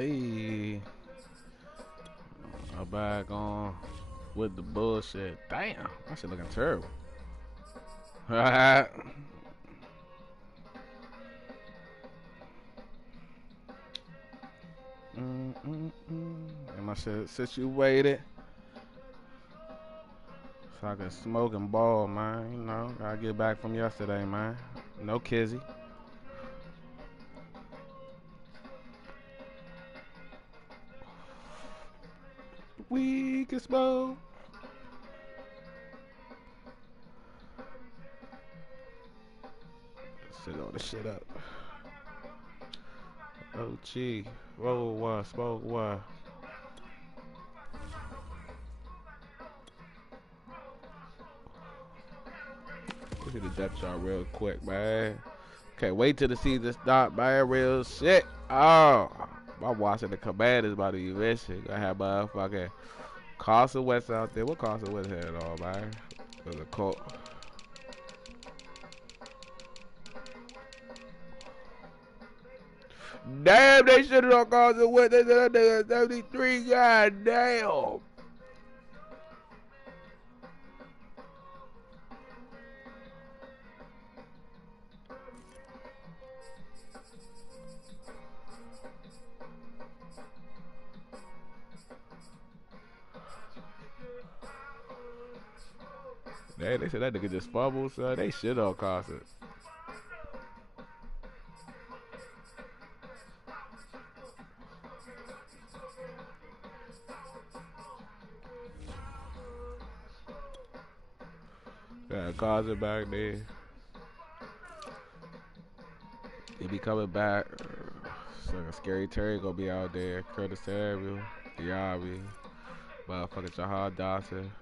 Hey, I'm back on with the bullshit. Damn, that shit looking terrible. And my shit situated so I can smoke and ball, man. You know, gotta get back from yesterday, man. No kizzy. We can smoke. Set all the shit up. Oh, gee. Roll one, smoke one. Look at the depth chart real quick, man. Can't wait till the season start, man. Real shit. Oh, my watching the Commanders about to be vicious. Gonna have motherfucking Carson West out there. What Carson West had all, man? There's a Colt. Damn, they should have done Carson West. They said that nigga 73. God damn. Damn, they said that nigga just fumbled, so they shit on Carson. Yeah, Carson back there. He be coming back. So Scary Terry gonna be out there. Curtis Samuel, Diaby, motherfucking Jahad Dawson.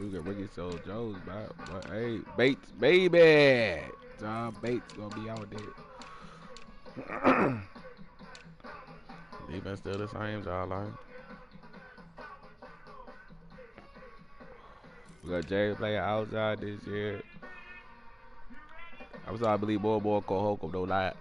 We got Ricky Soul Jones back. But hey, Bates, baby. John Bates gonna be out there. Defense still the same, y'all like. We got Jay playing outside this year. I'm sorry, I believe more and more Kohoko though not.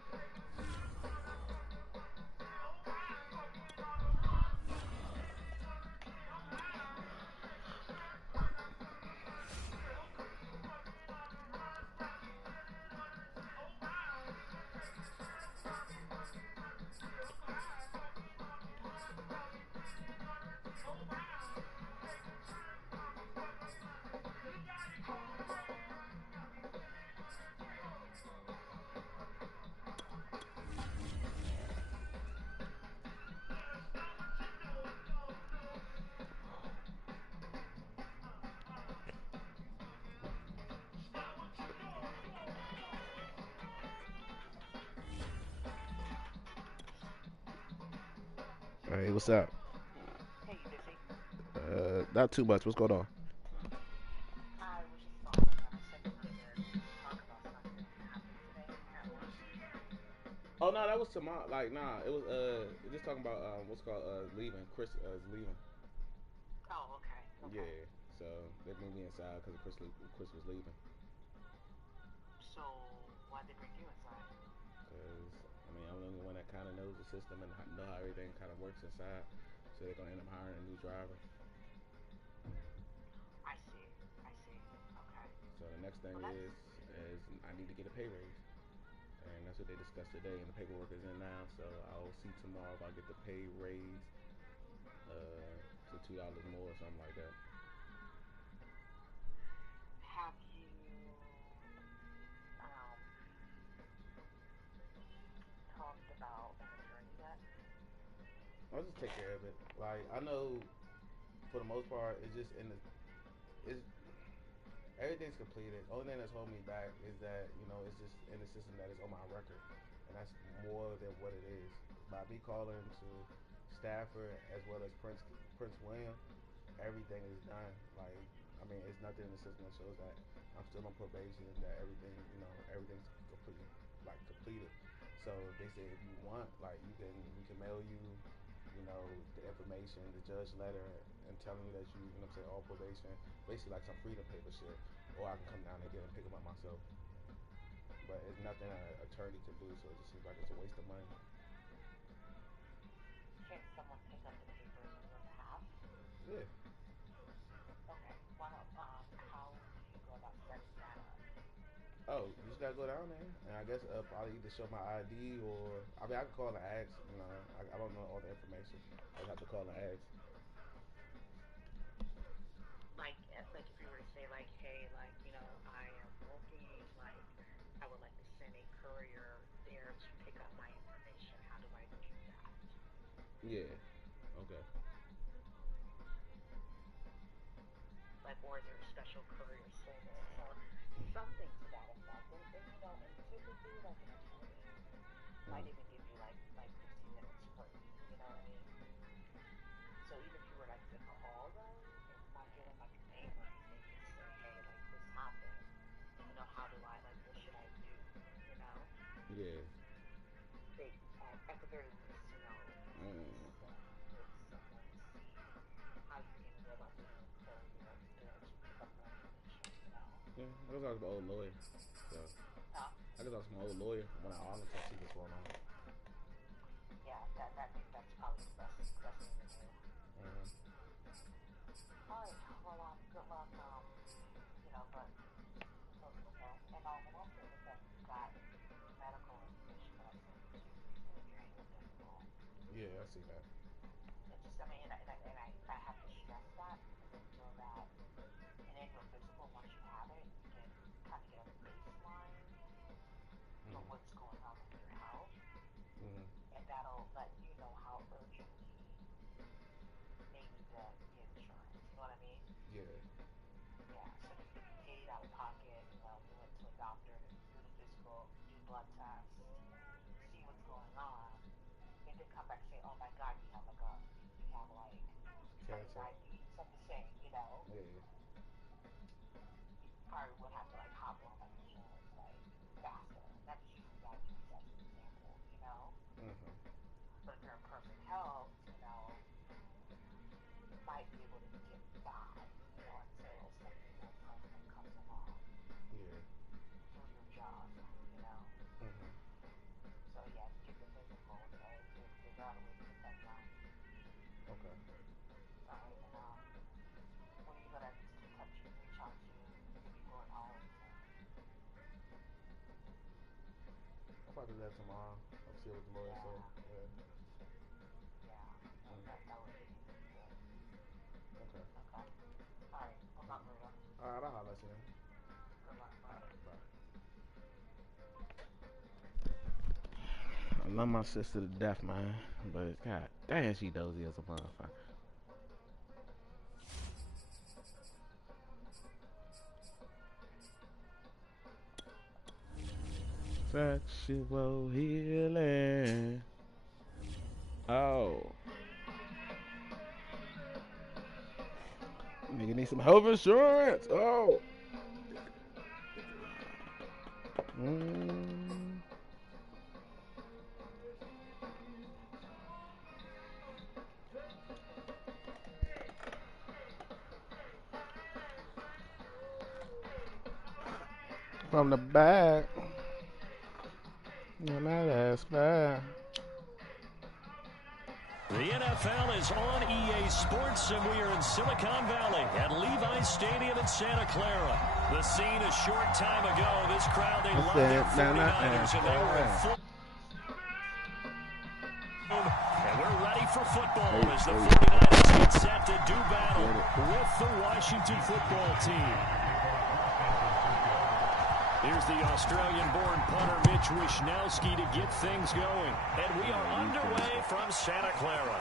Hey, what's up? Not too much. What's going on? Oh no, that was tomorrow. Like nah, it was just talking about what's called leaving. Chris is leaving. Yeah, so they moved me inside because Chris was leaving. Cause I mean I'm the only one that kind of knows the system and know how everything kind of works inside. So they're gonna end up hiring a new driver. So the next thing is I need to get a pay raise, and that's what they discussed today. And the paperwork is in now, so I'll see tomorrow if I get the pay raise to $2 more or something like that. I'll just take care of it. Like I know, for the most part, it's just in the it's everything's completed. Only thing that's holding me back is that it's just in the system that is on my record, and that's more than what it is. By me calling to Stafford as well as Prince William, everything is done. Like I mean, it's nothing in the system that shows that I'm still on probation. That everything's completed. So they say if you want, like we can mail you the information, the judge letter, and telling you that I'm saying, all probation, basically like some freedom paper shit, or I can come down there again and pick them up myself. but it's nothing an attorney can do. So it just seems like it's a waste of money. Can someone pick up the papers on your behalf? Yeah. Okay. Well, how do you go about setting that up? Oh, you just gotta go down there, and I guess I'll either show my ID or I mean I can call and ask. You know, I don't know all the information. I just have to call and ask. Like if you were to say like, hey, like I am working, like I would like to send a courier there to pick up my information. How do I do that? Yeah. Okay. Like, or is there a special courier service or something to that effect? And typically, like an attorney might Mm. even give you like 15 minutes free. You know what I mean? So even if you were like to call them and not give them like your name or anything, just say, hey, like this happened. How do I like? What should I do? You know, Yeah. they at the very least, Mm. someone see how you're gonna go about getting a courier there to pick up your information. Yeah. I can talk to my old lawyer. So Huh? I can talk to my old lawyer when I honestly see what's going on. Yeah, that maybe that's probably the best thing to do. Mm-hmm. All right. Well, good luck. But and also with that medical information that I sent you too. Please do it during your physical. Yeah, I see that. It just, I mean, and I have to stress that because I feel that in annual physical, once you have it, you can kind of get a baseline for Mm-hmm. what's going on with your health, Mm-hmm. and that'll let you know how urgently you may need to get insurance. You know what I mean? Yeah. Yeah. So if you paid out of pocket, you went to a doctor to do the physical, do blood tests, see what's going on, and then come back and say, oh my God, you have like Cancer. diabetes. I'm just saying, Yeah. you probably would have to like hop on like insurance like faster. And I'm just using diabetes as an example, Mm-hmm. But if you're in perfect health, you might be able to get by, until something more permanent comes along Yeah. through your job, you know. Mm-hmm. So yeah, get the physical and figure out a way to get that done. Okay. All right, and what are you gonna reach out to your people at home and say? I'll probably do that tomorrow. I'll see what the lawyer say. Yeah, Yeah. yeah, Mm. that would be good. Okay. Okay. All right. Good luck, Maria. All right. I'll holler at you then. Good luck. All Bye. right. Bye. I love my sister to death, man. But God damn, she dozy as a motherfucker. Sexual healing. Oh. Nigga need some health insurance. Oh. Mm. From the back. And that ass fat. The NFL is on EA Sports, and we are in Silicon Valley at Levi's Stadium in Santa Clara. The scene a short time ago. This crowd, they love their 49ers, and they were in full. And we're ready for football as the 49ers get set to do battle with the Washington football team. Here's the Australian-born punter Mitch Wishnowsky to get things going. And we are underway from Santa Clara.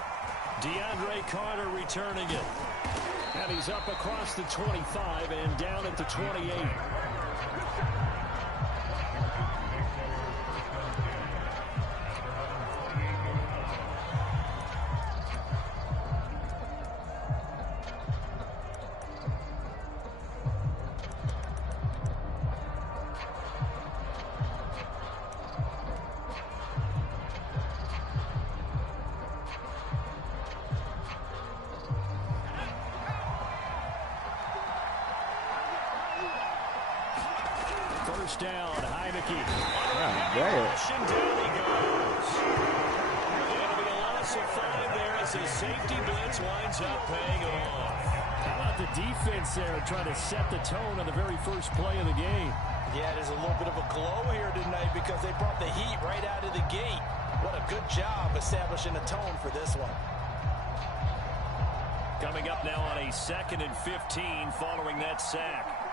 DeAndre Carter returning it. And he's up across the 25 and down at the 28. first down. Heineke. Damn. Rushing down he goes. It'll be a loss of 5 there as his safety blitz winds up paying off. How about the defense there trying to set the tone on the very first play of the game? Yeah, there's a little bit of a glow here tonight because they brought the heat right out of the gate. What a good job establishing a tone for this one. Coming up now on a 2nd and 15 following that sack.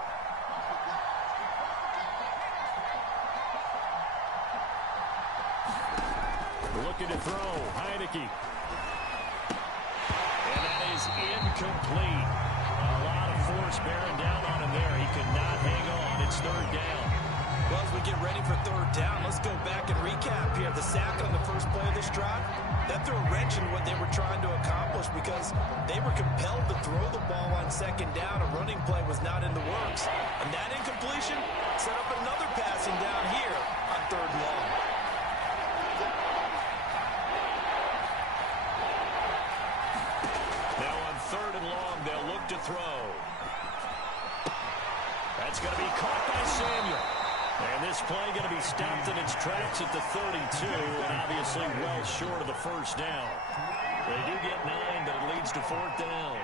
Looking to throw, Heineke. And that is incomplete. A lot of force bearing down on him there. He could not hang on. It's 3rd down. Well, as we get ready for 3rd down, let's go back and recap here. The sack on the first play of this drive, that threw a wrench in what they were trying to accomplish because they were compelled to throw the ball on 2nd down. A running play was not in the works. And that incompletion set up another passing down here on 3rd and long. Now on 3rd and long, they'll look to throw. That's going to be caught by Samuel. And this play going to be stopped in its tracks at the 32, and obviously well short of the first down. They do get 9, but it leads to 4th down.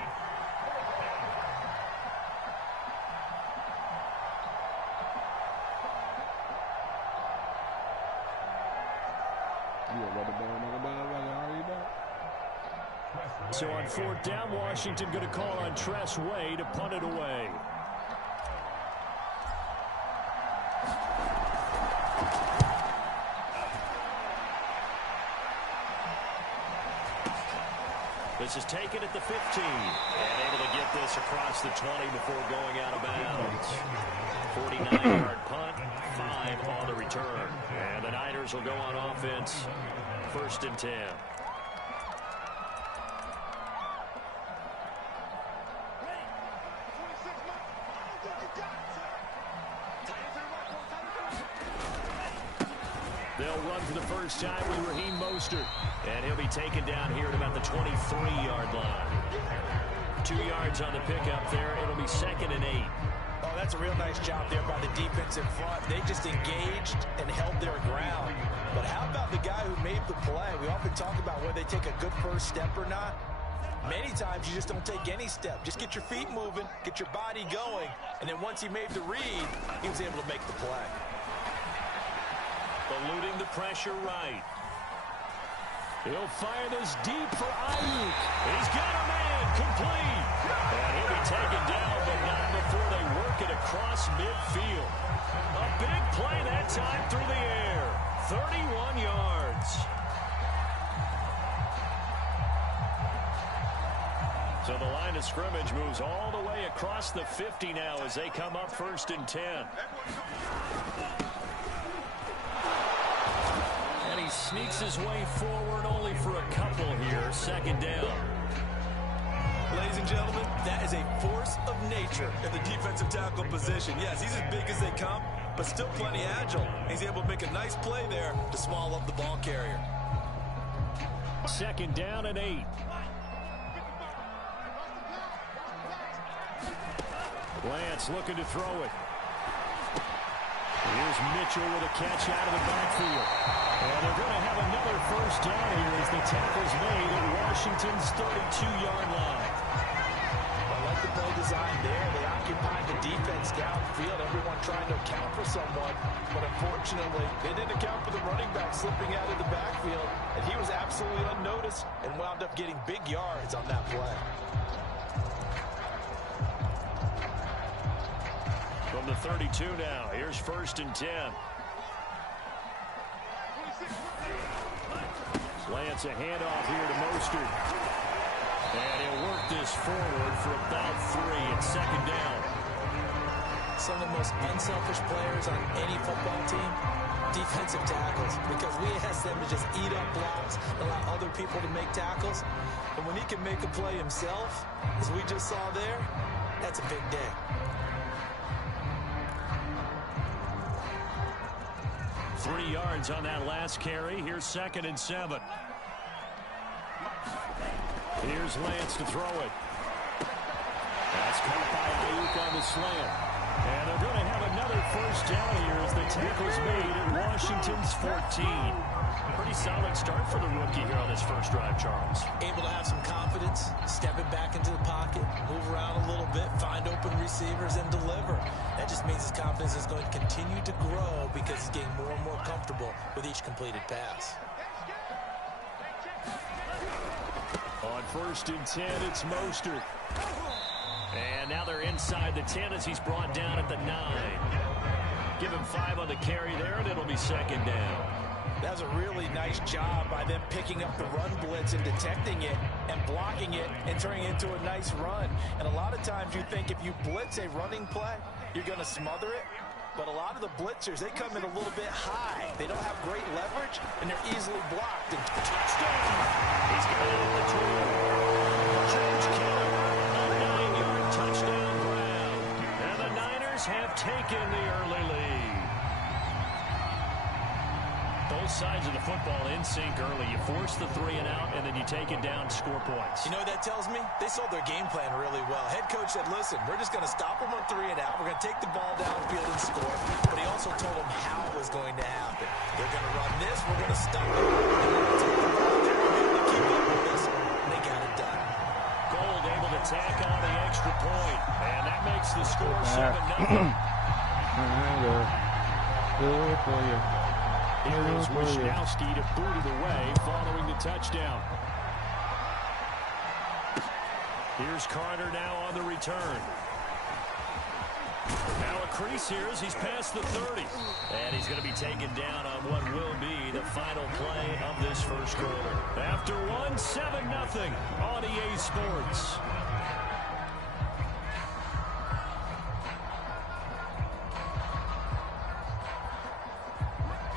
So on 4th down, Washington going to call on Tress Way to punt it away. This is taken at the 15. And able to get this across the 20 before going out of bounds. 49-yard punt, 5 on the return. And the Niners will go on offense, 1st and 10. They'll run for the first time with Raheem Mostert. And he'll be taken down here at about the 23-yard line. 2 yards on the pickup there. It'll be 2nd and 8. Oh, that's a real nice job there by the defense in front. They just engaged and held their ground. But how about the guy who made the play? We often talk about whether they take a good first step or not. Many times you just don't take any step. Just get your feet moving, get your body going, and then once he made the read, he was able to make the play. Eluding the pressure right. He'll fire this deep for Ayuk. He's got a man complete. And he'll be taken down, but not before they work it across midfield. A big play that time through the air. 31 yards. So the line of scrimmage moves all the way across the 50 now as they come up 1st and 10. And he sneaks his way forward only for a couple here. 2nd down. Ladies and gentlemen, that is a force of nature in the defensive tackle position. Yes, he's as big as they come, but still plenty agile. He's able to make a nice play there to swallow up the ball carrier. 2nd down and 8. Lance looking to throw it. Here's Mitchell with a catch out of the backfield. And they're going to have another first down here as the tackle's made at Washington's 32-yard line. I like the play design there. They occupied the defense downfield, everyone trying to account for someone. But unfortunately, they didn't account for the running back slipping out of the backfield. And he was absolutely unnoticed and wound up getting big yards on that play. From the 32 now, here's 1st and 10. Lance a handoff here to Mostert. And he'll work this forward for about 3 at 2nd down. Some of the most unselfish players on any football team, defensive tackles, because we ask them to just eat up blocks, allow other people to make tackles. But when he can make a play himself, as we just saw there, that's a big day. Three yards on that last carry. Here's 2nd and 7. Here's Lance to throw it. That's caught by Ayuk on the slant. And they're going to have another first down here as the tackle's made at Washington's 14. Pretty solid start for the rookie here on this first drive, Charles. Able to have some confidence, stepping back into the pocket, move around a little bit, find open receivers, and deliver. That just means his confidence is going to continue to grow because he's getting more and more comfortable with each completed pass. On 1st and 10, it's Mostert. And now they're inside the 10 as he's brought down at the 9. Give him 5 on the carry there, and it'll be 2nd down. That was a really nice job by them picking up the run blitz and detecting it and blocking it and turning it into a nice run. And a lot of times you think if you blitz a running play, you're going to smother it. But a lot of the blitzers, they come in a little bit high. They don't have great leverage, and they're easily blocked. And touchdown! He's got it at the 2. James Kittle, a 9-yard touchdown grab. And the Niners have taken the early lead. Both sides of the football in sync early. You force the 3 and out, and then you take it down, score points. You know what that tells me? They sold their game plan really well. Head coach said, listen, we're just going to stop them on 3 and out. We're going to take the ball downfield and score. But he also told them how it was going to happen. They're going to run this. We're going to stop it. And we're going to take the ball. They're going to be able to keep up with this. And they got it done. Gold able to tack on the extra point. And that makes the score 7-0. Good for you. Here is Wishnowski to boot it away following the touchdown. Here's Carter now on the return. Now a crease here as he's past the 30. And he's going to be taken down on what will be the final play of this first quarter. After 1, 7-0 on EA Sports.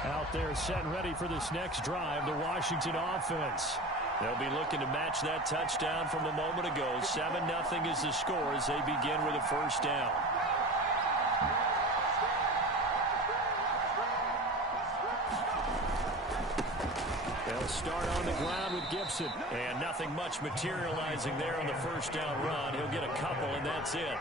Out there set and ready for this next drive, the Washington offense. They'll be looking to match that touchdown from a moment ago. 7-0 is the score as they begin with a first down. They'll start on the ground with Gibson. And nothing much materializing there on the first down run. He'll get a couple, and that's it.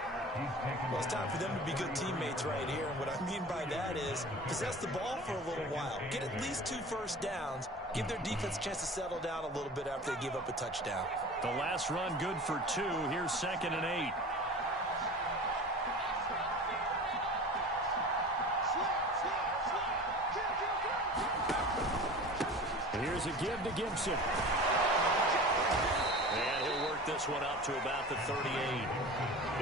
Well, it's time for them to be good teammates right here. And what I mean by that is possess the ball for a little while. Get at least 2 first downs. Give their defense a chance to settle down a little bit after they give up a touchdown. The last run good for 2. Here's 2nd and 8. Here's a give to Gibson. And he'll work this one up to about the 38.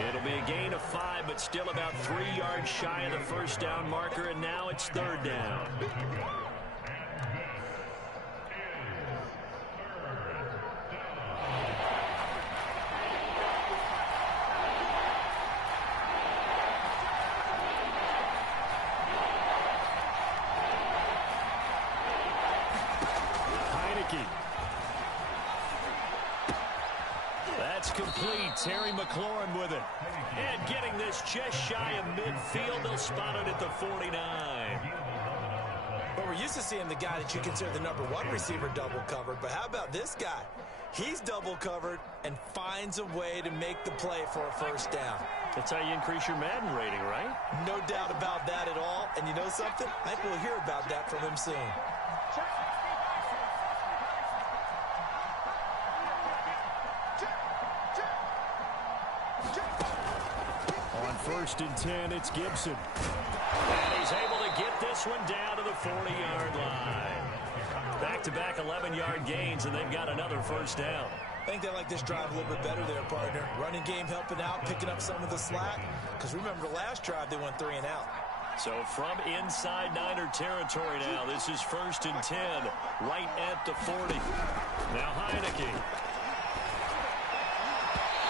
It'll be a gain of 5, but still about 3 yards shy of the first down marker, and now it's 3rd down. That's complete. Terry McLaurin with it. And getting this just shy of midfield. They'll spot it at the 49. But we're used to seeing the guy that you consider the #1 receiver double covered. But how about this guy? He's double covered and finds a way to make the play for a first down. That's how you increase your Madden rating, right? No doubt about that at all. And you know something? I think we'll hear about that from him soon. On 1st and 10, it's Gibson. And he's able to get this one down to the 40-yard line. Back-to-back 11-yard gains, and they've got another first down. I think they like this drive a little bit better there, partner. Running game helping out, picking up some of the slack. Because remember, the last drive, they went 3 and out. So from inside Niner territory now, this is 1st and 10, right at the 40. Now Heineke.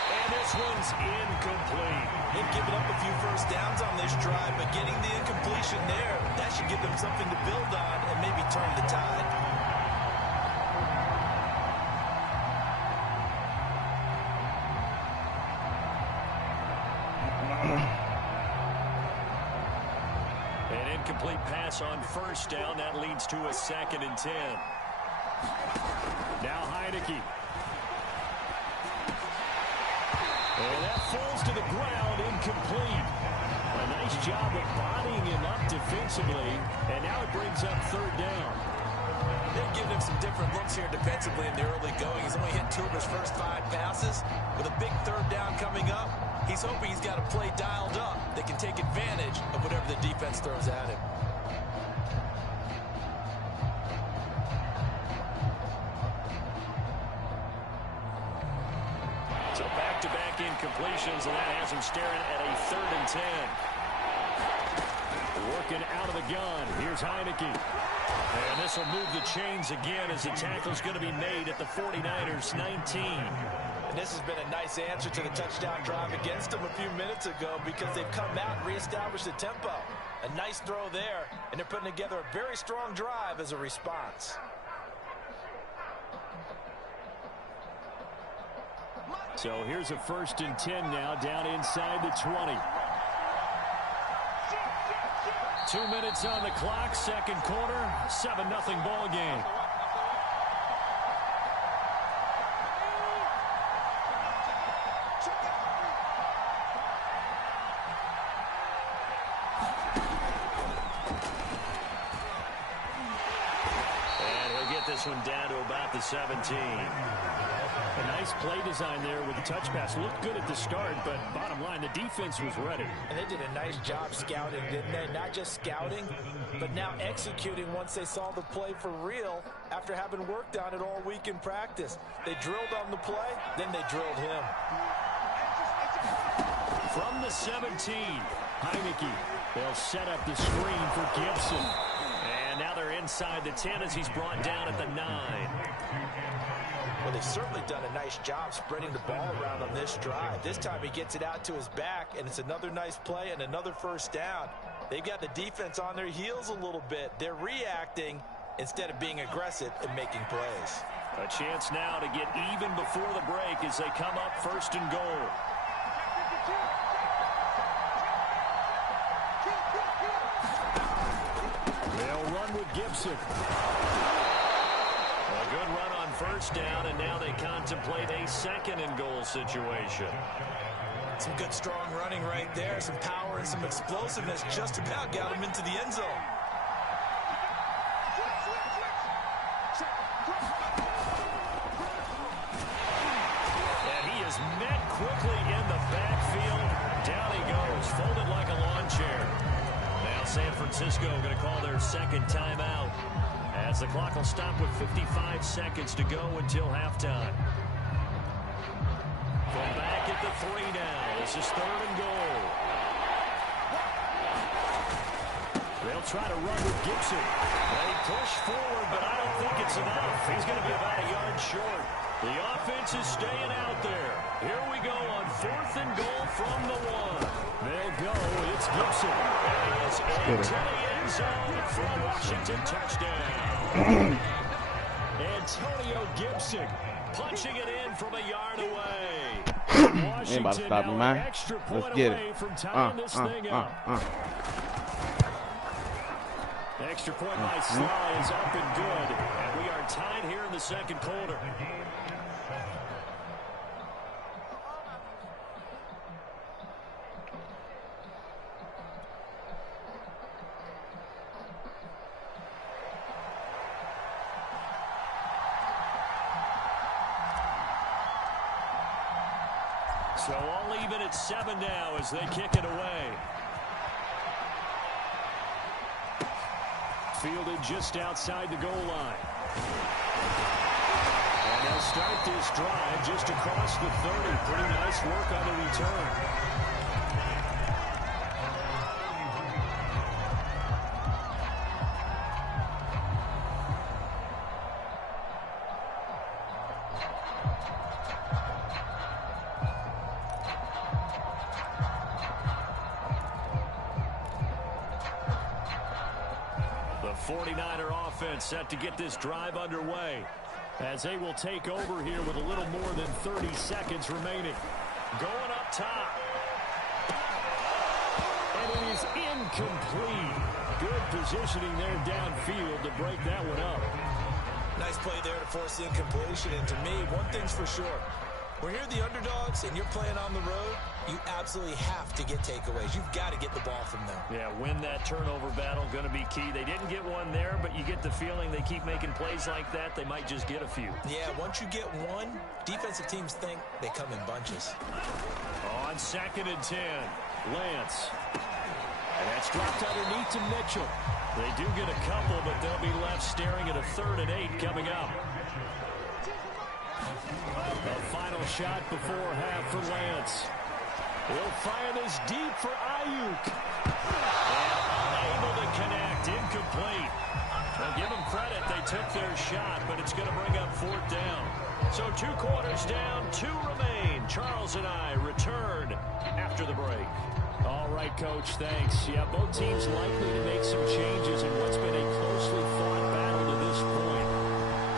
And this one's incomplete. They've given up a few first downs on this drive, but getting the incompletion there, that should give them something to build on and maybe turn the tide. An incomplete pass on first down. That leads to a 2nd and 10. Now Heineke. And that falls to the ground, incomplete. And nice job of bodying him up defensively, and now it brings up third down. They're giving him some different looks here defensively in the early going. He's only hit 2 of his first 5 passes. With a big third down coming up, he's hoping he's got a play dialed up that can take advantage of whatever the defense throws at him. So back-to-back incompletions, and that has him staring at a 3rd and 10. Working out of the gun. Here's Heineke. And this will move the chains again as the tackle's going to be made at the 49ers 19. And this has been a nice answer to the touchdown drive against them a few minutes ago because they've come out and reestablished the tempo. A nice throw there, and they're putting together a very strong drive as a response. So here's a 1st and 10 now down inside the 20. 2 minutes on the clock, second quarter, 7-0 ball game. And he'll get this one down to about the 17. A nice play design there with the touch pass. Looked good at the start, but bottom line, the defense was ready. And they did a nice job scouting, didn't they? Not just scouting, but now executing once they saw the play for real after having worked on it all week in practice. They drilled on the play, then they drilled him. From the 17, Heineke. They'll set up the screen for Gibson. And now they're inside the 10 as he's brought down at the 9. Well, they've certainly done a nice job spreading the ball around on this drive. This time he gets it out to his back, and it's another nice play and another first down. They've got the defense on their heels a little bit. They're reacting instead of being aggressive and making plays. A chance now to get even before the break as they come up 1st and goal. They'll run with Gibson. A good run on 1st down, and now they contemplate a 2nd and goal situation. Some good strong running right there, some power and some explosiveness just about got him into the end zone. And he is met quickly in the backfield. Down he goes, folded like a lawn chair. Now San Francisco going to call their 2nd timeout, as the clock will stop with 55 seconds to go until halftime. From back at the 3 now. This is 3rd and goal. They'll try to run with Gibson. They push forward, but I don't think it's enough. He's going to be about a yard short. The offense is staying out there. Here we go on 4th and goal from the 1. They'll go. It's Gibson. And he is into the end zone for a Washington touchdown. Antonio Gibson punching it in from a yard away. Ain't about to stop me, man. Let's get it. From tying this thing up. Extra point by Sly is up and good. And we are tied here in the 2nd quarter. So all even at 7 now as they kick it away. Fielded just outside the goal line. And they'll start this drive just across the 30. Pretty nice work on the return. The 49er offense set to get this drive underway as they will take over here with a little more than 30 seconds remaining. Going up top. And it is incomplete. Good positioning there downfield to break that one up. Nice play there to force the incompletion. And to me, one thing's for sure. When you're the underdogs and you're playing on the road, you absolutely have to get takeaways. You've got to get the ball from them. Yeah, win that turnover battle, going to be key. They didn't get one there, but you get the feeling they keep making plays like that, they might just get a few. Yeah, once you get one, defensive teams think they come in bunches. On 2nd and 10, Lance. And that's dropped underneath to Mitchell. They do get a couple, but they'll be left staring at a 3rd and 8 coming up. The final shot before half for Lance. He'll fire this deep for Ayuk. And unable to connect. Incomplete. Well, give them credit. They took their shot, but it's going to bring up 4th down. So 2 quarters down, 2 remain. Charles and I return after the break. All right, Coach, thanks. Yeah, both teams likely to make some changes in what's been a closely fought battle to this point.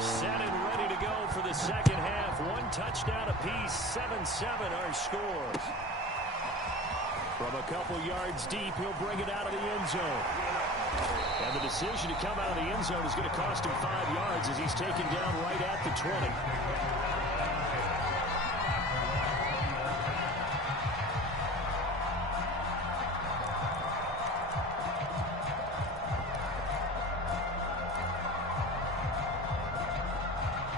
Set and ready to go for the second half. 1 touchdown apiece, 7-7 our scores. From a couple yards deep, he'll bring it out of the end zone. And the decision to come out of the end zone is going to cost him 5 yards as he's taken down right at the 20.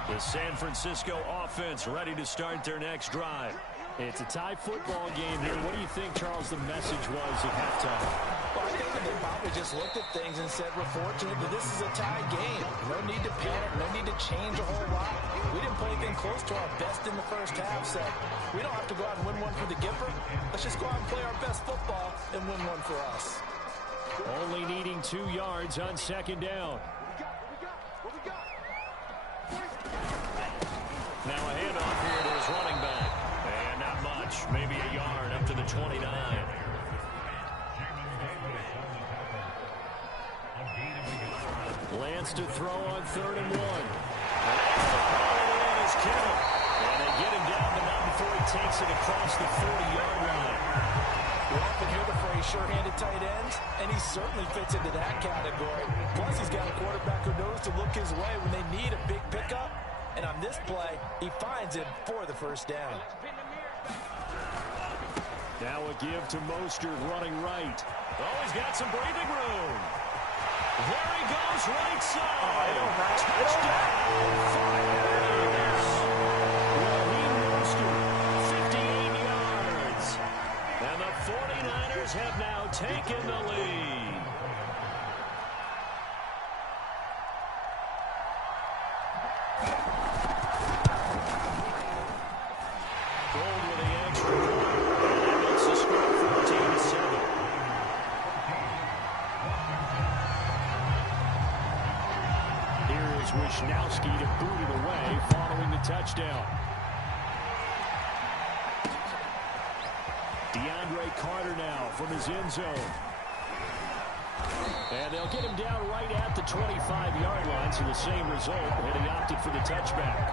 The San Francisco offense ready to start their next drive. It's a tie football game here. What do you think, Charles, the message was at halftime? Well, I think that they probably just looked at things and said, we're fortunate that this is a tie game. No need to panic, no need to change a whole lot. We didn't play anything close to our best in the first half, so we don't have to go out and win one for the Gipper. Let's just go out and play our best football and win one for us. Only needing 2 yards on 2nd down. Now a handoff here to his running back. And not much, maybe a yard up to the 29. Lance to throw on 3rd and 1. And is Kittle. And they get him down, but not before he takes it across the 40-yard line. We often hear the phrase sure-handed tight ends, and he certainly fits into that category. Plus, he's got a quarterback who knows to look his way when they need a big pickup. And on this play, he finds him for the 1st down. Now a give to Mostert running right. Oh, he's got some breathing room. There he goes right side. Touchdown. Raheem Mostert, 58 yards. And the 49ers have now taken the lead. Gold with the extra point. And that makes the score 14-7. Here is Wishnowski to boot it away following the touchdown. DeAndre Carter now from his end zone. And they'll get him down right at the 25-yard line, so the same result, and he opted for the touchback.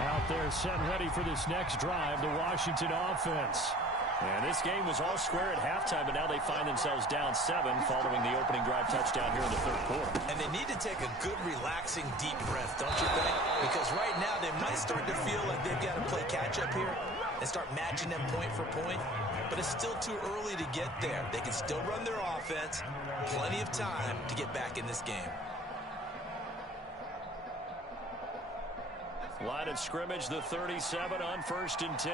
Out there set ready for this next drive, the Washington offense. And this game was all square at halftime, but now they find themselves down 7 following the opening drive touchdown here in the 3rd quarter. And they need to take a good, relaxing, deep breath, don't you think? Because right now they might start to feel like they've got to play catch-up here and start matching them point for point. But it's still too early to get there. They can still run their offense. Plenty of time to get back in this game. Line of scrimmage, the 37 on 1st and 10.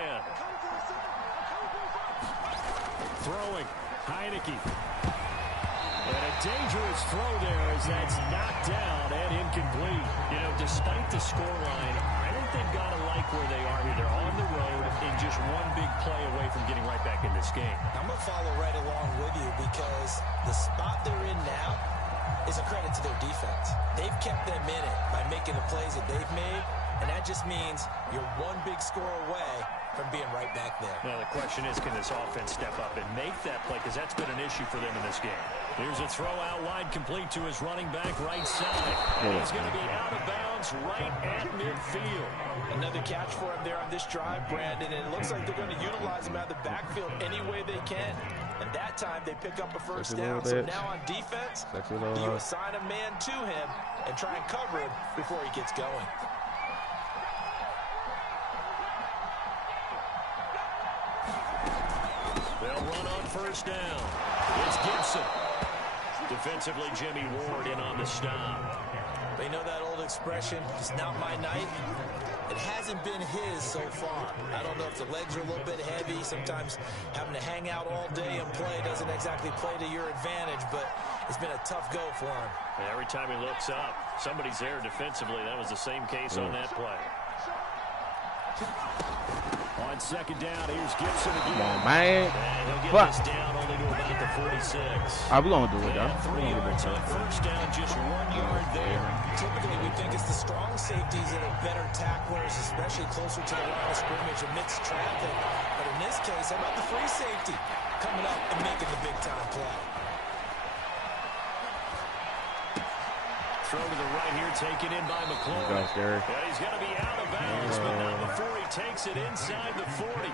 Throwing, Heineke. And a dangerous throw there as that's knocked down and incomplete. You know, despite the scoreline, I think they've got to like where they are here. They're on the road and just one big play away from getting right back in this game. I'm going to follow right along with you because the spot they're in now is a credit to their defense. They've kept them in it by making the plays that they've made, and that just means you're one big score away from being right back there. Now the question is, can this offense step up and make that play? Because that's been an issue for them in this game. Here's a throw out wide, complete to his running back right side. And he's going to be out of bounds right at midfield. Another catch for him there on this drive, Brandon, and it looks like they're going to utilize him out of the backfield any way they can. And that time they pick up a first down. So now on defense, you assign a man to him and try and cover him before he gets going. They'll run on first down. It's Gibson. Defensively, Jimmy Ward in on the stop. They know that old expression, it's not my night. It hasn't been his so far. I don't know if the legs are a little bit heavy. Sometimes having to hang out all day and play doesn't exactly play to your advantage, but it's been a tough go for him. And every time he looks up, somebody's there defensively. That was the same case on that play. On second down, here's Gibson again. Come on, man. And he'll get this down only to about the 46. We're going to do it, though. 3 yards on first down, just 1 yard there. Typically, we think it's the strong safeties that are better tacklers, especially closer to the line of scrimmage amidst traffic. But in this case, how about the free safety coming up and making the big-time play? Throw to the right here, taken in by McClure. Yeah, he's going to be out of bounds, but not before he takes it inside the 40.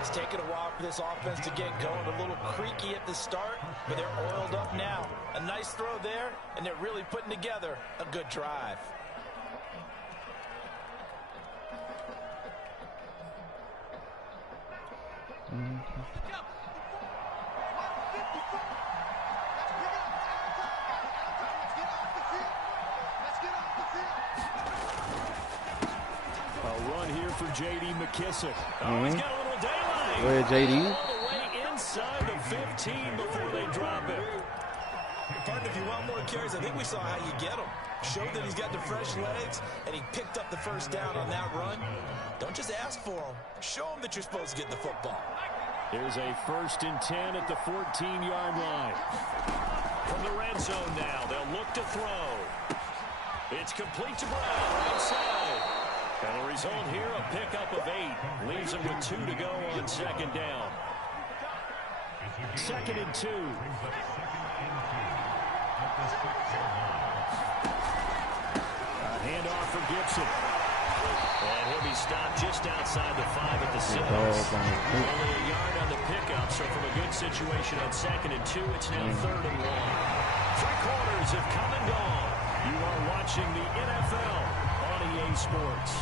It's taken a while for this offense to get going. A little creaky at the start, but they're oiled up now. A nice throw there, and they're really putting together a good drive. For J.D. McKissick. He's got a little daylight. Go ahead, J.D. All the way inside the 15 before they drop it. Partner, if you want more carries, I think we saw how you get him. Showed that he's got the fresh legs, and he picked up the first down on that run. Don't just ask for him. Show him that you're supposed to get the football. Here's a 1st and 10 at the 14-yard line. From the red zone now, they'll look to throw. It's complete to Brown, right side. And the result here, a pickup of 8. Leaves them with 2 to go on second down. 2nd and 2. A handoff for Gibson. And he'll be stopped just outside the 5 at the 6. Only a yard on the pickup, so from a good situation on 2nd and 2, it's now 3rd and 1. 3 quarters have come and gone. You are watching the NFL on EA Sports.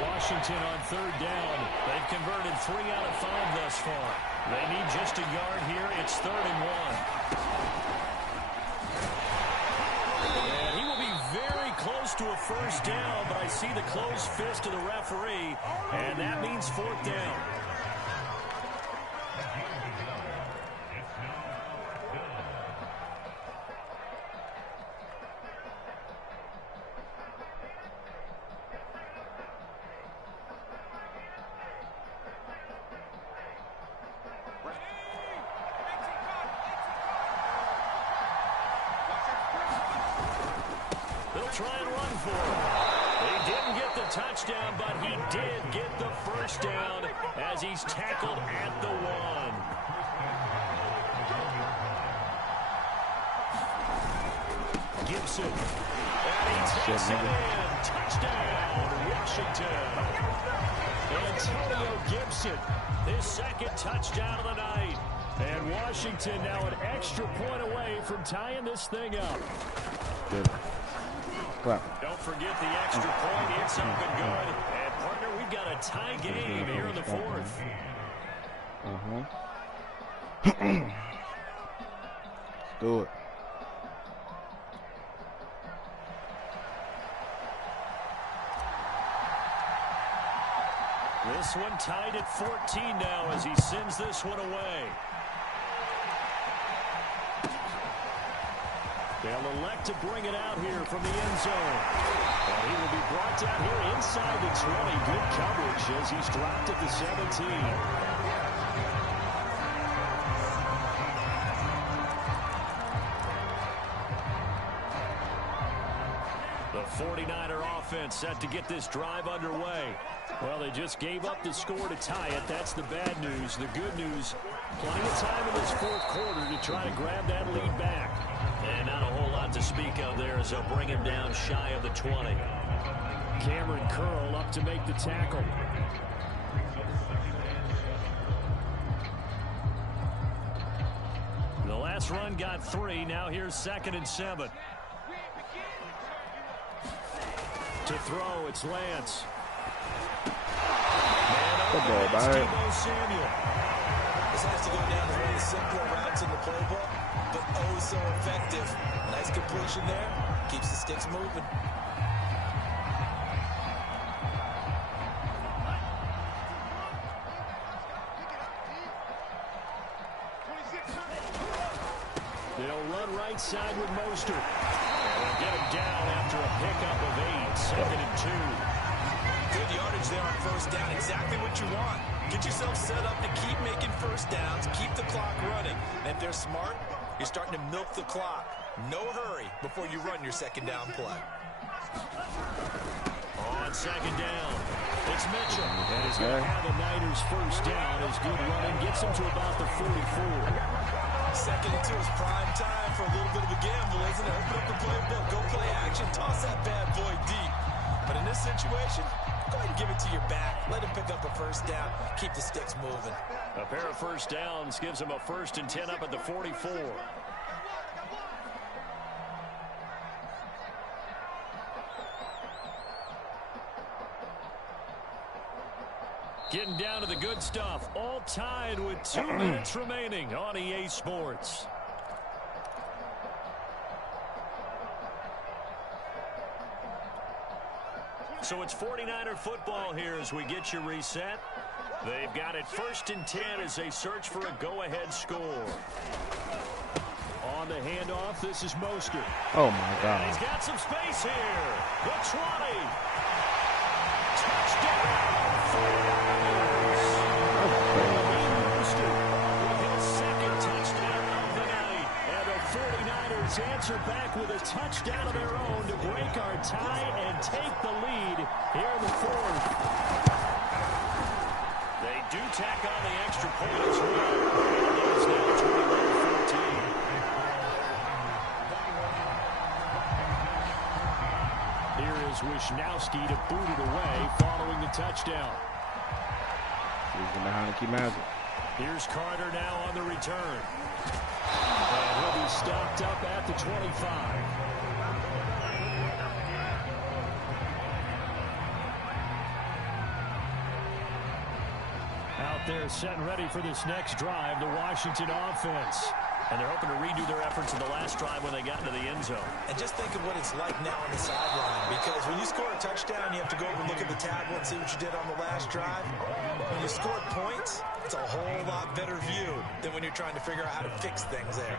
Washington on 3rd down. They've converted 3 out of 5 thus far. They need just a yard here. It's 3rd and 1. And he will be very close to a first down, but I see the closed fist of the referee, and that means 4th down. Try and run for it. He didn't get the touchdown, but he did get the first down as he's tackled at the 1. Gibson. And he takes it in. Touchdown, Washington. Antonio Gibson, his 2nd touchdown of the night. And Washington now an extra point away from tying this thing up. Good. Clap. Don't forget the extra point. It's up and good. And, partner, we've got a tie game here in the 4th. Let's do it. This one tied at 14 now as he sends this one away. They'll elect to bring it out here from the end zone. And he will be brought down here inside the 20. Good coverage as he's dropped at the 17. The 49er offense set to get this drive underway. Well, they just gave up the score to tie it. That's the bad news. The good news, Plenty of time in this fourth quarter to try to grab that lead back. And not a whole lot to speak of there as they'll bring him down shy of the 20. Cameron Curl up to make the tackle. The last run got 3. Now here's 2nd and 7. To throw, it's Lance. Good ball, Byron. This has to go down as one of the simpler routes in the playbook, but oh so effective. Nice completion there. Keeps the sticks moving. They'll run right side with Mostert. And they'll get him down after a pickup of 8. 2nd and 2. Good yardage there on first down. Exactly what you want. Get yourself set up to keep making first downs, keep the clock running. And if they're smart, you're starting to milk the clock. No hurry before you run your second down play. On 2nd down, it's Mitchell. And he's going to have the Niners first down. His good running gets him to about the 44. 2nd and 2 is prime time for a little bit of a gamble, isn't it? Open up the playbook, go play action, toss that bad boy deep. But in this situation, go ahead and give it to your back. Let him pick up a first down. Keep the sticks moving. A pair of first downs gives him a 1st and 10 up at the 44. Getting down to the good stuff. All tied with 2 minutes remaining on EA Sports. So it's 49er football here as we get you reset. They've got it 1st and 10 as they search for a go-ahead score. On the handoff, this is Mostert. Oh, my God. And he's got some space here. The 20. Touchdown. Answer back with a touchdown of their own to break our tie and take the lead here in the 4th. They do tack on the extra point as well. It is now 21-14. Here is Wisnowski to boot it away following the touchdown. Here's Carter now on the return. And he'll be stopped up at the 25. Out there set and ready for this next drive, the Washington offense. And they're hoping to redo their efforts in the last drive when they got into the end zone. And just think of what it's like now on the sideline. Because when you score a touchdown, you have to go over and look at the tablet and see what you did on the last drive. When you score points, it's a whole lot better view than when you're trying to figure out how to fix things there.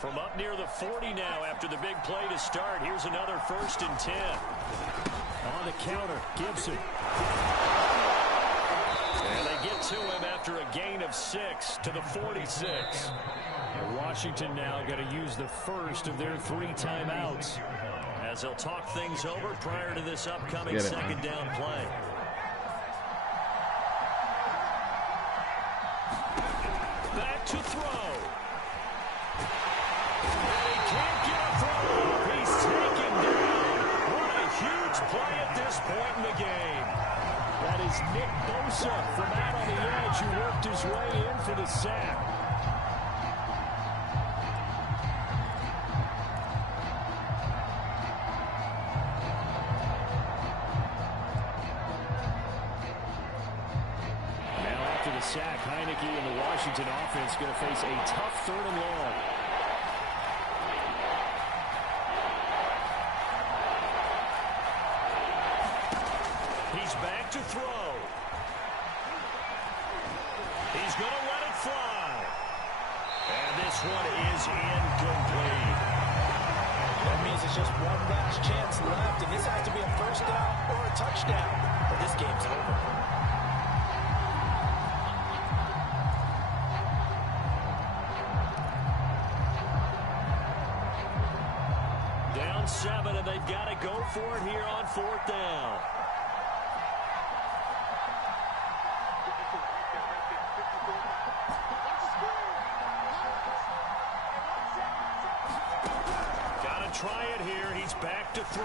From up near the 40 now after the big play to start, here's another 1st and 10. On the counter, Gibson. And they get to him after a gain of 6 to the 46. And Washington now going to use the first of their 3 timeouts as they'll talk things over prior to this upcoming 2nd down play. Back to throw. And he can't get a throw. He's taken down. What a huge play at this point in the game. That is Nick Bosa from out on the edge who worked his way in for the sack. Now after the sack, Heineke and the Washington offense going to face a tough 3rd and long. He's back to throw. He's going to let it fly. And this one is incomplete. That means it's just one last chance left, and this has to be a first down or a touchdown, or this game's over. Down 7, and they've got to go for it here on 4th down. try it here. He's back to throw.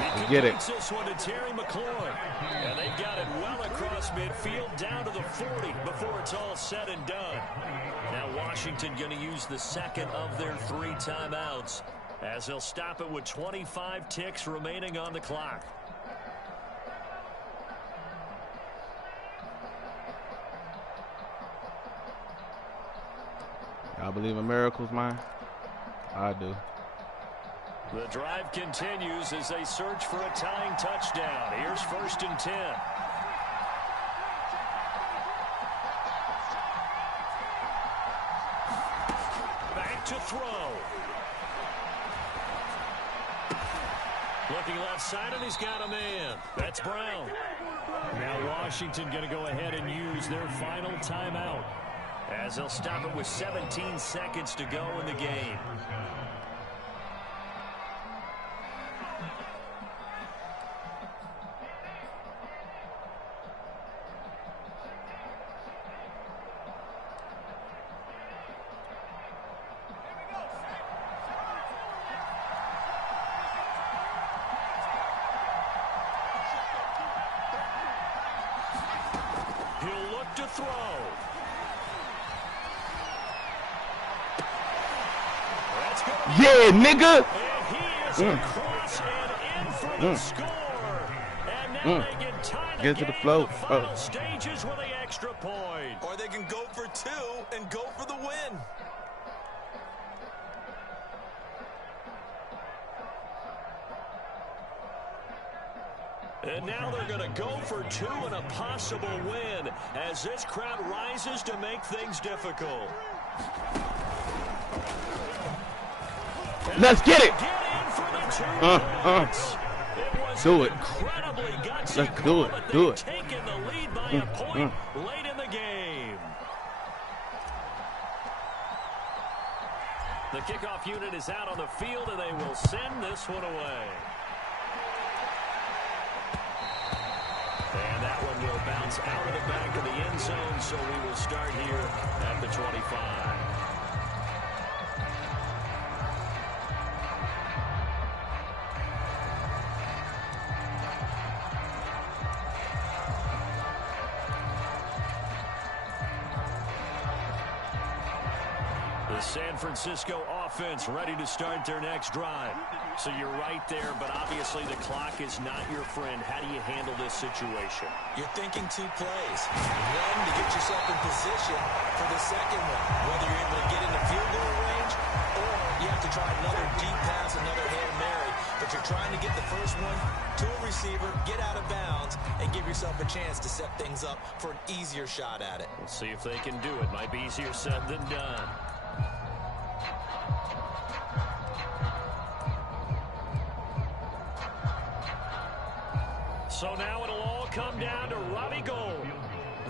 Let's get it. This one to Terry McLaurin. And they got it well across midfield down to the 40 before it's all said and done. Now Washington going to use the second of their 3 timeouts as they'll stop it with 25 ticks remaining on the clock. I believe in miracles, man. I do. The drive continues as they search for a tying touchdown. Here's 1st and 10. Back to throw. Looking left side, and he's got a man. That's Brown. Now Washington going to go ahead and use their final timeout as they'll stop it with 17 seconds to go in the game. He'll look to throw. Yeah, nigga. And he is across and in for the score. And now they get tied Get to the flow. in the final stages with the extra point. Or they can go for 2 and go for the win. And now they're going to go for 2 and a possible win as this crowd rises to make things difficult. And Let's get it. Get in for the 2 points. It was Do it. incredibly gutsy Let's do call, it. but Do they've it. taken the lead by a point late in the game. The kickoff unit is out on the field, and they will send this one away. And that one will bounce out of the back of the end zone, so we will start here at the 25. The San Francisco offense ready to start their next drive. So you're right there, but obviously the clock is not your friend. How do you handle this situation? You're thinking 2 plays. One, to get yourself in position for the second one, whether you're able to get into field goal range or you have to try another deep pass, another Hail Mary. But you're trying to get the first one to a receiver, get out of bounds, and give yourself a chance to set things up for an easier shot at it. We'll see if they can do it. Might be easier said than done. So now it'll all come down to Robbie Gould.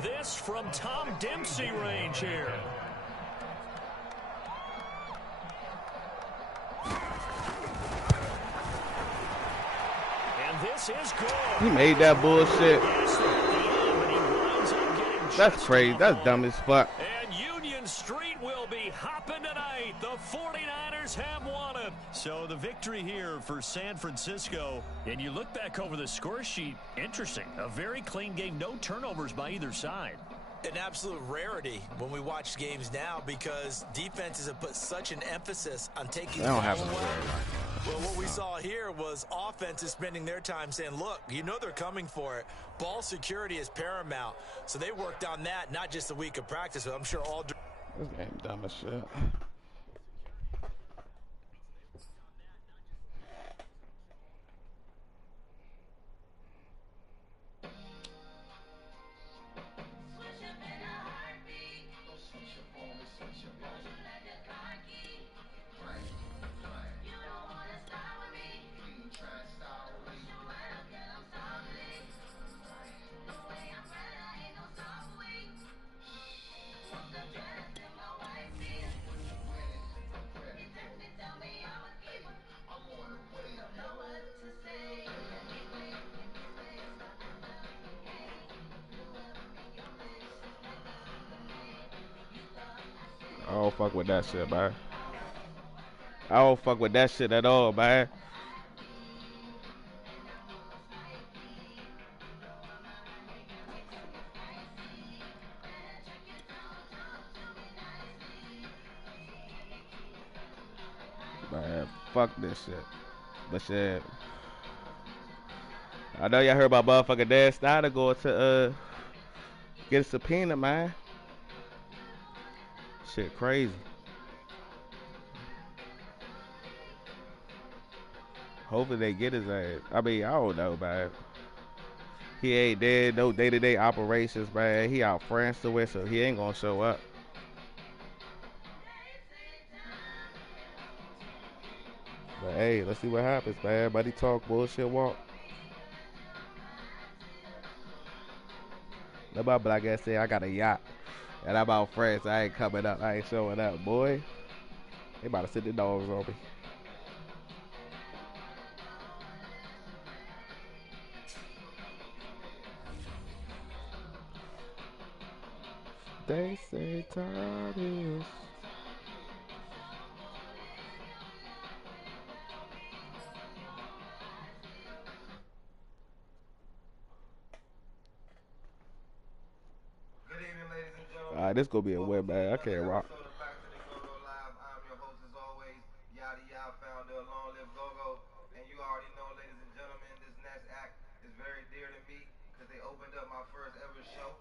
This from Tom Dempsey range here. And this is good. He made that bullshit. Yes, at the end, but he winds up getting That's just crazy. That's enough. dumb as fuck. And Union Street will be hopping tonight. The 49ers have won it. So the victory here for San Francisco. And you look back over the score sheet, interesting. A very clean game, no turnovers by either side. An absolute rarity when we watch games now because defenses have put such an emphasis on taking That don't the happen ball away. very much. Well, what we saw here was offenses spending their time saying, look, you know they're coming for it. Ball security is paramount. So they worked on that, not just a week of practice, but I'm sure all. This game dumb as shit. I don't fuck with that shit, man. I don't fuck with that shit at all, man. Man, fuck this shit. But shit, I know y'all heard about motherfucking Dan Snyder going to get a subpoena, man. Shit crazy. Hopefully they get his ass. I mean, I don't know, man. He ain't dead, no day-to-day operations, man. He out France somewhere, so he ain't gonna show up. But hey, let's see what happens, man. Everybody talk, bullshit walk. Nobody black ass say I got a yacht. And I'm out France. I ain't coming up. I ain't showing up, boy. They about to sit the dogs on me. They say time is. Good evening, ladies and gentlemen. Alright, this gonna be a win, man. I can't rock. Live. I'm your host as always, Yada Yada, founder of Long Live Go-Go. And you already know, ladies and gentlemen, this next act is very dear to me because they opened up my first ever show.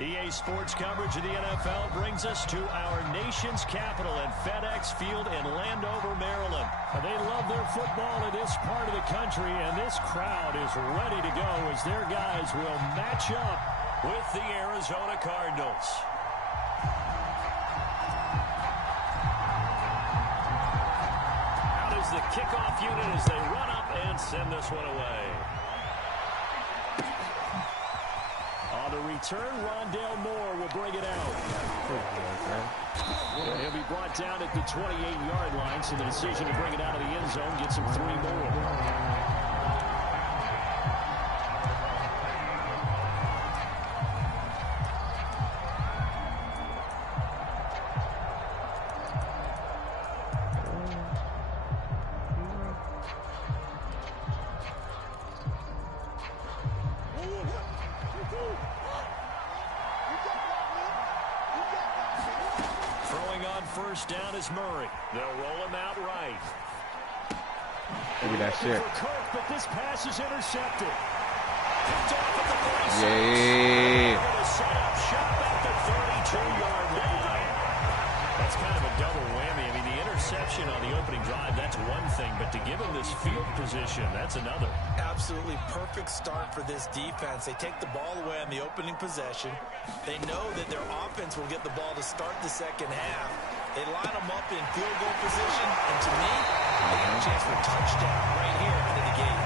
EA Sports coverage of the NFL brings us to our nation's capital at FedEx Field in Landover, Maryland. They love their football in this part of the country, and this crowd is ready to go as their guys will match up with the Arizona Cardinals. Out is the kickoff unit as they run up and send this one away. On the return, Rondale Moore will bring it out. He'll be brought down at the 28-yard line, so the decision to bring it out of the end zone gets him 3 more. First down is Murray. They'll roll him out right. Look at that shit. Kirk, but this pass is intercepted. Picked off at the 46. Yeah. Going to set up shop at the 32-yard line. That's kind of a double whammy. I mean, the interception on the opening drive, that's one thing, but to give him this field position, that's another. Absolutely perfect start for this defense. They take the ball away on the opening possession. They know that their offense will get the ball to start the second half. They line them up in field goal position, and to me, they get a chance for a touchdown right here out of the gate.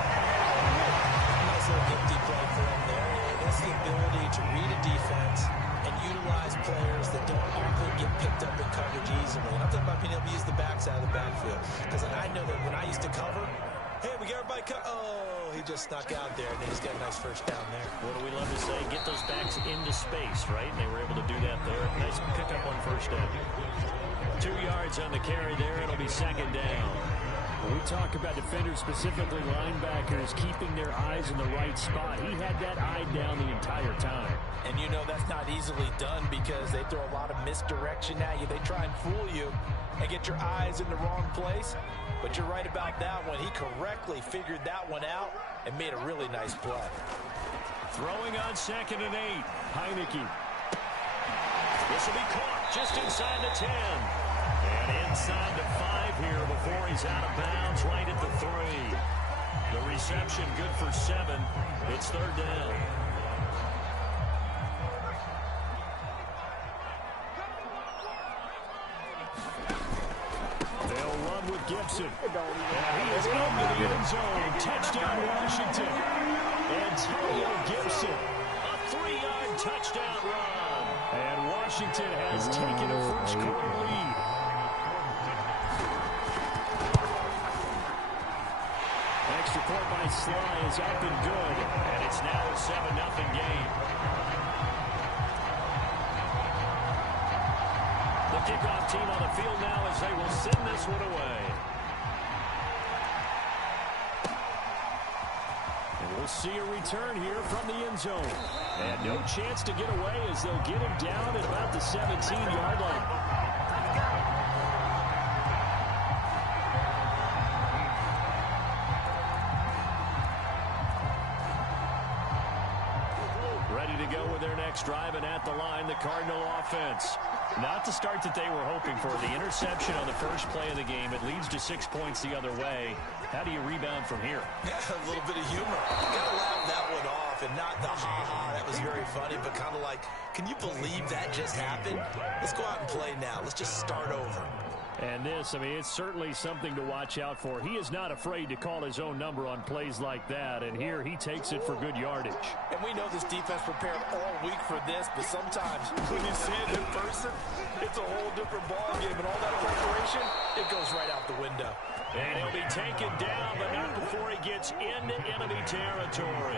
Nice little empty play for them there. That's the ability to read a defense and utilize players that don't often get picked up in coverage easily. And I'm talking about being able to use the backs out of the backfield. Because I know that when I used to cover, hey, we got everybody oh, he just snuck out there, and they just got a nice first down there. What do we love to say? Get those backs into space, right? And they were able to do that there. Nice pickup on first down. 2 yards on the carry there. It'll be second down. When we talk about defenders, specifically linebackers, keeping their eyes in the right spot. He had that eye down the entire time. And you know that's not easily done because they throw a lot of misdirection at you. They try and fool you and get your eyes in the wrong place. But you're right about that one. He correctly figured that one out and made a really nice play. Throwing on 2nd and 8. Heineke. This will be caught just inside the 10. And inside the 5 here before he's out of bounds right at the 3. The reception good for 7. It's 3rd down. They'll run with Gibson. And he is into the end zone. Touchdown Washington. Antonio Gibson. A 3-yard touchdown run. And Washington has taken a first-quarter lead. Extra point by Sly is up and good. And it's now a 7-0 game. The kickoff team on the field now as they will send this one away. And we'll see a return here from the end zone. And no chance to get away as they'll get him down at about the 17-yard line. Driving at the line, the Cardinal offense. Not the start that they were hoping for. The interception on the first play of the game. It leads to 6 points the other way. How do you rebound from here? Yeah, a little bit of humor. You got to laugh that one off and not the ha-ha. That was very funny, but kind of like, can you believe that just happened? Let's go out and play now. Let's just start over. And this, I mean, it's certainly something to watch out for. He is not afraid to call his own number on plays like that, and here he takes it for good yardage. And we know this defense prepared all week for this, but sometimes when you see it in person, it's a whole different ballgame, and all that preparation, it goes right out the window. And he'll be taken down, but not before he gets into enemy territory.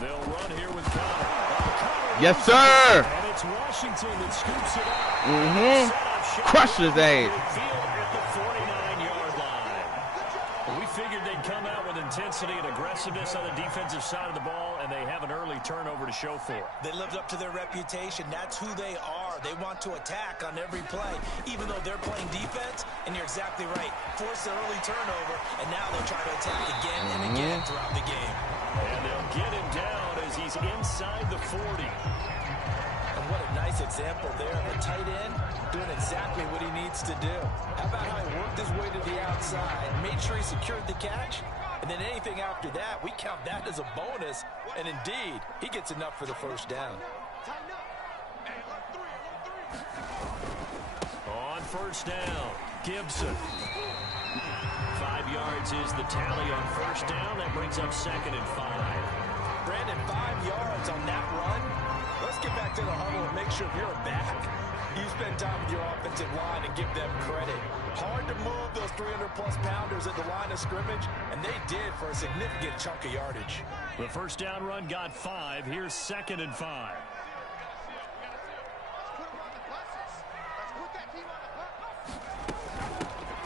They'll run here with Connor. Yes, sir. And it's Washington that scoops it up. Crushes A. At the 49-yard line. We figured they'd come out with intensity and aggressiveness on the defensive side of the ball, and they have an early turnover to show for it. They lived up to their reputation. That's who they are. They want to attack on every play, even though they're playing defense. And you're exactly right. Force the early turnover, and now they'll try to attack again and again throughout the game. And they'll get him down as he's inside the 40. And what a nice example there of a tight end doing exactly what he needs to do. How about how he worked his way to the outside, made sure he secured the catch, and then anything after that, we count that as a bonus. And indeed, he gets enough for the first down. On first down, Gibson. 5 yards is the tally on first down. That brings up 2nd and 5. Brandon, 5 yards on that run. Let's get back to the huddle and make sure you're back. You spend time with your offensive line and give them credit. Hard to move those 300-plus pounders at the line of scrimmage, and they did for a significant chunk of yardage. The first down run got 5. Here's 2nd and 5.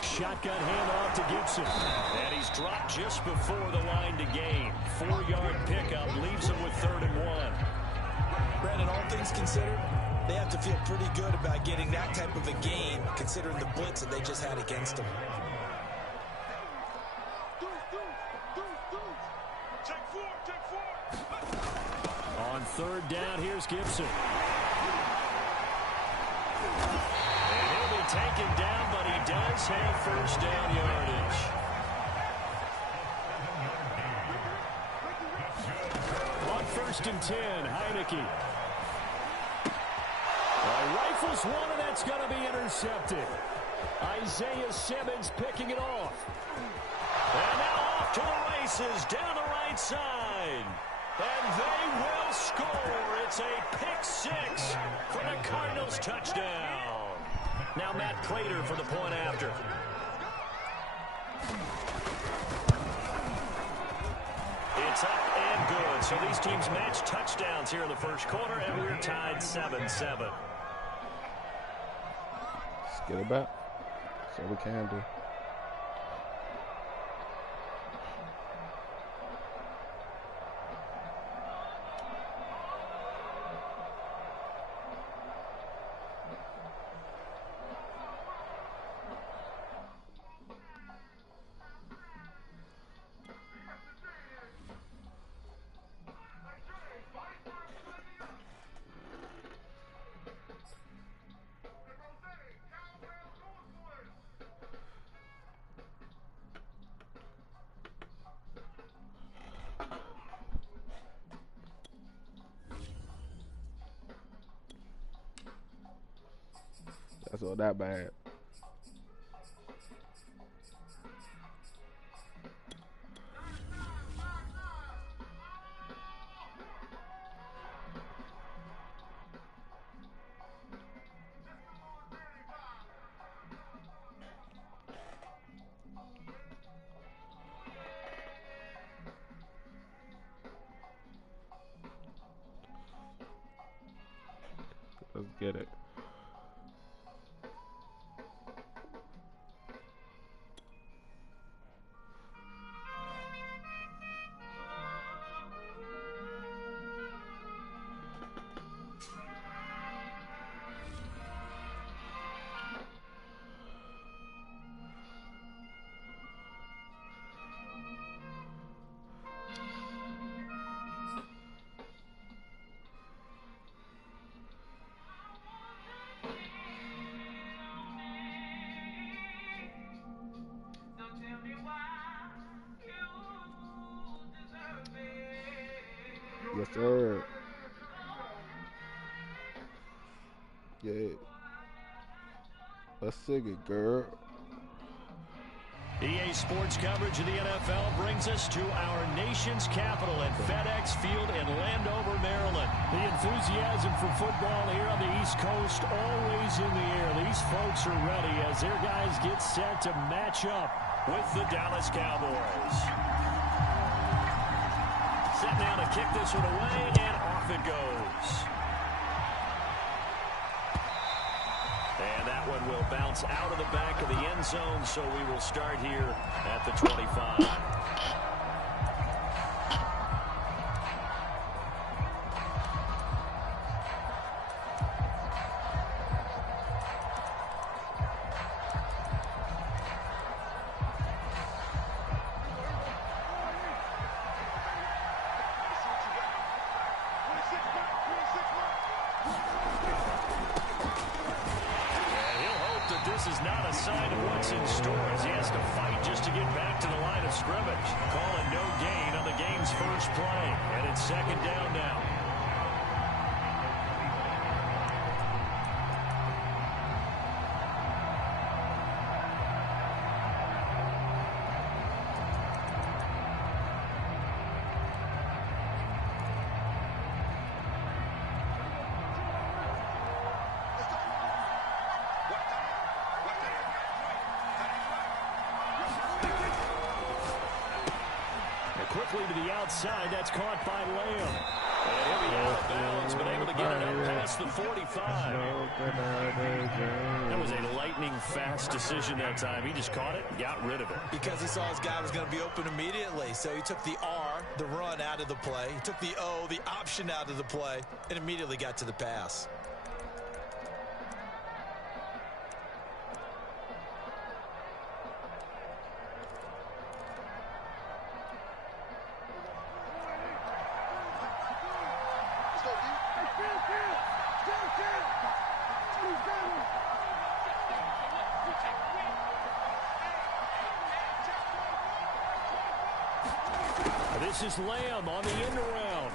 Shotgun handoff to Gibson. And he's dropped just before the line to gain. 4-yard pickup leaves him with 3rd and 1. Brandon, all things considered, they have to feel pretty good about getting that type of a gain, considering the blitz that they just had against them. On 3rd down, here's Gibson. And he'll be taken down, but he does have first down yardage. On 1st and 10, Heineke. Rifles one, and that's going to be intercepted. Isaiah Simmons picking it off. And now off to the races down the right side. And they will score. It's a pick 6 for the Cardinals touchdown. Now Matt Prater for the point after. It's up and good. So these teams match touchdowns here in the first quarter, and we're tied 7-7. Let's get it back. That's all we can do. That's all that bad. get it. Yes, sir. Yeah. Let's sing it, girl. EA Sports coverage of the NFL brings us to our nation's capital at FedEx Field in Landover, Maryland. The enthusiasm for football here on the East Coast always in the air. These folks are ready as their guys get set to match up with the Dallas Cowboys. Set now to kick this one away, and off it goes. And that one will bounce out of the back of the end zone, so we will start here at the 25. This is not a sign of what's in store as he has to fight just to get back to the line of scrimmage. Calling no gain on the game's first play. And it's second down now. Quickly to the outside. That's caught by Lamb. And he'll be out of bounds, but able to get it up past the 45. That was a lightning-fast decision that time. He just caught it and got rid of it. Because he saw his guy was going to be open immediately. So he took the R, the run, out of the play. He took the O, the option, out of the play, and immediately got to the pass. This is Lamb on the end around.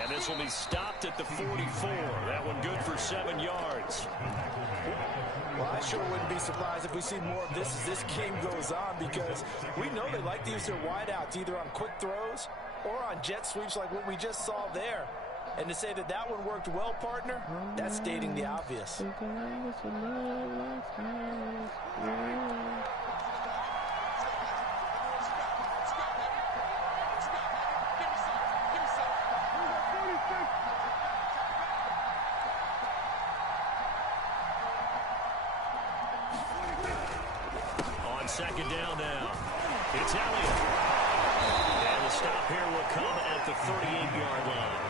And this will be stopped at the 44. That one good for 7 yards. Well, I sure wouldn't be surprised if we see more of this as this game goes on, because we know they like to use their wideouts either on quick throws or on jet sweeps like what we just saw there. And to say that that one worked well, partner, that's stating the obvious. Second down now. It's Elliott. And the stop here will come at the 38-yard line.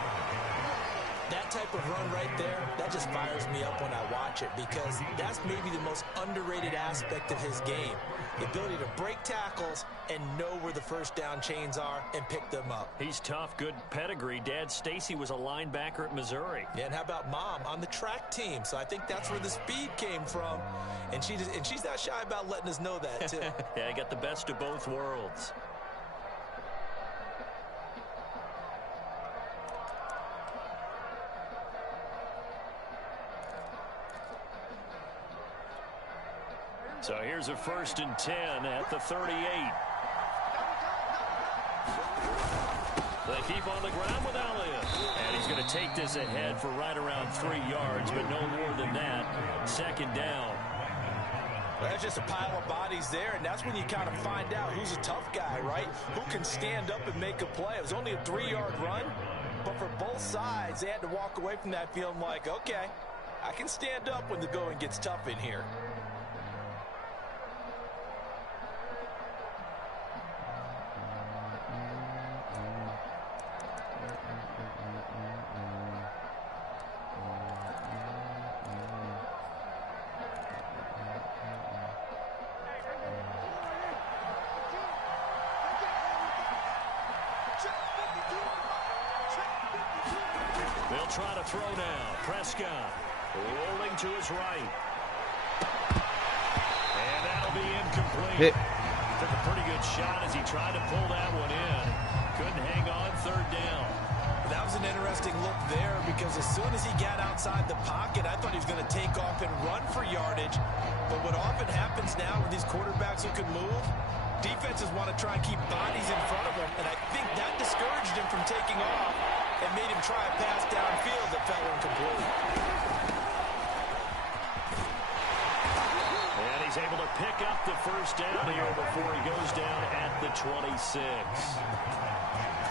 That type of run right there, that just fires me up when I watch it, because that's maybe the most underrated aspect of his game. The ability to break tackles and know where the first down chains are and pick them up. He's tough, good pedigree. Dad, Stacy, was a linebacker at Missouri. Yeah, and how about Mom on the track team? So I think that's where the speed came from. And she's not shy about letting us know that, too. Yeah, he got the best of both worlds. So here's a 1st and 10 at the 38. They keep on the ground with Elliott. And he's going to take this ahead for right around 3 yards, but no more than that. Second down. Well, that's just a pile of bodies there, and that's when you kind of find out who's a tough guy, right? Who can stand up and make a play. It was only a 3-yard run, but for both sides, they had to walk away from that feeling like, okay, I can stand up when the going gets tough in here. They'll try to throw now. Prescott rolling to his right. And that'll be incomplete. Hit. Took a pretty good shot as he tried to pull that one in. Couldn't hang on third down. That was an interesting look there because as soon as he got outside the pocket, I thought he was going to take off and run for yardage. But what often happens now with these quarterbacks who can move, defenses want to try and keep bodies in front of them, and I think that discouraged him from taking off and made him try a pass downfield that fell incomplete. And he's able to pick up the first down here before he goes down at the 26.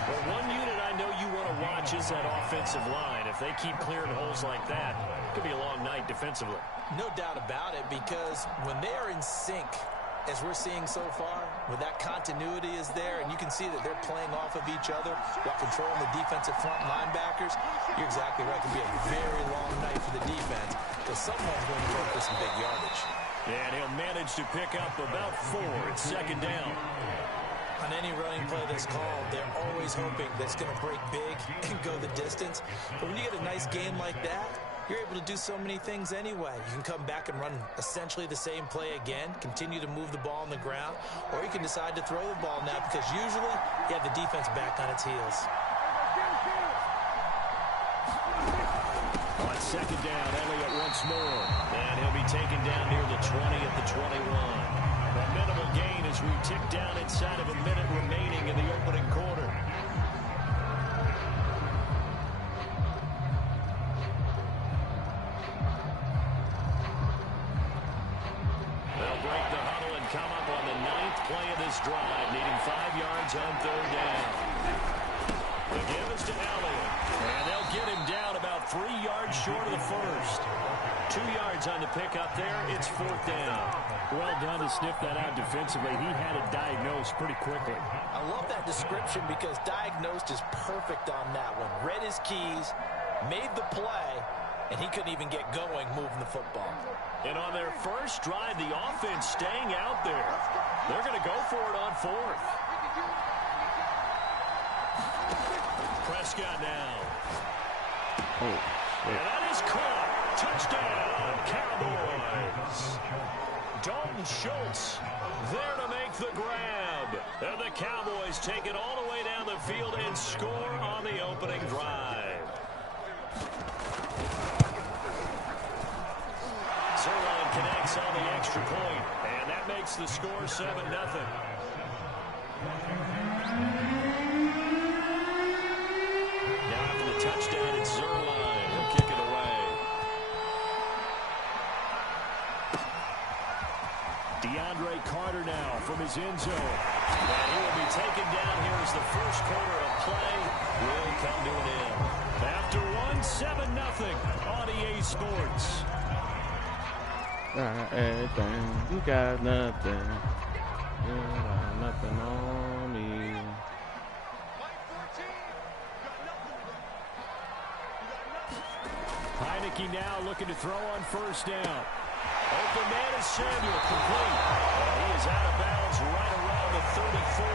Well, one unit I know you want to watch is that offensive line. If they keep clearing holes like that, it could be a long night defensively. No doubt about it, because when they are in sync, as we're seeing so far, when that continuity is there and you can see that they're playing off of each other while controlling the defensive front linebackers, you're exactly right. It can be a very long night for the defense because someone's going to go for some big yardage. And he'll manage to pick up about 4 at second down. On any running play that's called, they're always hoping that it's going to break big and go the distance. But when you get a nice game like that, you're able to do so many things anyway. You can come back and run essentially the same play again, continue to move the ball on the ground, or you can decide to throw the ball now because usually you have the defense back on its heels. On second down, Elliott once more. And he'll be taken down near the 20 at the 21. A minimal gain as we tick down inside of a minute remaining in the opening quarter. They'll break the huddle and come up on the 9th play of this drive, needing 5 yards on third down. The give is to Elliott, and they'll get him down about 3 yards short of the first. 2 yards on the pickup there. It's 4th down. Well done to sniff that out defensively. He had it diagnosed pretty quickly. I love that description because diagnosed is perfect on that one. Read his keys, made the play, and he couldn't even get going moving the football. And on their first drive, the offense staying out there. They're going to go for it on 4th. Prescott now. And that is caught. Touchdown, Cowboys. Dalton Schultz there to make the grab. And the Cowboys take it all the way down the field and score on the opening drive. Zerline connects on the extra point, and that makes the score 7-0. Now after the touchdown, it's Zerline. He'll kick it away. DeAndre Carter now from his end zone. And he will be taken down here as the first quarter of play will come to an end. After 7-0 on EA Sports. Got everything, you got nothing. You got nothing on me. Heineke now looking to throw on first down. Open man is Samuel, complete. And he is out of bounds right around the 34.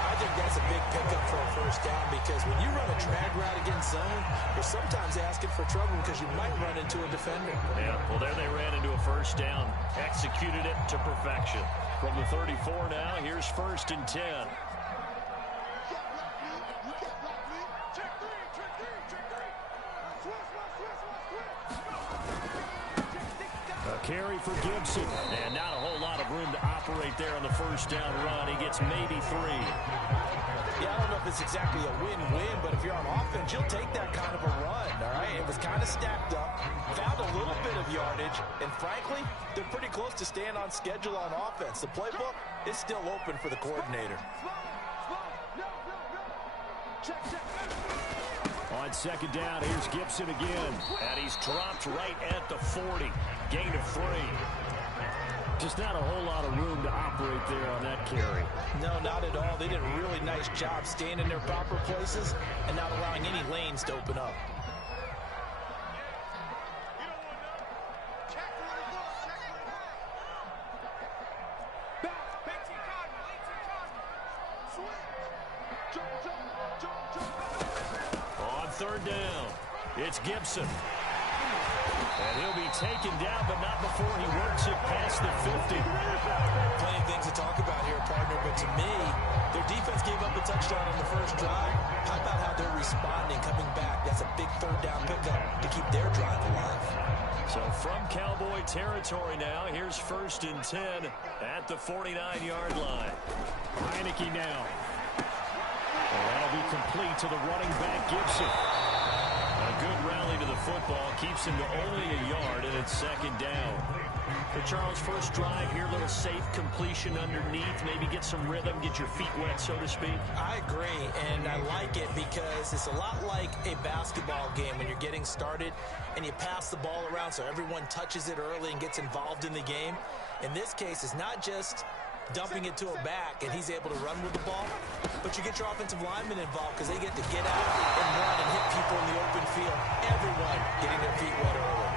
I think that's a big pickup for a first down because when you run a drag route against zone, you're sometimes asking for trouble because you might run into a defender. Yeah, well, there they ran into a first down. Executed it to perfection. From the 34 now, here's 1st and 10. Carry for Gibson. And not a whole lot of room to operate there on the first down run. He gets maybe 3. Yeah, I don't know if it's exactly a win-win, but if you're on offense, you'll take that kind of a run, all right? It was kind of stacked up, found a little bit of yardage, and frankly, they're pretty close to staying on schedule on offense. The playbook is still open for the coordinator. Check. On second down, here's Gibson again. And he's dropped right at the 40. Gain of 3. Just not a whole lot of room to operate there on that carry. No, not at all. They did a really nice job staying in their proper places and not allowing any lanes to open up. On third down, it's Gibson. And he'll be taken down, but not before he works it past the 50. Plenty of things to talk about here, partner, but to me, their defense gave up a touchdown on the first drive. How about how they're responding, coming back? That's a big third down pickup to keep their drive alive. So from Cowboy territory now, here's 1st and 10 at the 49-yard line. Heineke now. And that'll be complete to the running back, Gibson. A good rally to the football keeps him to only a yard, and it's 2nd down. For Charles, first drive here, a little safe completion underneath, maybe get some rhythm, get your feet wet, so to speak. I agree, and I like it because it's a lot like a basketball game when you're getting started and you pass the ball around so everyone touches it early and gets involved in the game. In this case, it's not just dumping it to a back and he's able to run with the ball, but you get your offensive linemen involved because they get to get out and run and hit people in the open field. Everyone getting their feet wet early.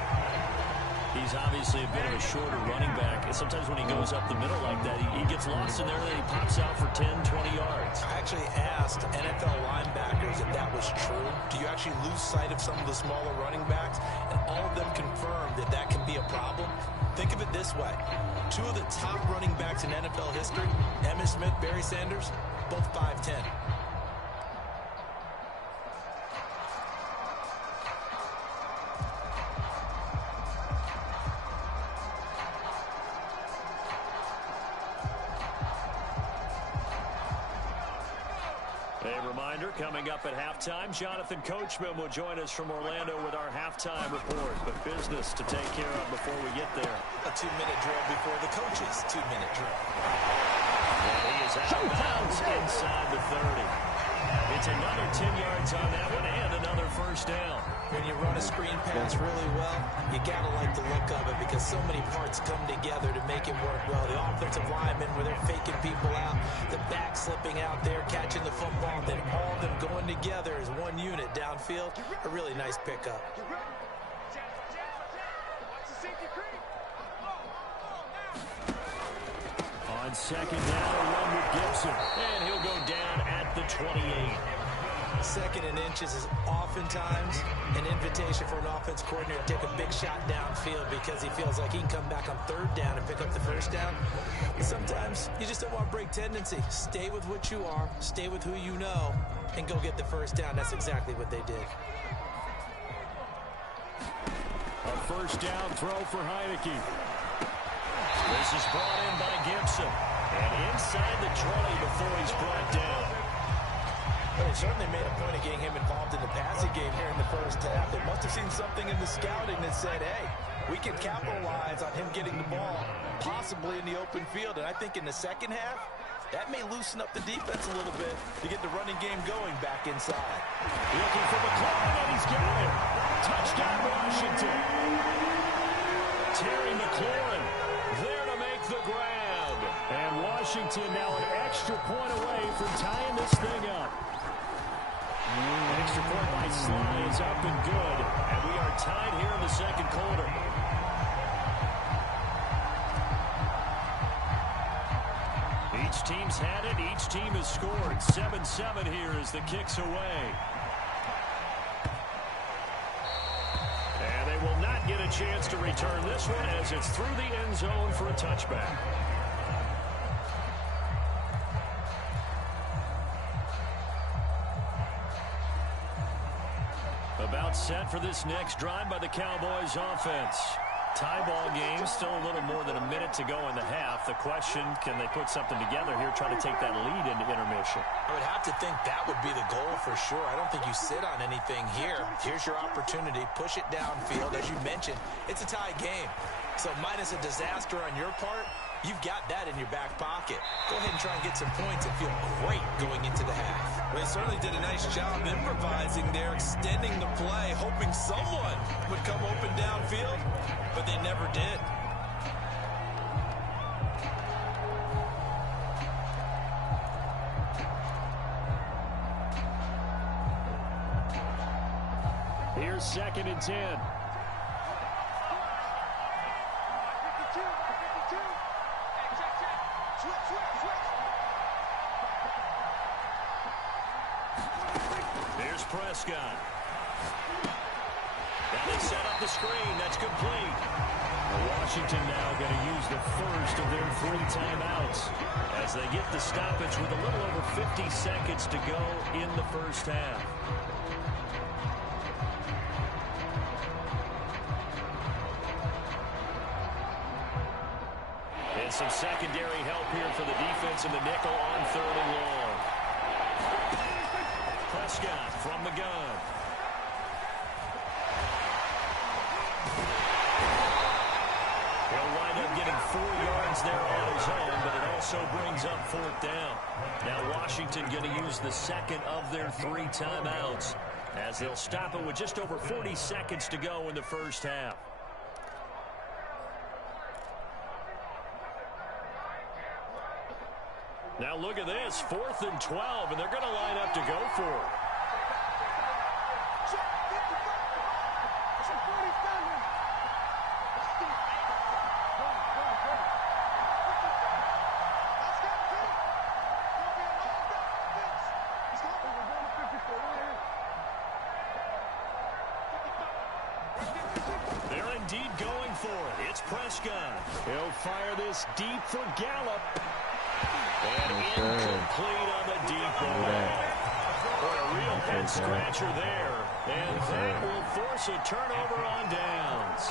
He's obviously a bit of a shorter running back, and sometimes when he goes up the middle like that, he gets lost in there and then he pops out for 10, 20 yards. I actually asked NFL linebackers if that was true. Do you actually lose sight of some of the smaller running backs? And all of them confirmed that that can be a problem. Think of it this way. 2 of the top running backs in NFL history, Emmitt Smith, Barry Sanders, both 5'10". A reminder, coming up at halftime, Jonathan Coachman will join us from Orlando with our halftime report. But business to take care of before we get there. A 2-minute drill before the coach's 2-minute drill. And he is out of bounds inside the 30. It's another 10 yards on that one and another first down. When you run a screen pass really well, you gotta like the look of it because so many parts come together to make it work well. The offensive linemen, where they're faking people out, the back slipping out there, catching the football, then all of them going together as one unit downfield. A really nice pickup. On second down, a run with Gibson, and he'll go down at the 28. 2nd and inches is oftentimes an invitation for an offense coordinator to take a big shot downfield because he feels like he can come back on 3rd down and pick up the first down. But sometimes you just don't want to break tendency. Stay with what you are, stay with who you know, and go get the first down. That's exactly what they did. A first down throw for Heineke. This is brought in by Gibson. And inside the 20 before he's brought down. Well, they certainly made a point of getting him involved in the passing game here in the first half. They must have seen something in the scouting that said, hey, we can capitalize on him getting the ball, possibly in the open field. And I think in the second half, that may loosen up the defense a little bit to get the running game going back inside. Looking for McLaurin, and he's got him. Touchdown, Washington. Terry McLaurin there to make the grab. And Washington now an extra point away from tying this thing up. Extra point by Sly is up and good. And we are tied here in the second quarter. Each team's had it. Each team has scored. 7-7 here as the kick's away. And they will not get a chance to return this one as it's through the end zone for a touchback. About set for this next drive by the Cowboys offense. Tie ball game, still a little more than a minute to go in the half. The question, can they put something together here, try to take that lead into intermission? I would have to think that would be the goal for sure. I don't think you sit on anything here. Here's your opportunity. Push it downfield. As you mentioned, it's a tie game. So minus a disaster on your part, you've got that in your back pocket. Go ahead and try and get some points and feel great going into the half. They certainly did a nice job improvising there, extending the play, hoping someone would come open downfield, but they never did. Here's 2nd and 10. Here's Prescott. Now they set up the screen. That's complete. Washington now going to use the first of their 3 timeouts as they get the stoppage with a little over 50 seconds to go in the first half. And some secondary help here for the defense in the nickel on 3rd and long. Prescott from the gun. He'll wind up getting 4 yards there on his own, but it also brings up 4th down. Now Washington going to use the 2nd of their 3 timeouts as they'll stop it with just over 40 seconds to go in the first half. Now look at this, 4th and 12, and they're going to line up to go for it. They're indeed going for it. It's Prescott. He'll fire this deep for Gallup. And incomplete on the deep ball. What a real head scratcher there. And that will force a turnover on downs.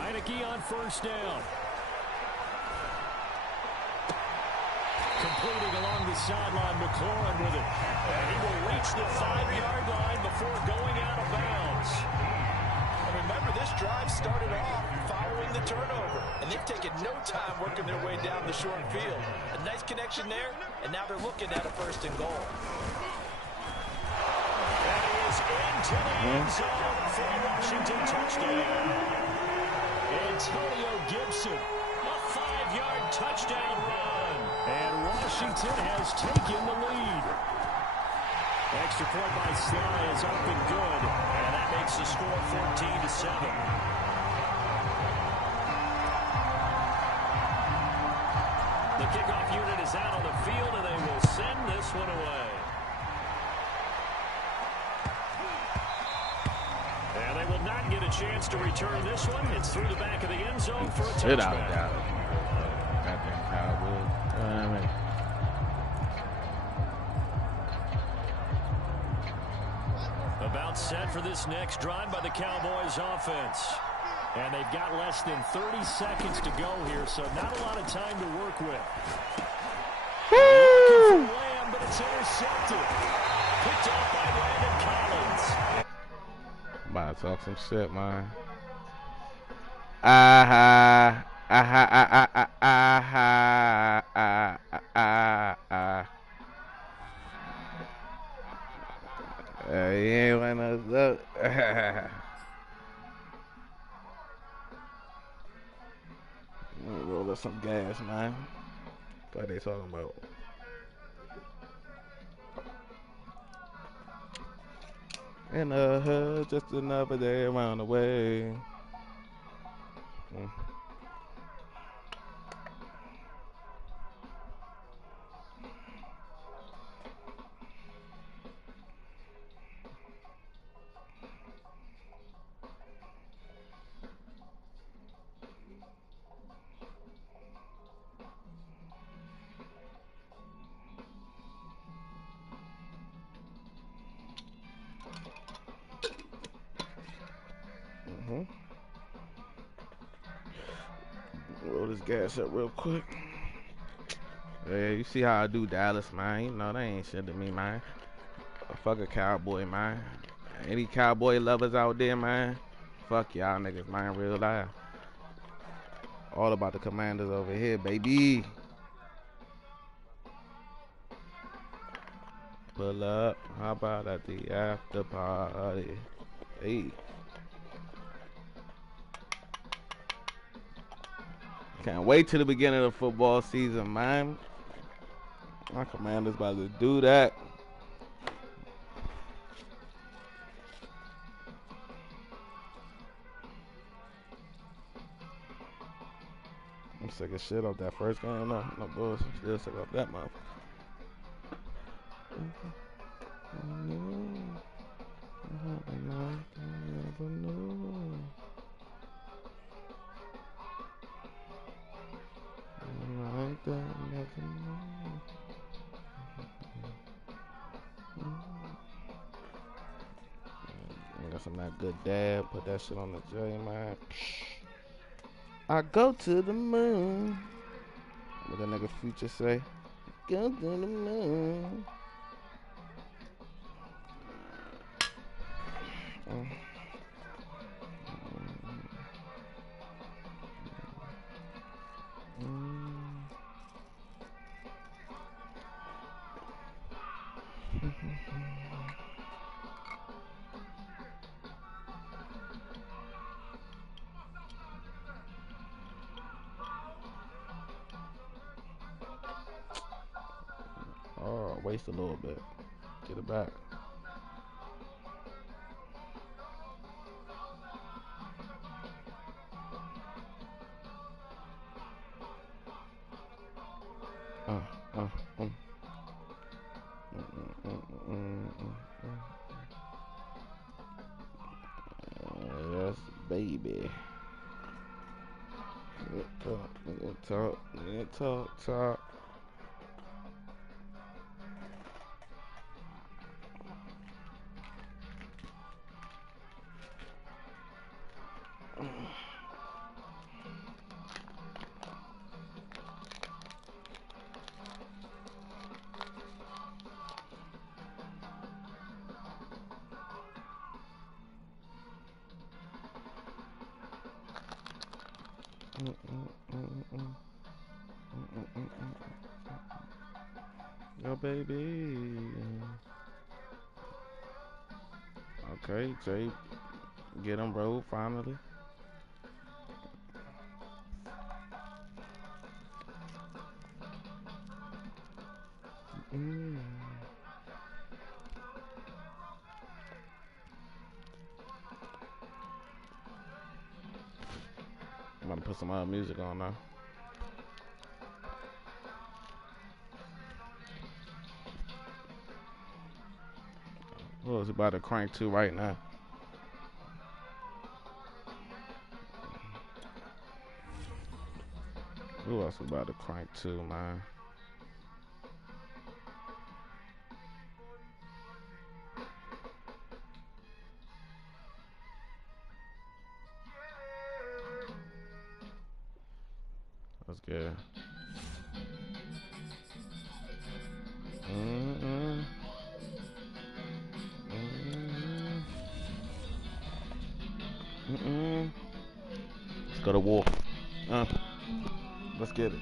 Heineke on 1st down. Completing along the sideline, McLaurin with it. And he will reach the 5-yard line before going out of bounds. And remember, this drive started off following the turnover, and they've taken no time working their way down the short field. A nice connection there, and now they're looking at a 1st and goal. That is into the end zone for a Washington touchdown. Antonio Gibson, a 5-yard touchdown run. And Washington has taken the lead. Extra point by Sly is up and good. And that makes the score 14-7. The kickoff unit is out on the field, and they will send this one away. And they will not get a chance to return this one. It's through the back of the end zone for a touchback. About set for this next drive by the Cowboys offense. And they've got less than 30 seconds to go here, so not a lot of time to work with. Looking for Lamb, but it's intercepted. Picked off by Landon Collins. About to talk some shit, man. You ain't want no look. Roll up some gas, man. What they talking about? In the hood, just another day around the way. gas up real quick. Yeah, you see how I do Dallas, man. You know, they ain't shit to me, man. Fuck a Cowboy, man. Any Cowboy lovers out there, man? Fuck y'all niggas, man. Real life. All about the Commanders over here, baby. Pull up. How about at the after party? Hey. Can't wait till the beginning of the football season, man. My Commanders about to do that. I'm sick of shit off that first game. No bullshit. Still sick off that motherfucker. Got some that good dab. Put that shit on the J, man. I go to the moon. What that nigga Future say? Go to the moon. Oh, waste a little bit. Get it back. Yes, baby. Talk. Yo, baby. Okay, Jay. Get him, bro, finally. I'm about to put some other music on now. Who else about to crank to right now? Who else about to crank to, man? That's good. Let's go to war. Let's get it.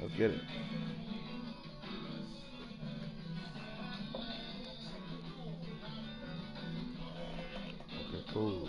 Let's get it. Okay, cool.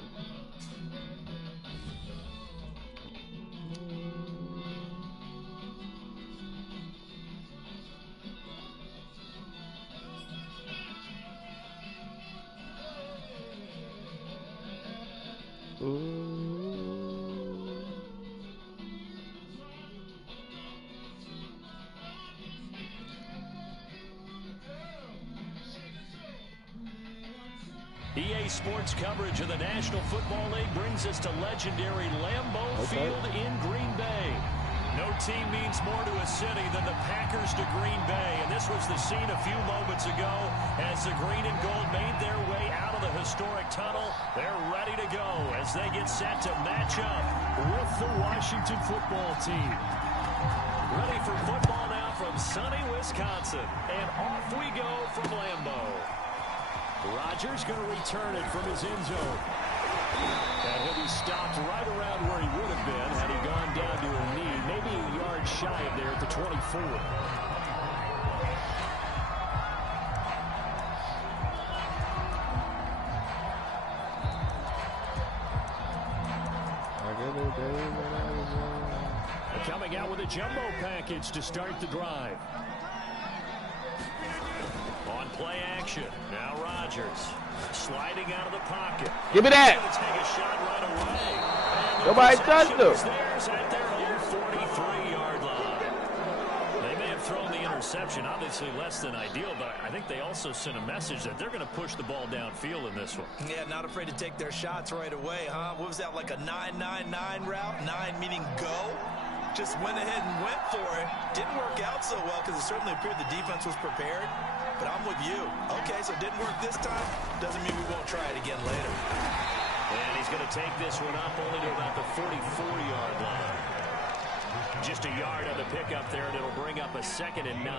sports coverage of the National Football League brings us to legendary Lambeau Field in Green Bay. No team means more to a city than the Packers to Green Bay, and this was the scene a few moments ago as the green and gold made their way out of the historic tunnel. They're ready to go as they get set to match up with the Washington football team. Ready for football now from sunny Wisconsin, and off we go from Lambeau. Rodgers going to return it from his end zone. And he'll be stopped right around where he would have been had he gone down to a knee, maybe a yard shy of there at the 24. Coming out with a jumbo package to start the drive. On play action, now Rodgers sliding out of the pocket. Give me that. Take a shot right away. Nobody touched him. Theirs at their own 43-yard line. They may have thrown the interception, obviously less than ideal, but I think they also sent a message that they're going to push the ball downfield in this one. Yeah, not afraid to take their shots right away, huh? What was that, like a 9-9-9 route? 9 meaning go? Just went ahead and went for it. Didn't work out so well because it certainly appeared the defense was prepared. But I'm with you. Okay, so it didn't work this time. Doesn't mean we won't try it again later. And he's going to take this one up only to about the 44-yard line. Just a yard on the pickup there, and it'll bring up a 2nd and 9.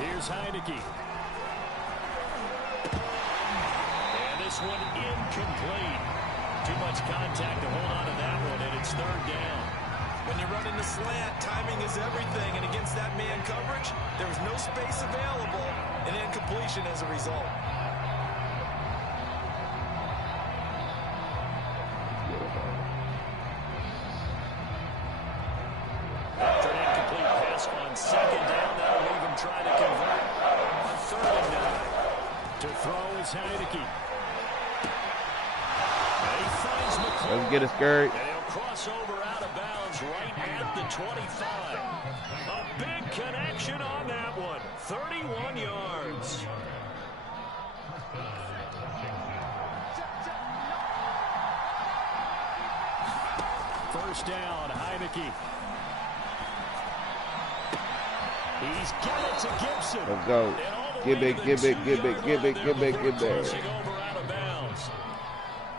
Here's Heineke. And this one incomplete. Too much contact to hold on to that one, and it's 3rd down. When you're running the slant, timing is everything, and against that man coverage, there was no space available, and incompletion as a result. After an incomplete pass on 2nd down, that'll leave him trying to convert. 3rd and 9. To throw is Heineke. Let's get it, Scurry. And he'll cross over out of bounds right at the 25. A big connection on that one. 31 yards. First down, Heineke. He's got it to Gibson. Let's go. Give it.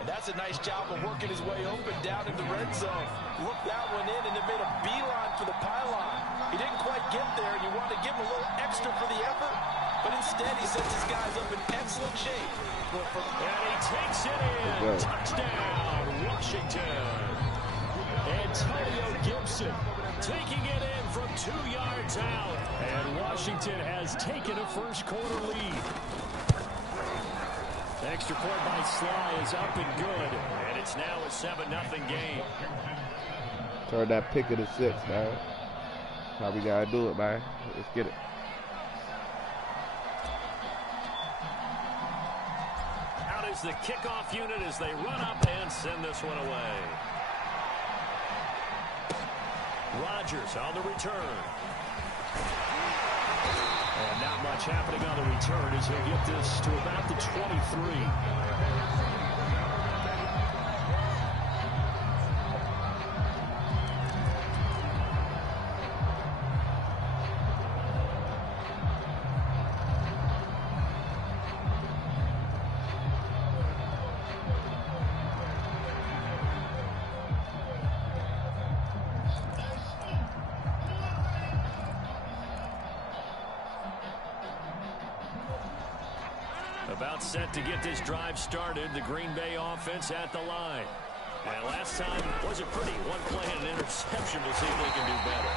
That's a nice job of working his way open down in the red zone. Looked that one in and it made a beeline for the pylon. He didn't quite get there, and you wanted to give him a little extra for the effort, but instead he sets his guys up in excellent shape. And he takes it in. Touchdown, Washington. Antonio Gibson taking it in from 2 yards out. And Washington has taken a first-quarter lead. The extra point by Sly is up and good, and it's now a 7-0 game. Turn that pick of the 6, man. How we gotta do it, man. Let's get it. Out is the kickoff unit as they run up and send this one away. Rodgers on the return. And not much happening on the return as he'll get this to about the 23. About set to get this drive started. The Green Bay offense at the line. And last time was a pretty one play and an interception. We'll see if they can do better.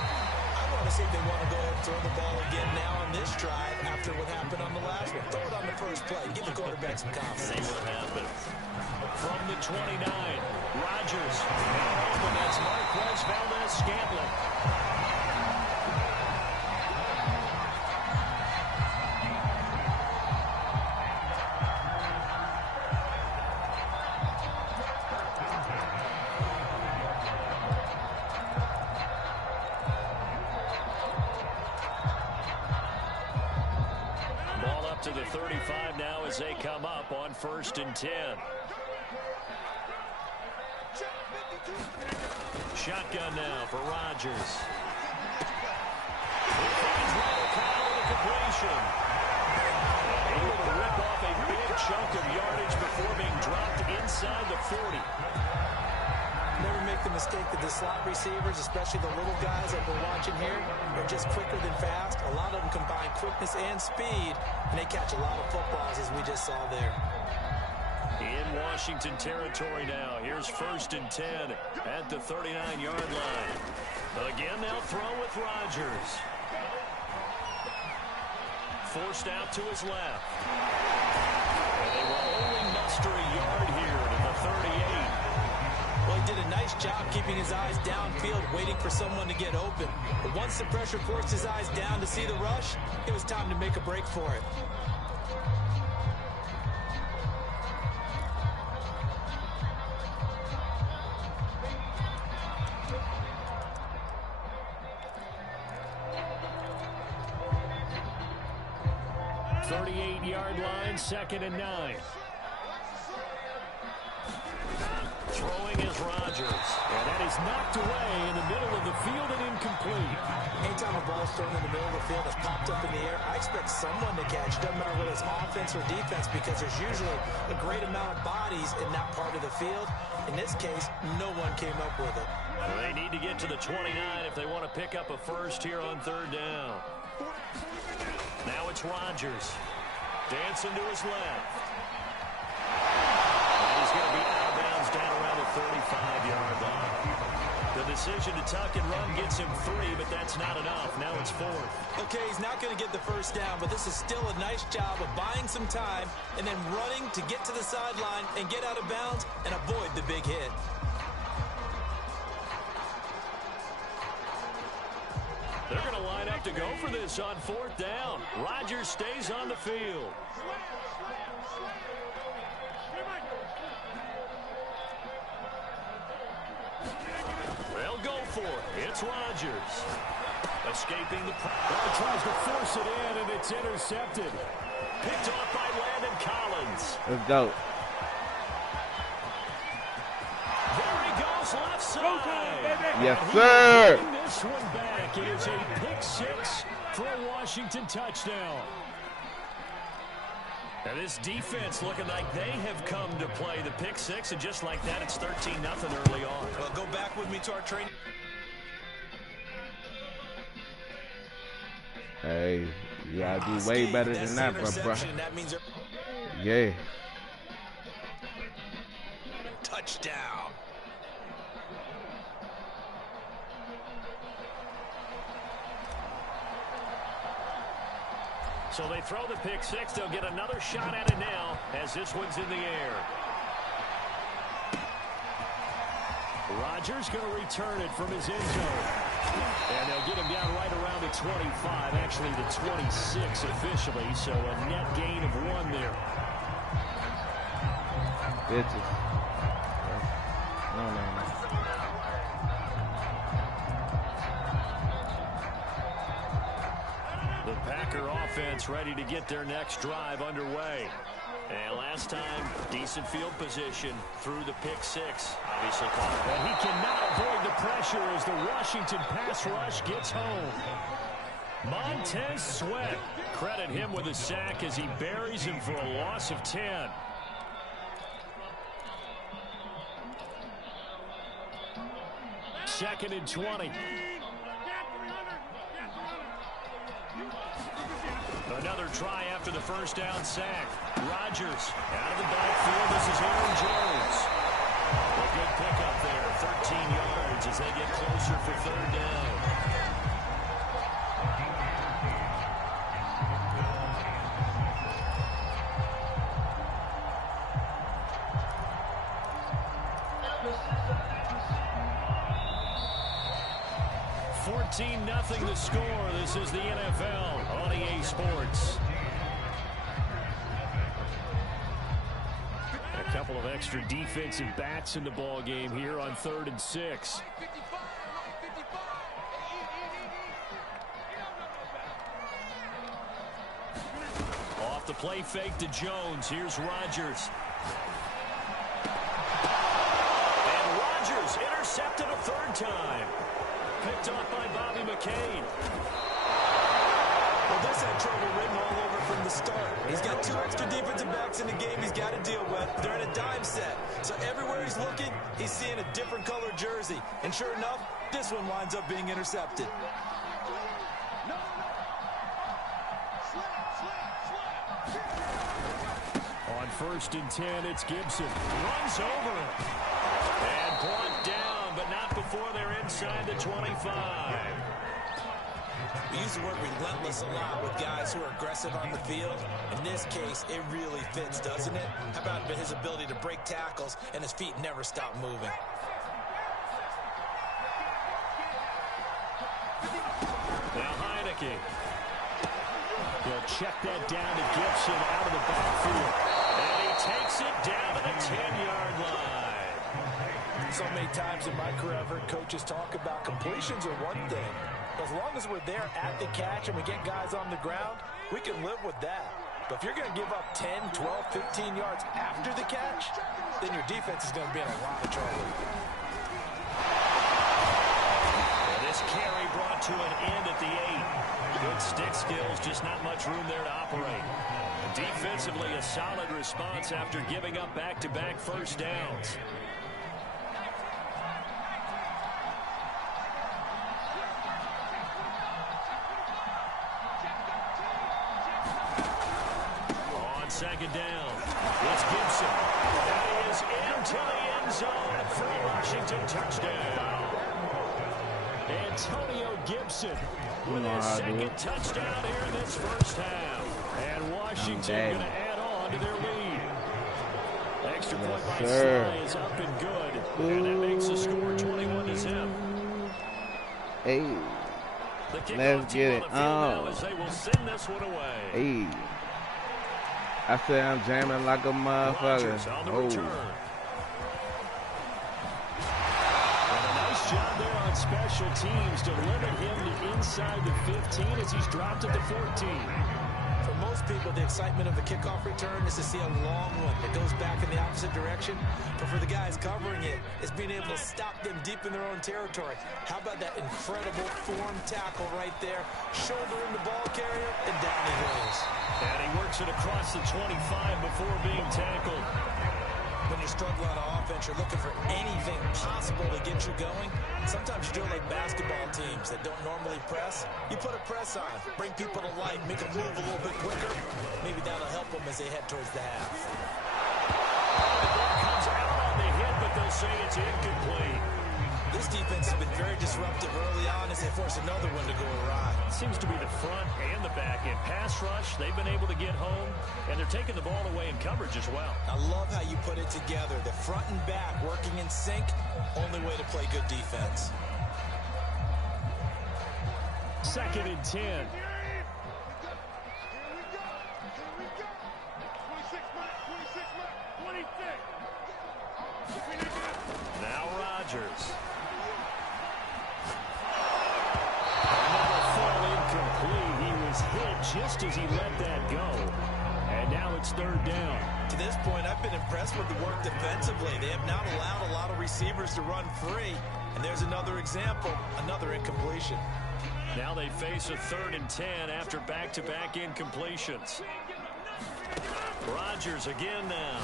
I want to see if they want to go ahead and throw the ball again now on this drive after what happened on the last one. Throw it on the first play. Give the quarterback some confidence. See what happens. From the 29, Rodgers. And that's Marquez Valdez-Scantling. to the 35 now as they come up on 1st and 10. Shotgun now for Rodgers. He finds Randall Cobb with a completion. Able to rip off a big chunk of yardage before being dropped inside the 40. Never make the mistake that the slot receivers, especially the little guys like we're watching here, are just quicker than fast. A lot of them combine quickness and speed, and they catch a lot of footballs, as we just saw there. In Washington territory now. Here's 1st and 10 at the 39-yard line. Again, they'll throw with Rodgers. Forced out to his left. And they will only muster a yard here to the 38. Well, he did a nice job keeping his eyes downfield, waiting for someone to get open. But once the pressure forced his eyes down to see the rush, it was time to make a break for it. Line, 2nd and 9. Throwing is Rodgers. And that is knocked away in the middle of the field and incomplete. Anytime a ball's thrown in the middle of the field that's popped up in the air, I expect someone to catch. It doesn't matter whether it's offense or defense, because there's usually a great amount of bodies in that part of the field. In this case, no one came up with it. Well, they need to get to the 29 if they want to pick up a first here on 3rd down. Now it's Rodgers. Dancing to his left. And he's going to be out of bounds down around the 35-yard line. The decision to tuck and run gets him 3, but that's not enough. Now it's 4th. Okay, he's not going to get the first down, but this is still a nice job of buying some time and then running to get to the sideline and get out of bounds and avoid the big hit. They're going to line up to go for this on 4th down. Rodgers stays on the field. They'll go for it. It's Rodgers. Escaping the pressure. Tries to force it in, and it's intercepted. Picked off by Landon Collins. Let's go. There he goes, left side. Yes, sir. This one back. It is a pick 6 for a Washington touchdown. Now this defense looking like they have come to play the pick 6, and just like that, it's 13-0 early on. Well, go back with me to our training. Hey, you gotta do way better than that, bro. That means yeah. touchdown. So they throw the pick 6. They'll get another shot at it now as this one's in the air. Rodgers going to return it from his end zone. And they'll get him down right around the 25, actually the 26 officially, so a net gain of 1 there. Bitches. No. The Packer offense ready to get their next drive underway. And last time, decent field position through the pick 6. Obviously caught. And he cannot avoid the pressure as the Washington pass rush gets home. Montez Sweat. Credit him with a sack as he buries him for a loss of 10. Second and 20. Another try after the first down sack. Rodgers out of the backfield. This is Aaron Jones. A good pickup there. 13 yards as they get closer for 3rd down. Nothing the score. This is the NFL on EA Sports. A couple of extra defensive backs in the ball game here on 3rd and 6. Off the play fake to Jones. Here's Rodgers. And Rodgers intercepted a third time. Picked off by Bobby McCain. Well, this had trouble written all over from the start. He's got 2 extra defensive backs in the game he's got to deal with. They're in a dime set. So everywhere he's looking, he's seeing a different color jersey. And sure enough, this one winds up being intercepted. On 1st and 10, it's Gibson. Runs over it. And brought down, but not before they're inside the 25. We use the word relentless a lot with guys who are aggressive on the field. In this case, it really fits, doesn't it? How about his ability to break tackles and his feet never stop moving? Now Heineke. He'll check that down to Gibson out of the backfield. And he takes it down to the 10-yard line. So many times in my career, I've heard coaches talk about completions are one thing. As long as we're there at the catch and we get guys on the ground, we can live with that. But if you're going to give up 10, 12, 15 yards after the catch, then your defense is going to be in a lot of trouble. And this carry brought to an end at the 8. Good stick skills, just not much room there to operate. Defensively, a solid response after giving up back-to-back first downs. Second down. It's Gibson. And he is into the end zone for a Washington touchdown. Antonio Gibson with his second touchdown here in this first half. And Washington going to add on to their lead. Extra point by Sly is up and good. And that makes the score 21-0. Hey. Let's get it on. As they will send this one away. Hey. I say I'm jamming like a motherfucker. Oh. And a nice job there on special teams to limit him to inside the 15 as he's dropped at the 14. For most people, the excitement of the kickoff return is to see a long one that goes back in the opposite direction. But for the guys covering it, it's being able to stop them deep in their own territory. How about that incredible form tackle right there? Shouldering the ball carrier, and down he goes. And he works it across the 25 before being tackled. When you're struggling on offense, you're looking for anything possible to get you going. Sometimes you do it like basketball teams that don't normally press. You put a press on, bring people to life, make them move a little bit quicker. Maybe that'll help them as they head towards the half. The ball comes out on the hit, but they'll say it's incomplete. This defense has been very disruptive early on as they force another one to go awry. Seems to be the front and the back end. Pass rush, they've been able to get home, and they're taking the ball away in coverage as well. I love how you put it together. The front and back working in sync, only way to play good defense. 2nd and 10. Now Rodgers. Hit just as he let that go. And now it's 3rd down. To this point, I've been impressed with the work defensively. They have not allowed a lot of receivers to run free. And there's another example, another incompletion. Now they face a 3rd and 10 after back-to-back incompletions. Rodgers again now.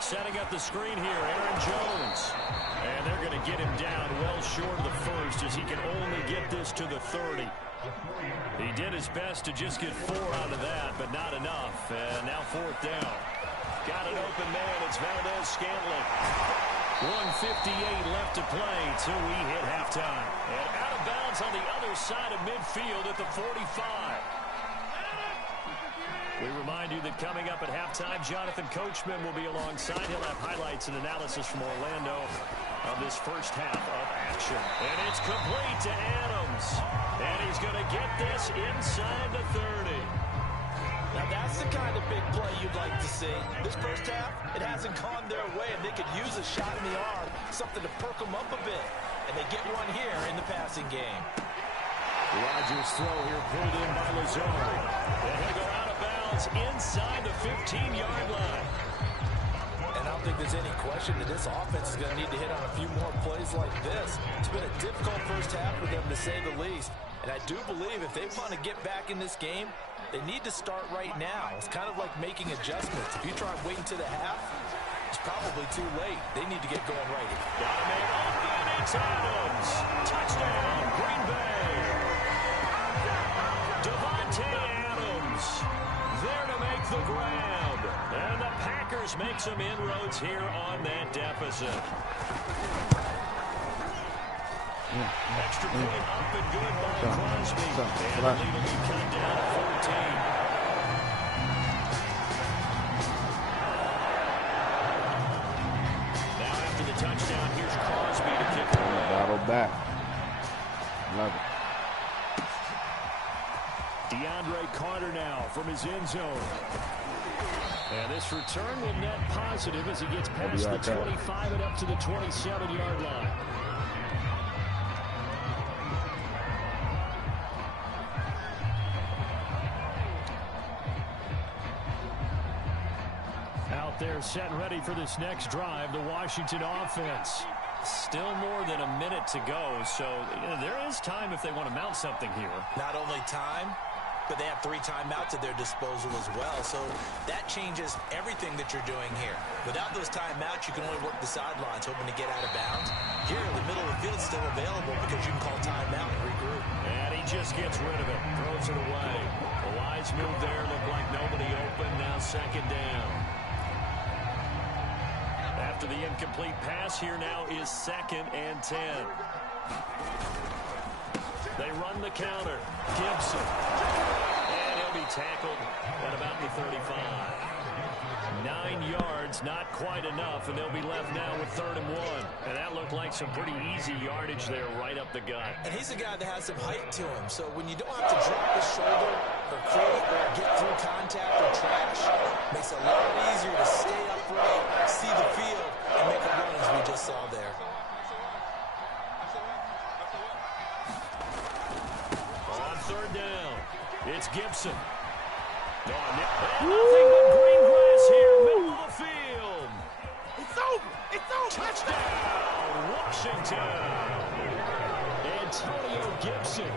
Setting up the screen here, Aaron Jones. And they're going to get him down well short of the first as he can only get this to the 30. He did his best to just get 4 out of that, but not enough. And now 4th down. Got an open man. It's Valdez-Scantling. 1:58 left to play till we hit halftime. And out of bounds on the other side of midfield at the 45. We remind you that coming up at halftime, Jonathan Coachman will be alongside. He'll have highlights and analysis from Orlando of this first half of action. And it's complete to Adams. And he's going to get this inside the 30. Now that's the kind of big play you'd like to see. This first half, it hasn't gone their way, and they could use a shot in the arm, something to perk them up a bit. And they get one here in the passing game. Rodgers' throw here pulled in by Lazard. And he'll go out of bounds is inside the 15-yard line. And I don't think there's any question that this offense is going to need to hit on a few more plays like this. It's been a difficult first half for them, to say the least. And I do believe if they want to get back in this game, they need to start right now. It's kind of like making adjustments. If you try waiting to the half, it's probably too late. They need to get going right here. Got a man open. It's Adams. Touchdown, Green Bay. Devontae Adams there to make the grab. And the Packers make some inroads here on that deficit. Extra point up and good by Crosby. And the lead will be cut down to 14. Now after the touchdown, here's Crosby to kick it away. Battle back. Love it. DeAndre Carter now from his end zone. And this return will net positive as he gets past the 25 and up to the 27-yard line. Out there set and ready for this next drive, the Washington offense. Still more than a minute to go, so there is time if they want to mount something here. Not only time, but they have 3 timeouts at their disposal as well, so that changes everything that you're doing here. Without those timeouts, you can only work the sidelines, hoping to get out of bounds. Here, the middle of the field is still available because you can call timeout and regroup. And he just gets rid of it, throws it away. The wise move there, looked like nobody open, now second down. After the incomplete pass, here now is 2nd and 10. They run the counter. Gibson. And he'll be tackled at about the 35. 9 yards, not quite enough, and they'll be left now with 3rd and 1. And that looked like some pretty easy yardage there right up the gut. And he's a guy that has some height to him, so when you don't have to drop his shoulder or create or get through contact or trash, makes it a lot easier to stay upright, see the field, and make a run as we just saw there. On 3rd down, it's Gibson. And nothing but green grass here, middle of the field. It's over. It's over. Touchdown, Washington. Antonio Gibson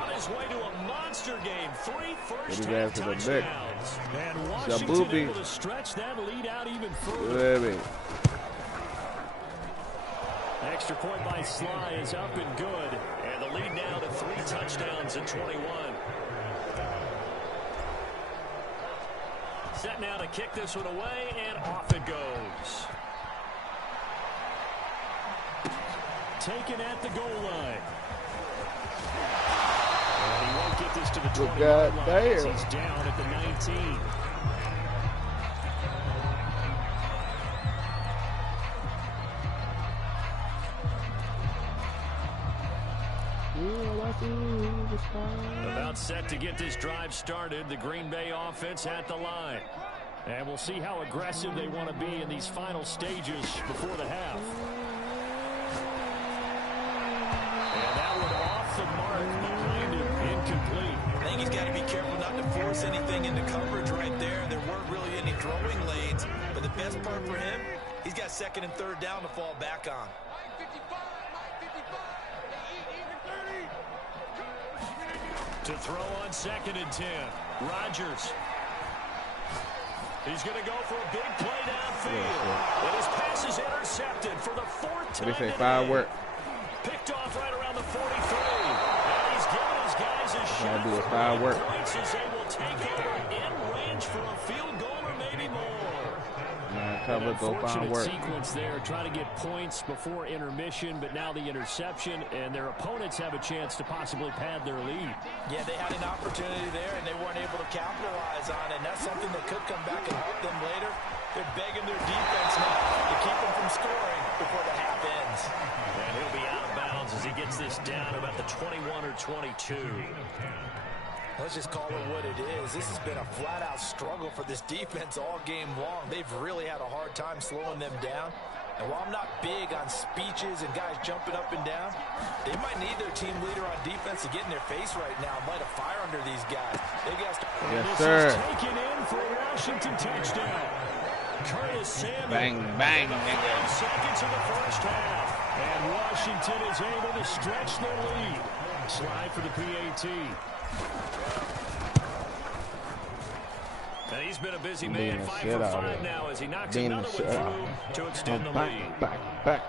on his way to a monster game. 3 first-half touchdowns. And Washington able to stretch that lead out even further. Extra point by Sly is up and good. And the lead now to 3 touchdowns at 21. Set now to kick this one away, and off it goes. Taken at the goal line. And he won't get this to the 20-yard line as he's down at the 19. About set to get this drive started. The Green Bay offense at the line. And we'll see how aggressive they want to be in these final stages before the half. And that one off the mark behind him, incomplete. I think he's got to be careful not to force anything into coverage right there. There weren't really any throwing lanes, but the best part for him, he's got 2nd and 3rd down to fall back on. To throw on 2nd and 10. Rodgers. He's going to go for a big play downfield. And his pass is intercepted for the 4th time. What do you say, firework? Picked off right around the 43. And he's giving his guys a shot do a for firework. points as they will take over in range for a field goal or maybe more. Cover, go firework. Sequence there, trying to get points before intermission, but now the interception, and their opponents have a chance to possibly pad their lead. Yeah, they had an opportunity there, and they weren't able to capitalize on it, and that's something that could come back and hurt them later. They're begging their defense now to keep them from scoring before the half ends. And he'll be out of bounds as he gets this down about the 21 or 22. Let's just call it what it is. This has been a flat-out struggle for this defense all game long. They've really had a hard time slowing them down. And while I'm not big on speeches and guys jumping up and down, they might need their team leader on defense to get in their face right now and light a fire under these guys. They got to... Yes, this sir. is taken in for a Washington touchdown. Curtis Samuel. Bang, bang, 5 nigga. seconds in the first half. And Washington is able to stretch their lead. Slide for the PAT. And he's been a busy man. 5 for 5 now as he knocks another one through to extend the lead. Back.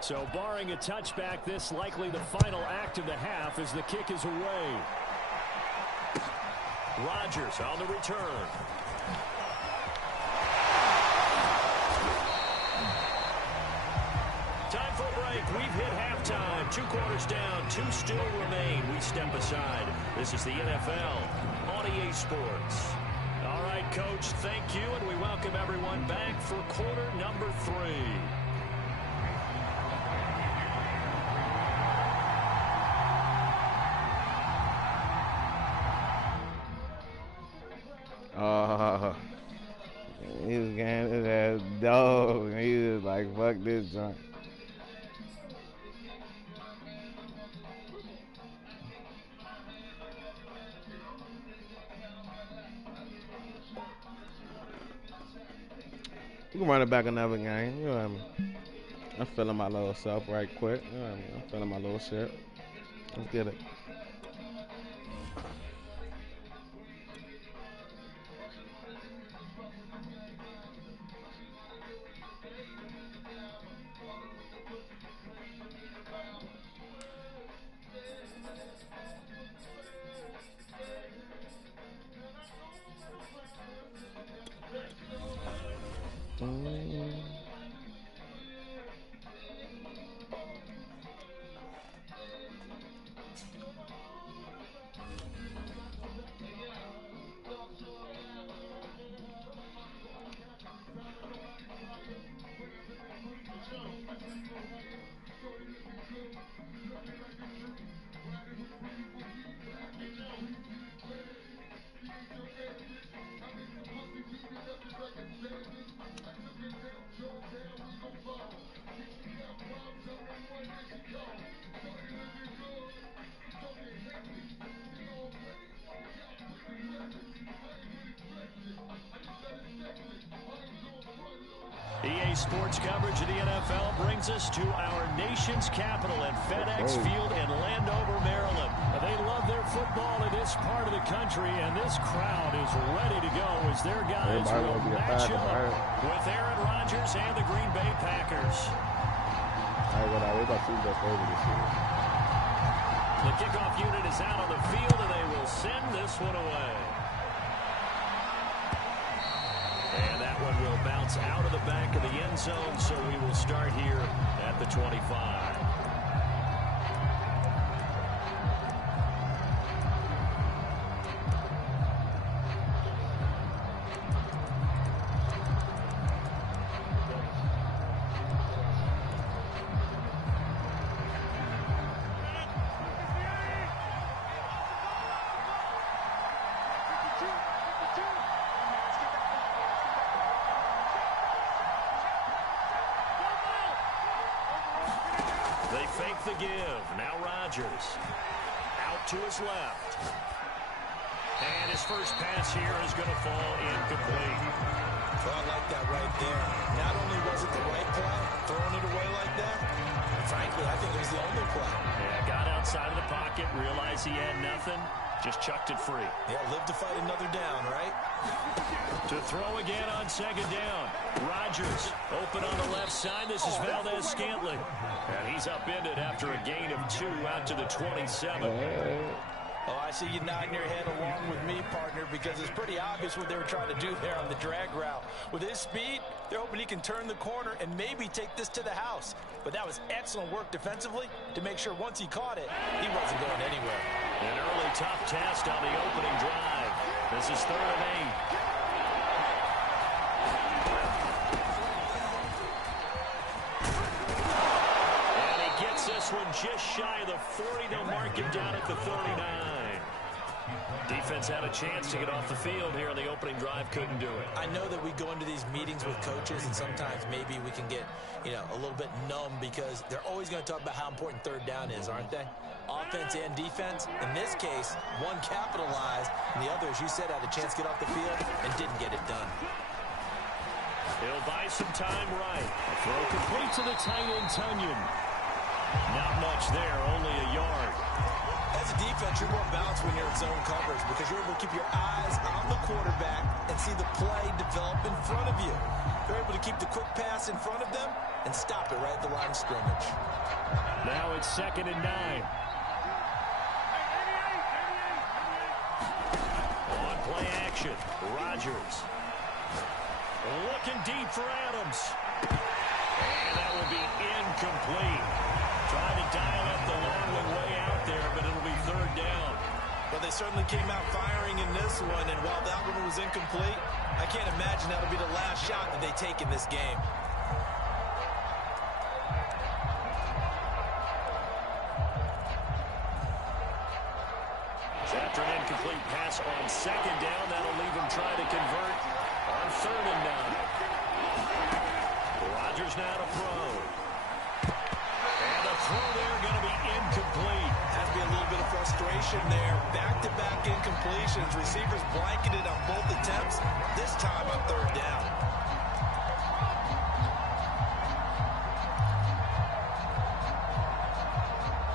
So barring a touchback, this likely the final act of the half as the kick is away. Rodgers on the return. Time for a break. We've hit halftime. 2 quarters down. 2 still remain. We step aside. This is the NFL on EA Sports. All right, Coach, thank you, and we welcome everyone back for quarter number 3. He was getting his ass dog. He was like, fuck this joint. We can run it back another game. You know what I mean? I'm feeling my little self right quick. You know what I mean? I'm feeling my little shit. Let's get it. EA Sports coverage of the NFL brings us to our nation's capital at FedEx Field in Landover, Maryland. They love their football in this part of the country, and this crowd is ready to go as their guys will match up with Aaron Rodgers and the Green Bay Packers. The kickoff unit is out on the field, and they will send this one away. And that one will bounce out of the back of the end zone, so we will start here at the 25. They fake the give. Now Rodgers. Out to his left. And his first pass here is going to fall incomplete. Well, I like that right there. Not only was it the right play, throwing it away like that, frankly, I think it was the only play. Yeah, got outside of the pocket, realized he had nothing, just chucked it free. Yeah, live to fight another down, right? To throw again on second down. Rodgers open on the left side. This is Valdez-Scantling. And he's upended after a gain of 2 out to the 27. Oh, I see you nodding your head along with me, partner, because it's pretty obvious what they were trying to do there on the drag route. With his speed, they're hoping he can turn the corner and maybe take this to the house. But that was excellent work defensively to make sure once he caught it, he wasn't going anywhere. An early tough test on the opening drive. This is 3rd and 8. one just shy of the 40. They'll mark him down at the 39. Defense had a chance to get off the field here on the opening drive. Couldn't do it. I know that we go into these meetings with coaches, and sometimes maybe we can get, a little bit numb because they're always going to talk about how important third down is, aren't they? Offense and defense. In this case, one capitalized, and the other, as you said, had a chance to get off the field and didn't get it done. He'll buy some time right. A throw complete to the tight end, Tunyon. Not much there, only a yard. As a defense, you're more balanced when you're in zone coverage because you're able to keep your eyes on the quarterback and see the play develop in front of you. You're able to keep the quick pass in front of them and stop it right at the line of scrimmage. Now it's 2nd and 9. On play action, Rodgers. Looking deep for Adams. And that will be incomplete. Trying to dial up the long one way out there, but it'll be 3rd down. Well, they certainly came out firing in this one, and while that one was incomplete, I can't imagine that'll be the last shot that they take in this game. After an incomplete pass on 2nd down, that'll leave him trying to convert on 3rd and 9. Rodgers now to throw. And the throw there going to be incomplete. Has to be a little bit of frustration there. Back-to-back incompletions. Receivers blanketed on both attempts, this time on 3rd down.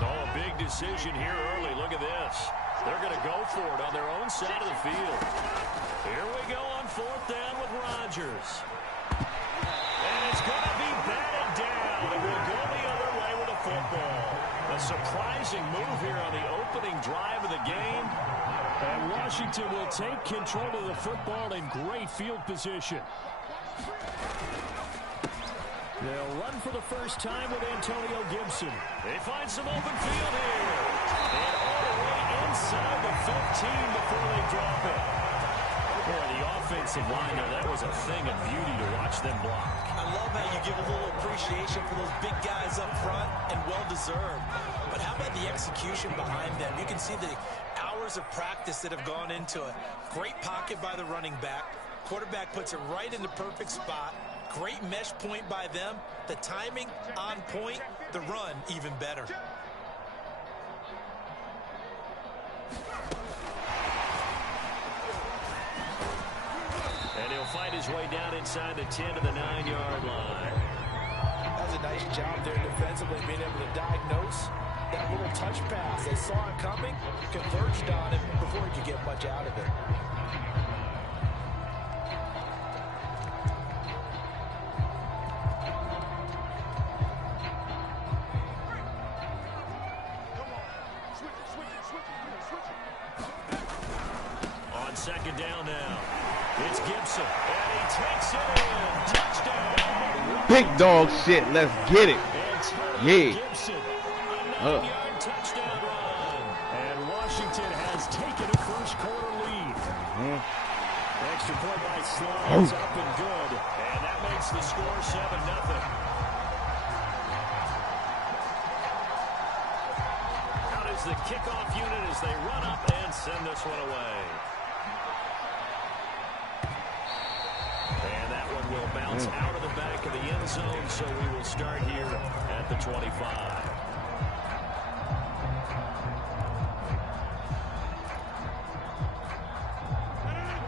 Oh, a big decision here early. Look at this. They're going to go for it on their own side of the field. Here we go on 4th down with Rodgers. And it's going to be batted down. It will go the other way with a football. A surprising move here on the opening drive of the game. And Washington will take control of the football in great field position. They'll run for the first time with Antonio Gibson. They find some open field here. And all the way inside the 15 before they drop it. Boy, the offensive line there, that was a thing of beauty to watch them block. I love how you give a little appreciation for those big guys up front, and well-deserved. But how about the execution behind them? You can see the hours of practice that have gone into it. Great pocket by the running back. Quarterback puts it right in the perfect spot. Great mesh point by them. The timing on point. The run even better. And he'll fight his way down inside the 10 to the 9-yard line. That was a nice job there defensively, being able to diagnose that little touch pass. They saw it coming, converged on it before he could get much out of it. On 2nd down now, it's Gibson, and he takes it in. Touchdown. Big dog shit. Let's get it. Yeah. Gibson, a 9-yard touchdown run. And Washington has taken a first-quarter lead. Extra point by Sloan is up and good. And that makes the score 7-0. Out is the kickoff unit as they run up and send this one away. And that one will bounce out of the back of the end zone, so we will start here at the 25.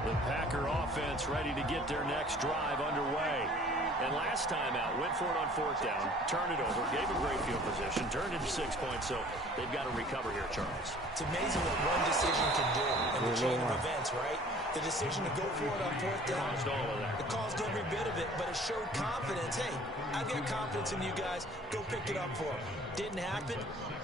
The Packer offense ready to get their next drive underway. And last time out, went for it on 4th down, turned it over, gave a great field position, turned into 6 points, so they've got to recover here, Charles. It's amazing what one decision can do in the chain of events, right? The decision to go for it on 4th down, Caused all of that. it caused every bit of it, but it showed confidence. Hey, I've got confidence in you guys. Go pick it up for them. Didn't happen.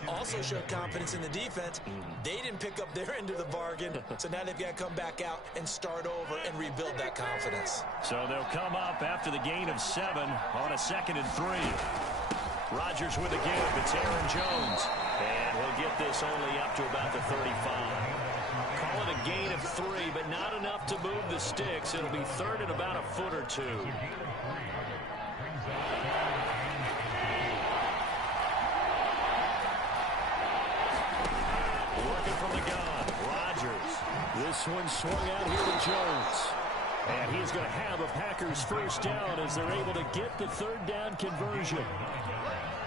Also showed confidence in the defense. They didn't pick up their end of the bargain, so now they've got to come back out and start over and rebuild that confidence. So they'll come up after the gain of 7 on a 2nd and 3. Rodgers with a give. It's Aaron Jones. And he'll get this only up to about the 35. Call it a gain of 3, but not enough to move the sticks. It'll be 3rd and about a foot or 2. looking from the gun. Rodgers. This one swung out here to Jones. And he's going to have a Packers first down as they're able to get the third down conversion.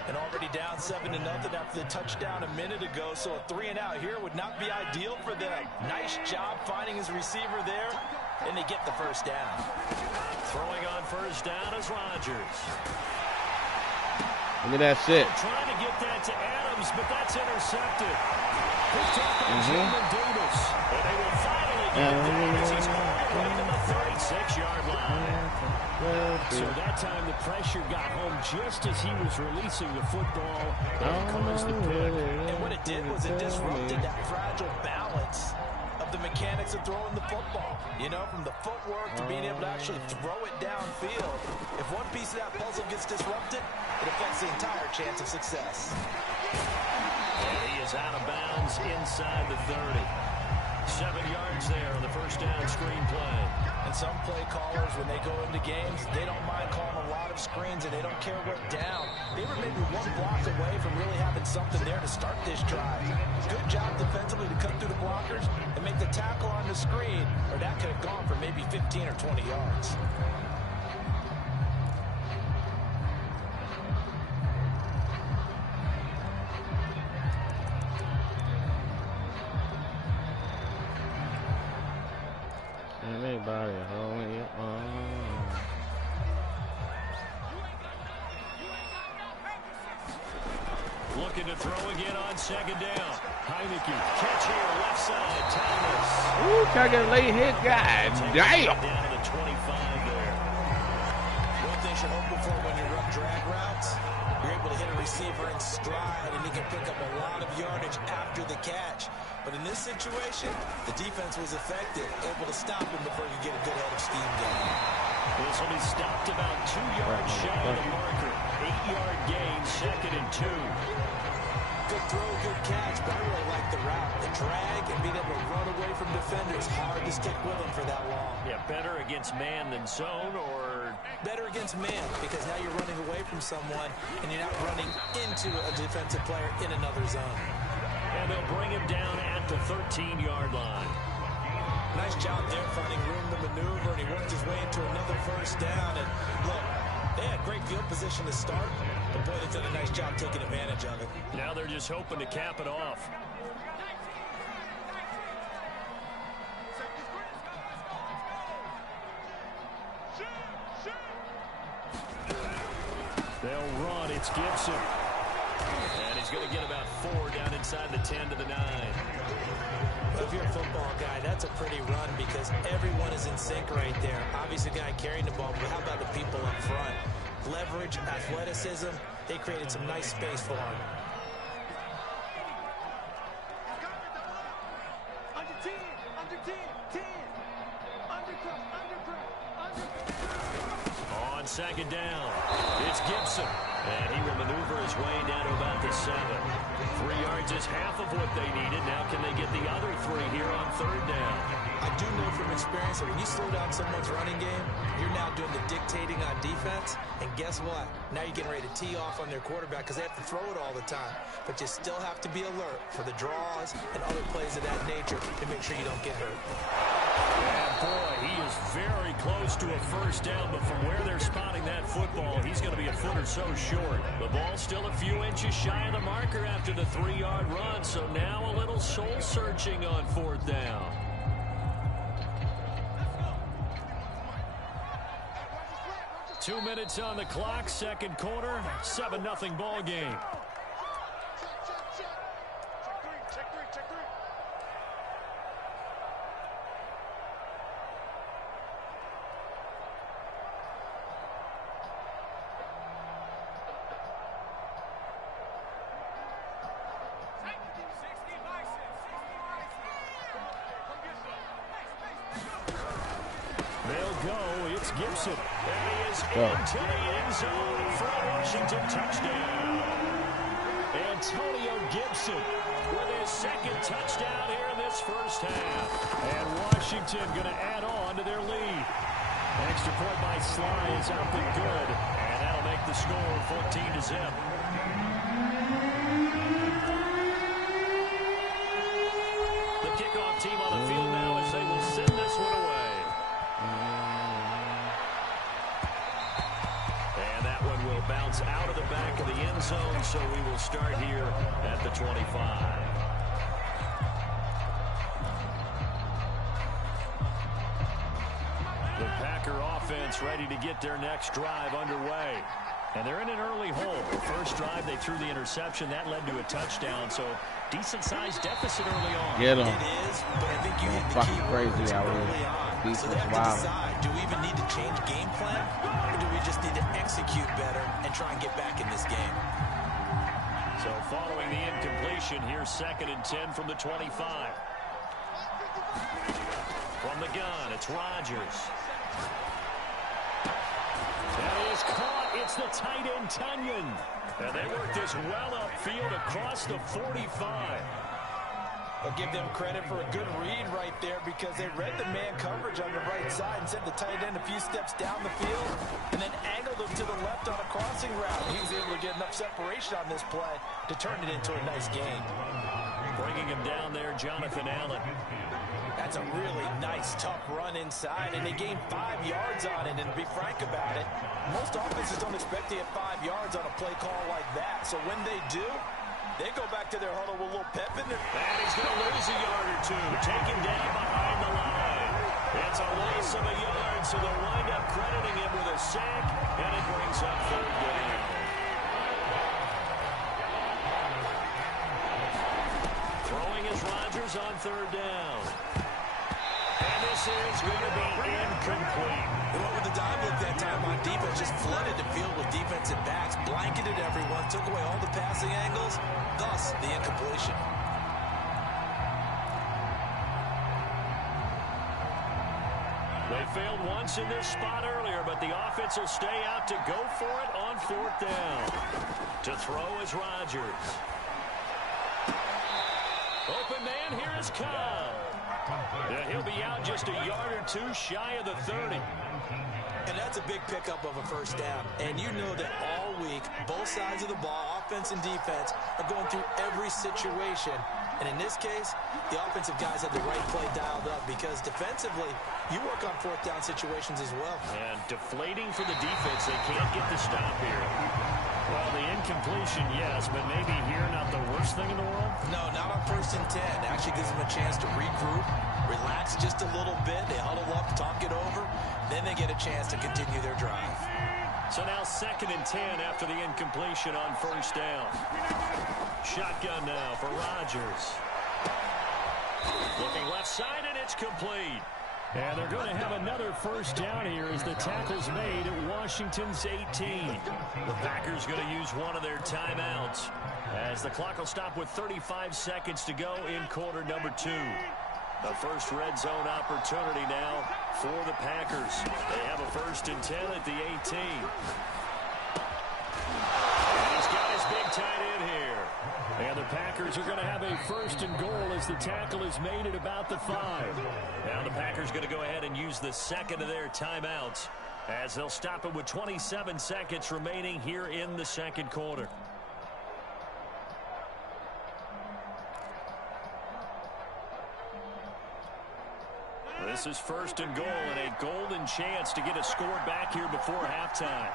And already down 7-0 after the touchdown a minute ago, so a 3-and-out here would not be ideal for them. Nice job finding his receiver there, and they get the first down. Throwing on first down is Rodgers. Look at that shit. Trying to get that to Adams, but that's intercepted. Picked up by Jamin Davis. And they will finally get it down as he's hauled right to the 36-yard line. So that time the pressure got home just as he was releasing the football and caused the pick. And what it did was it disrupted that fragile balance of the mechanics of throwing the football. You know, from the footwork to being able to actually throw it downfield. If one piece of that puzzle gets disrupted, it affects the entire chance of success. And he is out of bounds inside the 30. 7 yards there on the first down screen play. And some play callers, when they go into games, they don't mind calling a lot of screens and they don't care what down. They were maybe one block away from really having something there to start this drive. Good job defensively to cut through the blockers and make the tackle on the screen, or that could have gone for maybe 15 or 20 yards. Anybody hold me on? Looking to throw again on second down. Heineke, catch here, left side, Thomas. Ooh, can I get a late hit, guy? Damn. Down to the 25 there. One thing you're hoping for when you run drag routes, you're able to hit a receiver in stride and he can pick up a lot of yardage after the catch. But in this situation, the defense was effective, able to stop him before he could get a good head of steam going. This will be stopped about 2 yards shy of the marker. 8-yard gain, 2nd and 2. Good throw, good catch, but I really like the route. The drag and being able to run away from defenders. Hard to stick with them for that long. Yeah, better against man than zone, or better against man, because now you're running away from someone and you're not running into a defensive player in another zone. And they'll bring him down at the 13-yard line. Nice job there finding room to maneuver, and he worked his way into another first down. And look, they had great field position to start, but boy, they've done a nice job taking advantage of it. Now they're just hoping to cap it off. They'll run. It's Gibson. And he's going to get about 4 down inside the 10 to the 9. Well, if you're a football guy, that's a pretty run because everyone is in sync right there. Obviously, the guy carrying the ball, but how about the people up front? Leverage, athleticism, they created some nice space for him. On second down, it's Gibson. And he will maneuver his way down to about the 7. 3 yards is half of what they needed. Now can they get the other 3 here on third down? I do know from experience that when you slow down someone's running game, you're now doing the dictating on defense. And guess what? Now you're getting ready to tee off on their quarterback because they have to throw it all the time. But you still have to be alert for the draws and other plays of that nature to make sure you don't get hurt. And boy, he is very close to a first down, but from where they're spotting that football, he's going to be a foot or so short. The ball's still a few inches shy of the marker after the 3-yard run, so now a little soul-searching on 4th down. Two minutes on the clock, second quarter, 7-0 ball game. They'll go. It's Gibson. And he is into the end zone for a Washington touchdown. Antonio Gibson with his 2nd touchdown here in this first half. And Washington going to add on to their lead. Extra point by Sly is up and good. And that'll make the score 14-0. team on the field now as they will send this one away. And that one will bounce out of the back of the end zone, so we will start here at the 25. The Packer offense ready to get their next drive underway. And they're in an early hole. The first drive, they threw the interception. That led to a touchdown. So, decent-sized deficit early on. Get him. It is, but I think you hit the Fucking key crazy words out early here. on. So they have to decide, do we even need to change game plan, or do we just need to execute better and try and get back in this game? So, following the incompletion, here's 2nd and 10 from the 25. From the gun, it's Rodgers. That is caught. It's the tight end, Tunyon. And they work this well upfield across the 45. I'll give them credit for a good read right there because they read the man coverage on the right side and sent the tight end a few steps down the field and then angled him to the left on a crossing route. He was able to get enough separation on this play to turn it into a nice gain. Bringing him down there, Jonathan Allen. That's a really nice, tough run inside, and they gained 5 yards on it. And to be frank about it, most offenses don't expect to get 5 yards on a play call like that. So when they do, they go back to their huddle with a little pep in there. And he's going to lose a yard or two. Taken down behind the line. It's a loss of a yard, so they'll wind up crediting him with a sack, and it brings up 3rd down. Throwing is Rodgers on 3rd down. And this is going to be incomplete. They went with the dime look that time on defense, just flooded the field with defensive backs, blanketed everyone, took away all the passing angles, thus the incompletion. They failed once in this spot earlier, but the offense will stay out to go for it on 4th down. To throw is Rodgers. Open man, here is Cobb. Yeah, he'll be out just a yard or two shy of the 30. And that's a big pickup of a 1st down. And you know that all week, both sides of the ball, offense and defense, are going through every situation. And in this case, the offensive guys had the right play dialed up because defensively, you work on 4th down situations as well. And deflating for the defense. They can't get the stop here. Well, the incompletion, yes, but maybe here not the worst thing in the world? No, not on 1st and 10. It actually gives them a chance to regroup, relax just a little bit. They huddle up, talk it over. Then they get a chance to continue their drive. So now 2nd and 10 after the incompletion on 1st down. Shotgun now for Rodgers. Looking left side, and it's complete. And they're going to have another 1st down here as the tackle's made at Washington's 18. The Packers going to use one of their timeouts as the clock will stop with 35 seconds to go in quarter number 2. The first red zone opportunity now for the Packers. They have a 1st and 10 at the 18. And he's got his big tight end here. And the Packers are going to have a 1st and goal as the tackle is made at about the 5. Now the Packers going to go ahead and use the 2nd of their timeouts as they'll stop it with 27 seconds remaining here in the 2nd quarter. This is 1st and goal and a golden chance to get it scored back here before halftime.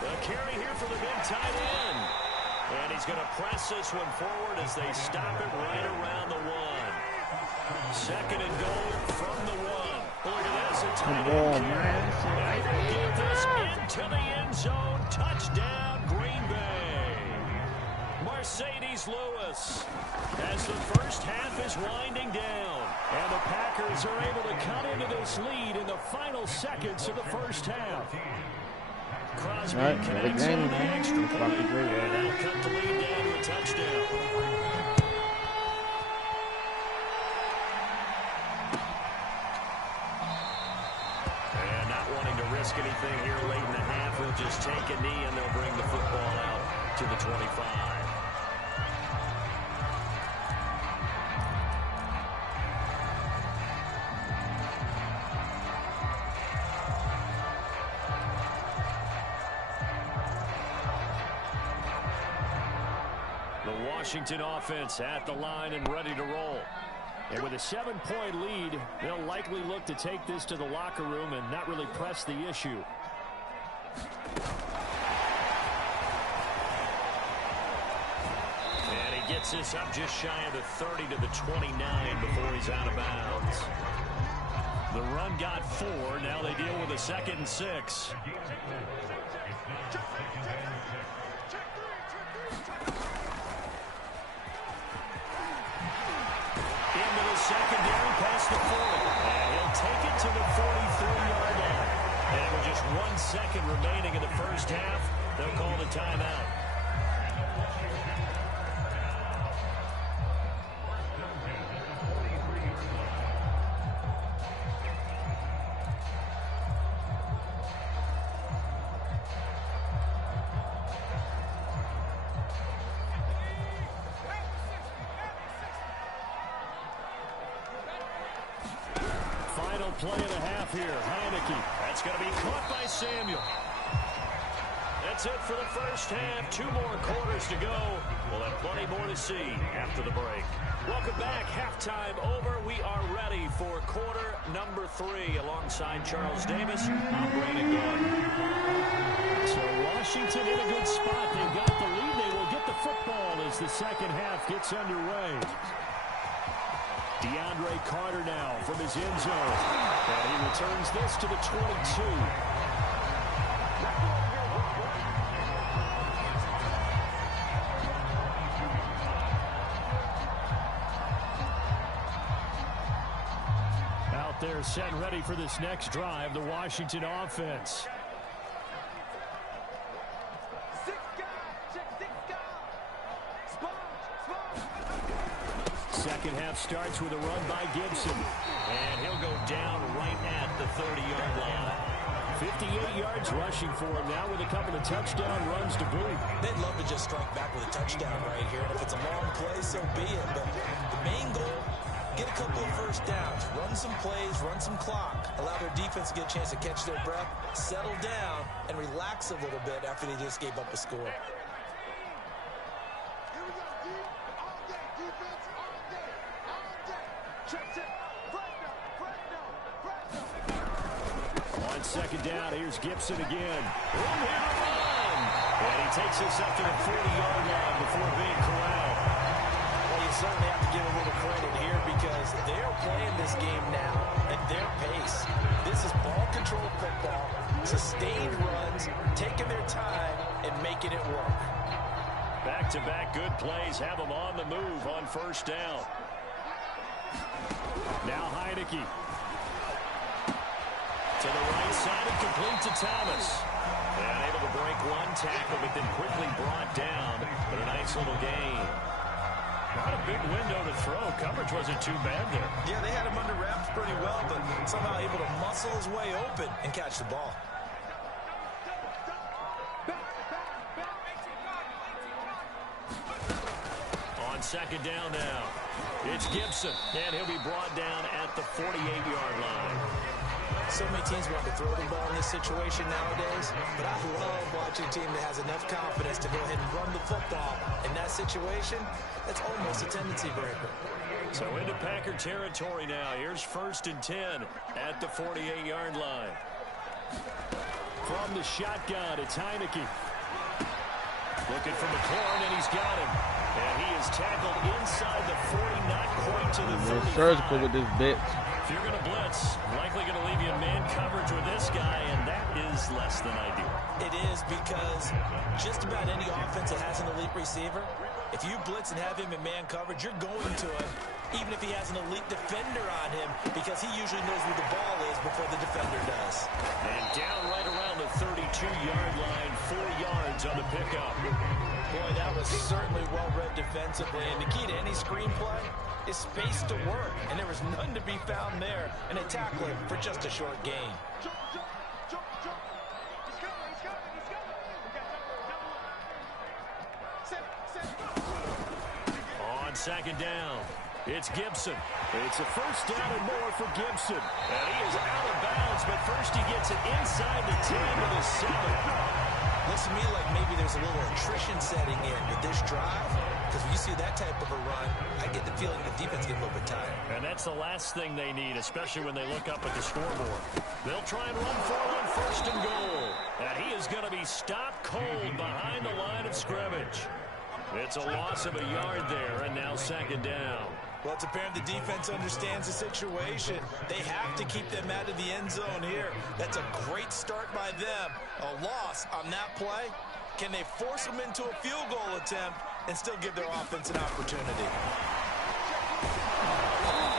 The carry here for the big tight end. And he's going to press this one forward as they stop it right around the 1. 2nd and goal from the 1. Look at this. A tight end carry. And they get this into the end zone. Touchdown, Green Bay. Mercedes Lewis as the first half is winding down. And the Packers are able to cut into this lead in the final seconds of the first half. Crosby connects on the extra point, and that'll cut the lead down to a touchdown. And not wanting to risk anything here late in the half, he'll just take a knee, and they'll bring the football out to the 25. Washington offense at the line and ready to roll. And with a 7-point lead, they'll likely look to take this to the locker room and not really press the issue. And he gets this up just shy of the 30 to the 29 before he's out of bounds. The run got 4. Now they deal with a 2nd and 6. Secondary past the 40. And he'll take it to the 43-yard line. And with just 1 second remaining in the first half, they'll call the timeout. Play and a half here. Heineke. That's going to be caught by Samuel. That's it for the first half. 2 more quarters to go. We'll have plenty more to see after the break. Welcome back. Halftime over. We are ready for quarter number 3. Alongside Charles Davis, I'm Brandon Gordon. So Washington in a good spot. They've got the lead. They will get the football as the second half gets underway. DeAndre Carter now from his end zone. And he returns this to the 22. Out there set and ready for this next drive, the Washington offense. Second half starts with a run by Gibson. And he'll go down right at the 30-yard line. 58 yards rushing for him now with a couple of touchdown runs to boot. They'd love to just strike back with a touchdown right here. And if it's a long play, so be it. But the main goal, get a couple of first downs, run some plays, run some clock, allow their defense to get a chance to catch their breath, settle down, and relax a little bit after they just gave up a score. On second down, here's Gibson again. Room here to run. And he takes us up to the 40-yard line before being corralled. Well, you certainly have to give a little credit here because they're playing this game now at their pace. This is ball-controlled football, sustained runs, taking their time, and making it work. Back-to-back good plays have them on the move on first down. Now Heineke. To the right side and complete to Thomas. And able to break 1 tackle, but then quickly brought down. But a nice little gain. Not a big window to throw. Coverage wasn't too bad there. Yeah, they had him under wraps pretty well, but somehow able to muscle his way open and catch the ball. On second down now, it's Gibson, and he'll be brought down at the 48-yard line. So many teams want to throw the ball in this situation nowadays, but I love watching a team that has enough confidence to go ahead and run the football. In that situation, that's almost a tendency breaker. So into Packer territory now. Here's 1st and 10 at the 48-yard line. From the shotgun, it's Heineke. Looking for McLaurin, and he's got him. And he is tackled inside the 40, not quite to the 35. Surgical with this bitch. If you're going to blitz, likely going to leave you in man coverage with this guy, and that is less than ideal. It is because just about any offense that has an elite receiver, if you blitz and have him in man coverage, you're going to him, even if he has an elite defender on him, because he usually knows where the ball is before the defender does. And down right around the 32-yard line, 4 yards on the pickup. Boy, that was certainly well-read defensively, and the key to any screenplay is space to work, and there was none to be found there, and they tackle him for just a short gain. On second down, it's Gibson. It's a first down and more for Gibson. And he is out of bounds, but first he gets it inside the 10 to the 7. Looks to me like maybe there's a little attrition setting in with this drive. Because when you see that type of a run, I get the feeling the defense gets a little bit tired. And that's the last thing they need, especially when they look up at the scoreboard. They'll try and run for it on 1st and goal. And he is going to be stopped cold behind the line of scrimmage. It's a loss of a yard there, and now 2nd down. Well, it's apparent the defense understands the situation. They have to keep them out of the end zone here. That's a great start by them. A loss on that play. Can they force them into a field goal attempt and still give their offense an opportunity?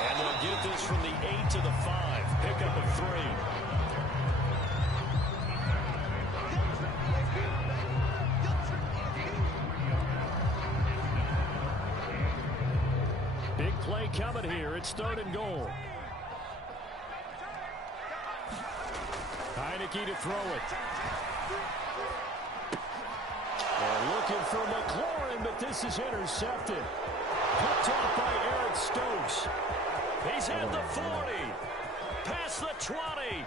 And they'll get this from the 8 to the 5. Pickup of 3. Big play coming here. It's 3rd and goal. Heineke to throw it. They're looking for McLaurin, but this is intercepted. Picked off by Eric Stokes. He's at the 40. Past the 20.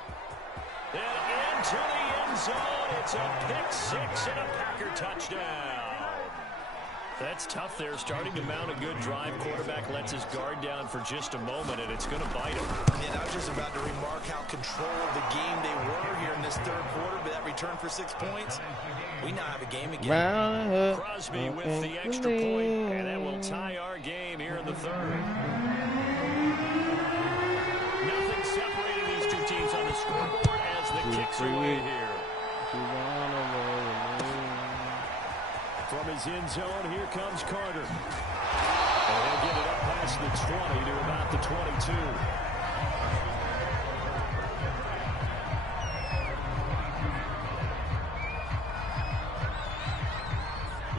And into the end zone. It's a pick 6 and a Packer touchdown. That's tough there, starting to mount a good drive. Quarterback lets his guard down for just a moment, and it's going to bite him. And I was just about to remark how controlled the game they were here in this 3rd quarter, but that return for 6 points, we now have a game again. Crosby with the extra point, and that will tie our game here in the 3rd. Nothing separating these two teams on the scoreboard as the kicks away here. From his end zone, here comes Carter. And he'll get it up past the 20 to about the 22.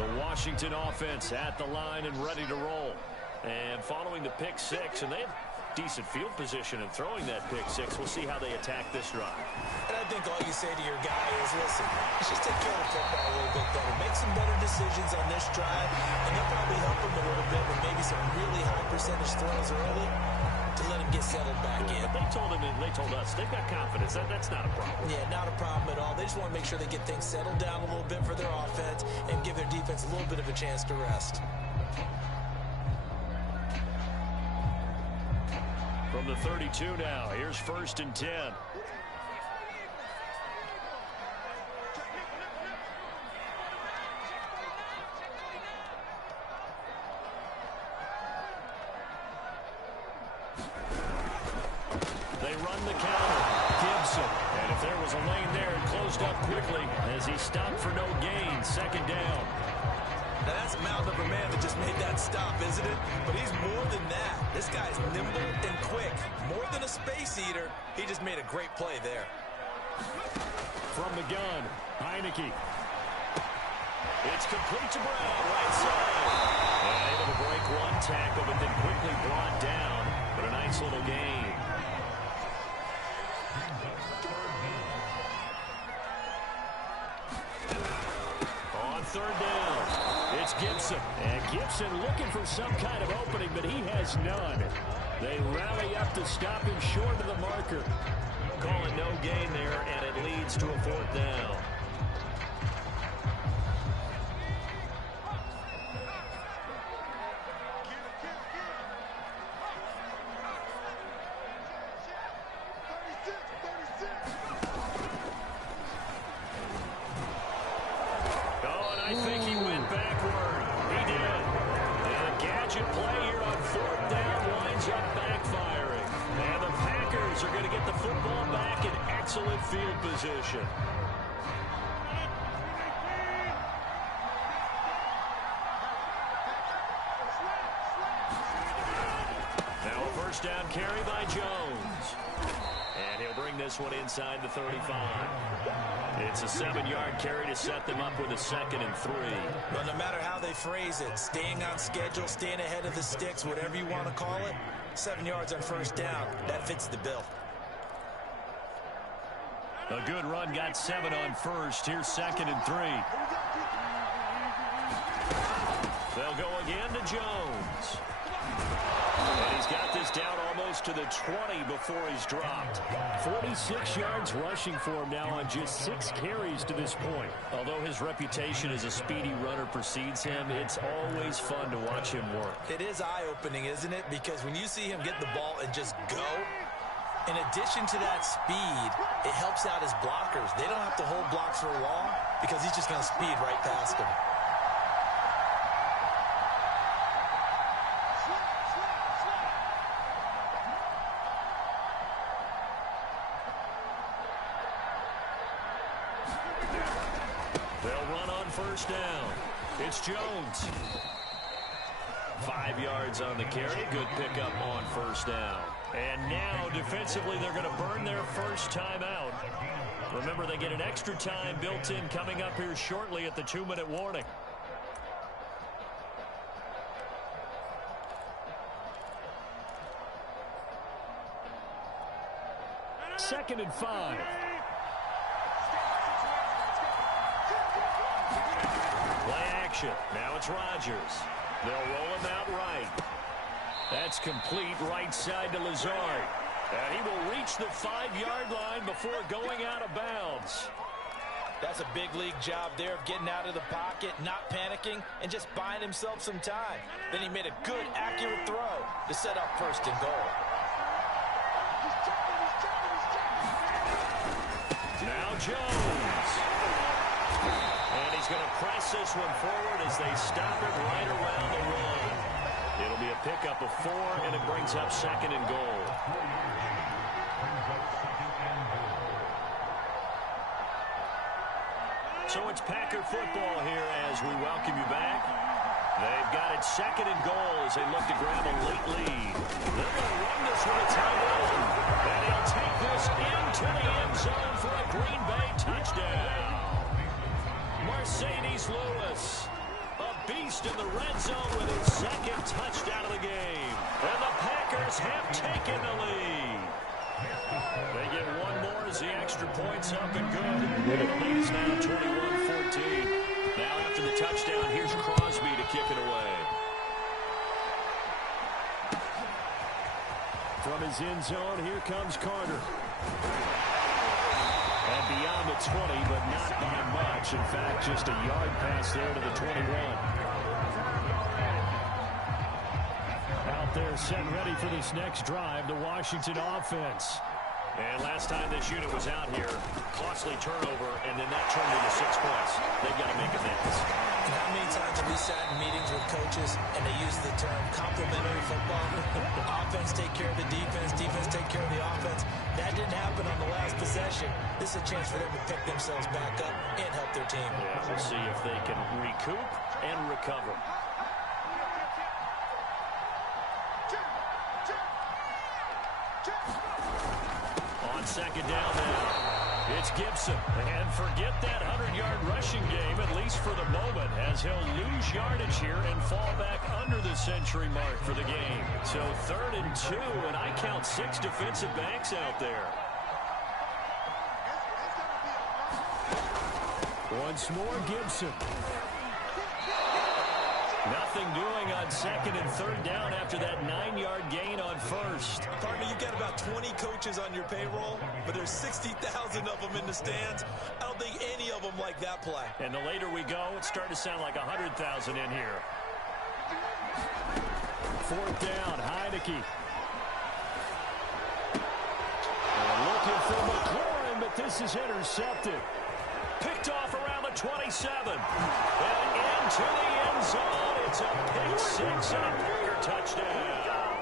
The Washington offense at the line and ready to roll. And following the pick 6, and they have decent field position in throwing that pick 6. We'll see how they attack this drive. And I think all you say to your guy is, listen, let's just take care of the football a little bit better. Make some better decisions on this drive, and they'll probably help him a little bit with maybe some really high percentage throws early to let him get settled back in. But they told us they've got confidence. That's not a problem. Yeah, not a problem at all. They just want to make sure they get things settled down a little bit for their offense and give their defense a little bit of a chance to rest. From the 32 now, here's 1st and 10. They run the counter. Gibson. And if there was a lane there, it closed up quickly as he stopped for no gain. 2nd down. Now that's a mountain of a man that just made that stop, isn't it? But he's more than that. This guy's nimble and quick. More than a space eater, he just made a great play there. From the gun, Heineke. It's complete to Brown, right side. And able to break one tackle, but then quickly brought down. But a nice little gain. On 3rd down, it's Gibson. And Gibson looking for some kind of opening, but he has none. They rally up to stop him short of the marker. Call it no gain there, and it leads to a 4th down. I think he went backward. He did. And a gadget play here on 4th down winds up backfiring. And the Packers are going to get the football back in excellent field position. Now a 1st down carry by Jones. And he'll bring this one inside the 35. It's a 7-yard carry to set them up with a 2nd and 3. Well, no matter how they phrase it, staying on schedule, staying ahead of the sticks, whatever you want to call it, 7 yards on 1st down, that fits the bill. A good run got 7 on 1st. Here's 2nd and 3. They'll go again to Jones. And he's got this down almost to the 20 before he's dropped. 46 yards rushing for him now on just 6 carries to this point. Although his reputation as a speedy runner precedes him, it's always fun to watch him work. It is eye-opening, isn't it? Because when you see him get the ball and just go, in addition to that speed, it helps out his blockers. They don't have to hold blocks for long because he's just going to speed right past them. They'll run on first down. It's Jones. 5 yards on the carry. Good pickup on first down. And now, defensively, they're going to burn their first time out. Remember, they get an extra time built in coming up here shortly at the 2-minute warning. Second and 5. Play action. Now it's Rodgers. They'll roll him out right. That's complete right side to Lazard. And he will reach the 5-yard line before going out of bounds. That's a big league job there of getting out of the pocket, not panicking, and just buying himself some time. Then he made a good, accurate throw to set up first and goal. Now Jones. And he's going to press this one forward as they stop it right around the run. It'll be a pickup of 4, and it brings up second and goal. So it's Packer football here as we welcome you back. They've got it second and goal as they look to grab a late lead. They're going to run this one a tight end. And he'll take this into the end zone for a Green Bay touchdown. Mercedes Lewis, a beast in the red zone with his second touchdown of the game. And the Packers have taken the lead. They get one more as the extra point's up and good. The lead is now 21-14. Now after the touchdown, here's Crosby to kick it away. From his end zone, here comes Carter. And beyond the 20, but not by much. In fact, just a yard pass there to the 21. Out there set ready for this next drive, the Washington offense. And last time this unit was out here, costly turnover, and then that turned into 6 points. They've got to make amends. And how many times have we sat in meetings with coaches and they use the term complementary football? Offense take care of the defense, defense take care of the offense. That didn't happen on the last possession. This is a chance for them to pick themselves back up and help their team. Yeah, we'll see if they can recoup and recover. On second down now, it's Gibson. And forget that 100-yard rushing game, at least for the moment, as he'll lose yardage here and fall back under the century mark for the game. So 3rd and 2, and I count 6 defensive backs out there. Once more, Gibson. Nothing doing on second and 3rd down after that 9-yard gain on first. Partner, you've got about 20 coaches on your payroll, but there's 60,000 of them in the stands. I don't think any of them like that play. And the later we go, it's starting to sound like 100,000 in here. 4th down, Heineke. Looking for McLaurin, but this is intercepted. Picked off around the 27. And into the end zone. It's a pick 6 and a Packer touchdown.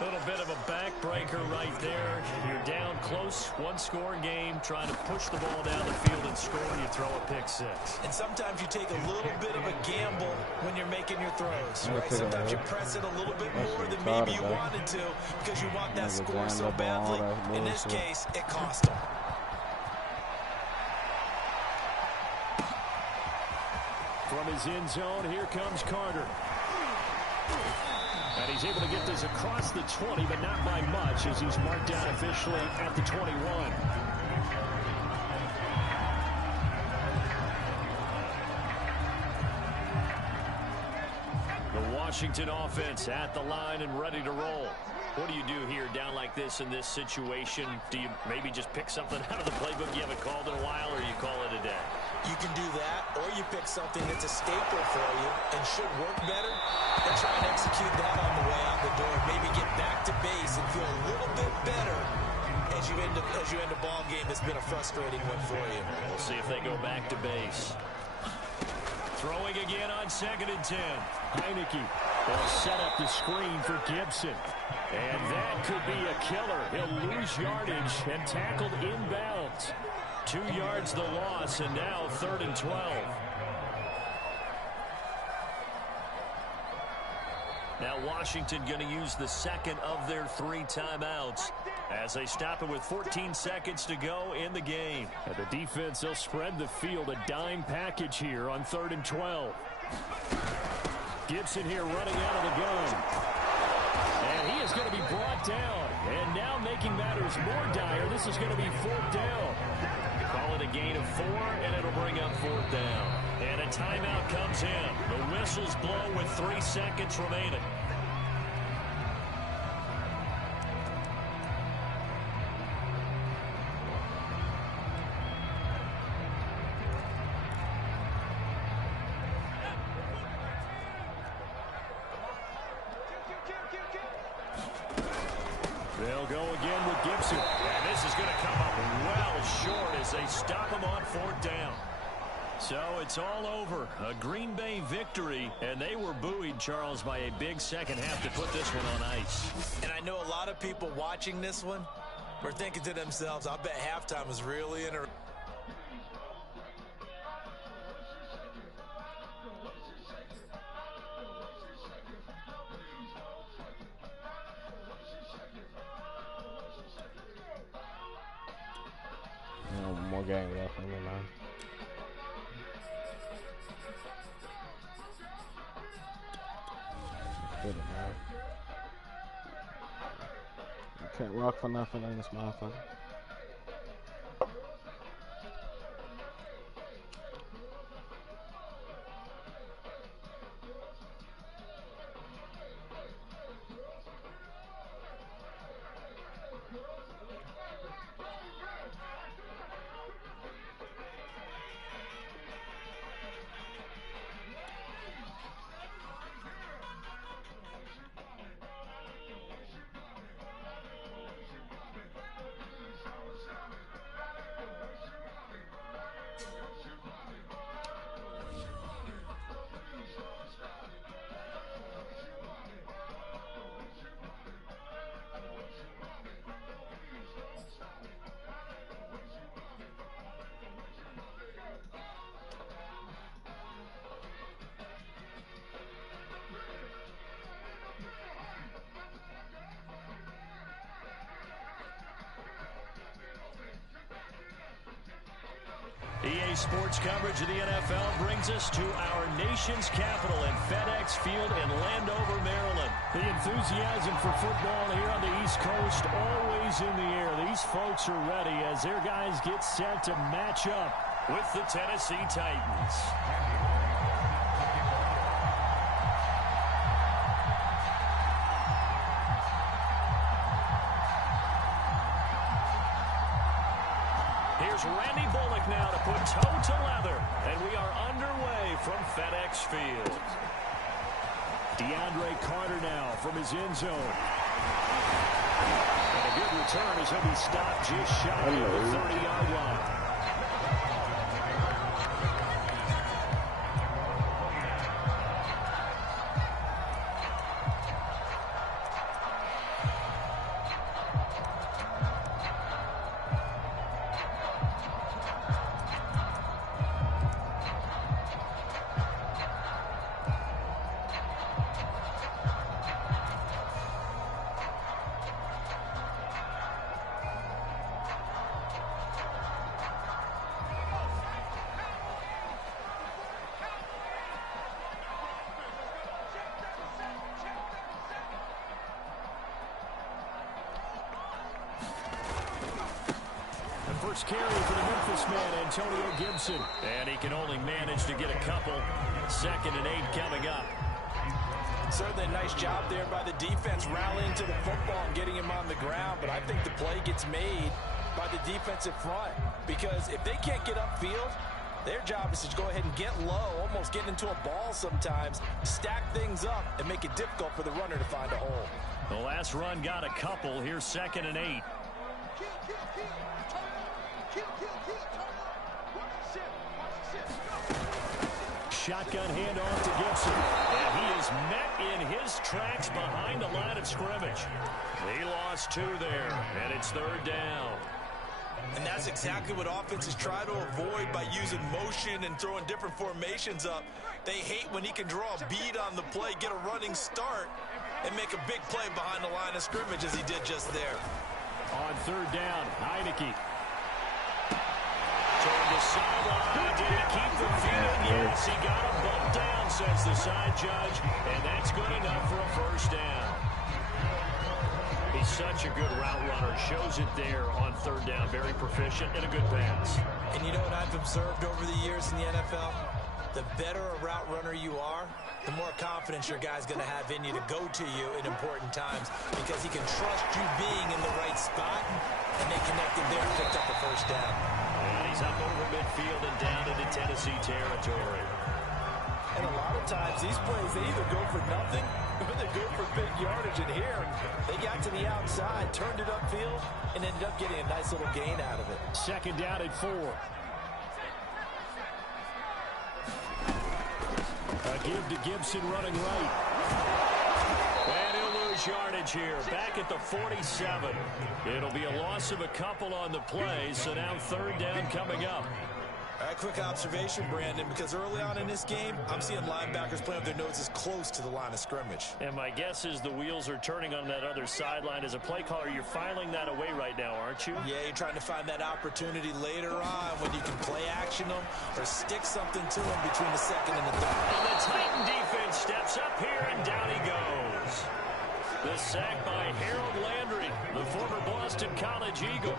A little bit of a backbreaker right there. You're down close, 1-score game, trying to push the ball down the field and score, and you throw a pick 6. And sometimes you take a little bit of a gamble when you're making your throws, right? Sometimes you press it a little bit more than maybe you wanted to because you want that score so badly. In this case, it cost them. From his end zone, here comes Carter. And he's able to get this across the 20, but not by much, as he's marked down officially at the 21. The Washington offense at the line and ready to roll. What do you do here down like this in this situation? Do you maybe just pick something out of the playbook you haven't called in a while, or you call it a day? You can do that, or you pick something that's a staple for you and should work better, and try and execute that on the way out the door. Maybe get back to base and feel a little bit better as you end a ball game that's been a frustrating one for you. We'll see if they go back to base. Throwing again on 2nd and 10. Heineke will set up the screen for Gibson. And that could be a killer. He'll lose yardage and tackled inbounds. 2 yards the loss, and now 3rd and 12. Now Washington going to use the second of their 3 timeouts as they stop it with 14 seconds to go in the game. And the defense, they'll spread the field, a dime package here on 3rd and 12. Gibson here running out of the gun. And he is going to be brought down. And now making matters more dire, this is going to be 4th down. Call it a gain of 4, and it'll bring up 4th down. And a timeout comes in. The whistles blow with 3 seconds remaining. They'll go again with Gibson. And this is going to come up well short as they stop him on 4th down. So it's all over. A Green Bay victory, and they were buoyed, Charles, by a big second half to put this one on ice. And I know a lot of people watching this one were thinking to themselves, I bet halftime was really interesting. More game left in me, man. Good, man. You can't rock for nothing in this motherfucker. EA Sports coverage of the NFL brings us to our nation's capital in FedEx Field in Landover, Maryland. The enthusiasm for football here on the East Coast always in the air. These folks are ready as their guys get set to match up with the Tennessee Titans. Here's Randy Bullock now to put toe to leather, and we are underway from FedEx Field. DeAndre Carter now from his end zone. And a good return as he'll be stopped just shy of the 30-yard line. First carry for the Memphis man, Antonio Gibson. And he can only manage to get a couple. 2nd and 8 coming up. Certainly a nice job there by the defense rallying to the football and getting him on the ground. But I think the play gets made by the defensive front, because if they can't get upfield, their job is to go ahead and get low, almost get into a ball sometimes, stack things up, and make it difficult for the runner to find a hole. The last run got a couple. Here's 2nd and 8. Shotgun handoff to Gibson. And he is met in his tracks behind the line of scrimmage. He lost 2 there, and it's 3rd down. And that's exactly what offenses try to avoid by using motion and throwing different formations up. They hate when he can draw a bead on the play, get a running start, and make a big play behind the line of scrimmage as he did just there. On 3rd down, Heineke. Toward the sideline. Did he keep the field? Yes, he got a bump down, says the side judge, and that's good enough for a 1st down. He's such a good route runner. Shows it there on 3rd down. Very proficient and a good pass. And you know what I've observed over the years in the NFL? The better a route runner you are, the more confidence your guy's going to have in you to go to you in important times, because he can trust you being in the right spot, and they connected there and picked up a 1st down. And he's up over midfield and down into Tennessee territory. And a lot of times these plays, they either go for nothing or they go for big yardage. And here, they got to the outside, turned it upfield, and ended up getting a nice little gain out of it. 2nd down at 4. A give to Gibson running right. And he'll lose yardage here. Back at the 47. It'll be a loss of a couple on the play, so now 3rd down coming up. All right, quick observation, Brandon, because early on in this game, I'm seeing linebackers playing with their noses close to the line of scrimmage. And my guess is the wheels are turning on that other sideline. As a play caller, you're filing that away right now, aren't you? Yeah, you're trying to find that opportunity later on when you can play action them or stick something to them between the 2nd and the 3rd. And the Titan defense steps up here, and down he goes. The sack by Harold Landry, the former Boston College Eagle.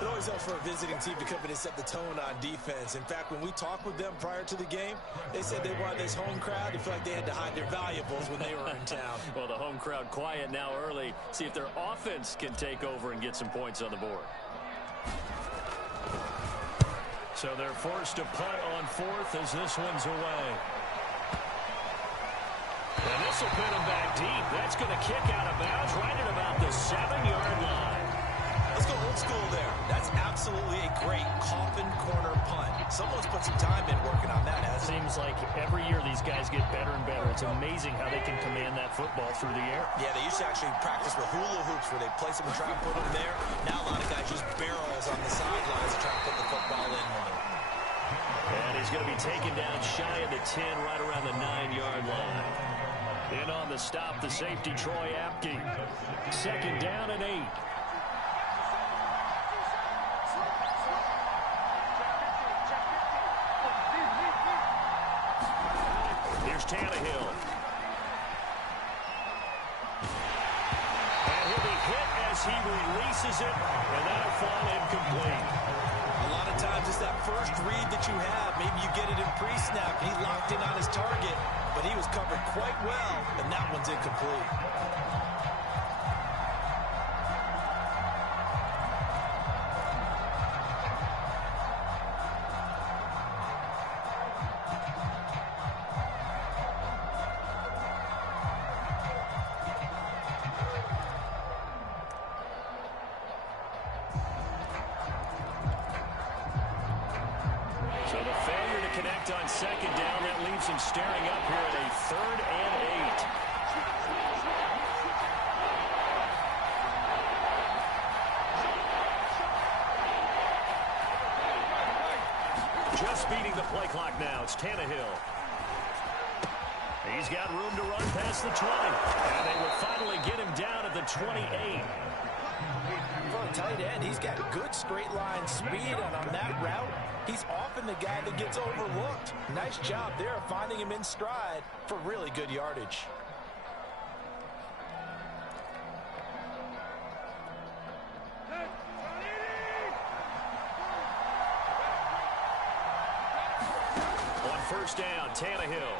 It always helps for a visiting team to come in and set the tone on defense. In fact, when we talked with them prior to the game, they said they wanted this home crowd. They felt like they had to hide their valuables when they were in town. Well, the home crowd quiet now early. See if their offense can take over and get some points on the board. So they're forced to punt on 4th as this one's away. And this will put him back deep. That's going to kick out of bounds right at about the 7-yard line. Let's go old school there. That's absolutely a great coffin corner punt. Someone's put some time in working on that. It seems like every year these guys get better and better. It's amazing how they can command that football through the air. Yeah, they used to actually practice with hula hoops where they place them and try and put them there. Now a lot of guys use barrels on the sidelines to try and put the football in one. And he's going to be taken down shy of the 10, right around the 9-yard line. In on the stop, the safety, Troy Apke. 2nd down and 8. Here's Tannehill. And he'll be hit as he releases it, and that'll fall incomplete. A lot of times it's that first read that you have. Maybe you get it in pre-snap. He locked in on his target, but he was covered quite well, and that one's incomplete. So the failure to connect on 2nd down, that leaves him staring up here at a 3rd and 8. Just beating the play clock now. It's Tannehill. He's got room to run past the 20. And they will finally get him down at the 28. For a tight end, he's got good straight line speed, and on that route, he's often the guy that gets overlooked. Nice job there of finding him in stride for really good yardage. On 1st down, Tannehill.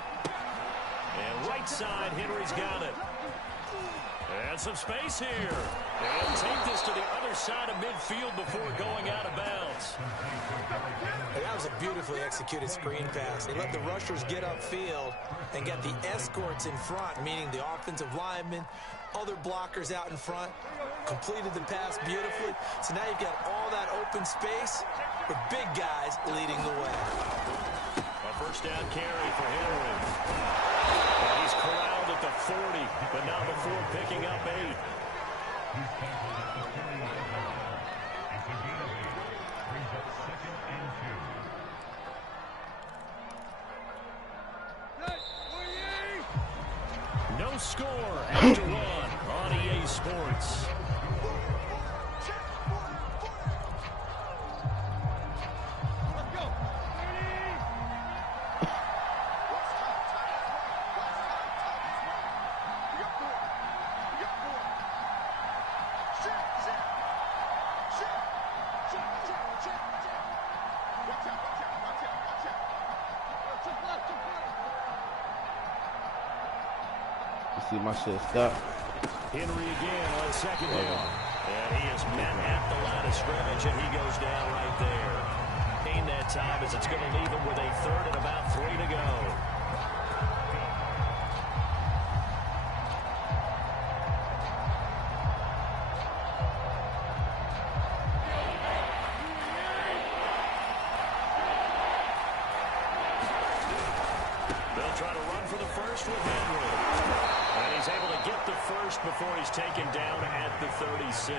And right side, Henry's got it. And some space here. And take this to the other side of midfield before going out of bounds. That was a beautifully executed screen pass. They let the rushers get upfield and get the escorts in front, meaning the offensive linemen, other blockers out in front, completed the pass beautifully. So now you've got all that open space with big guys leading the way. A first down carry for Henry. And he's corralled at the 40, but not before picking up 8. No score after 1 on EA Sports. See my shit stuck. Henry again on second down. And he is met at the line of scrimmage, and he goes down right there. Gain that time as it's going to leave him with a third and about 3 to go. They'll try to run for the first with Henry. And he's able to get the first before he's taken down at the 36.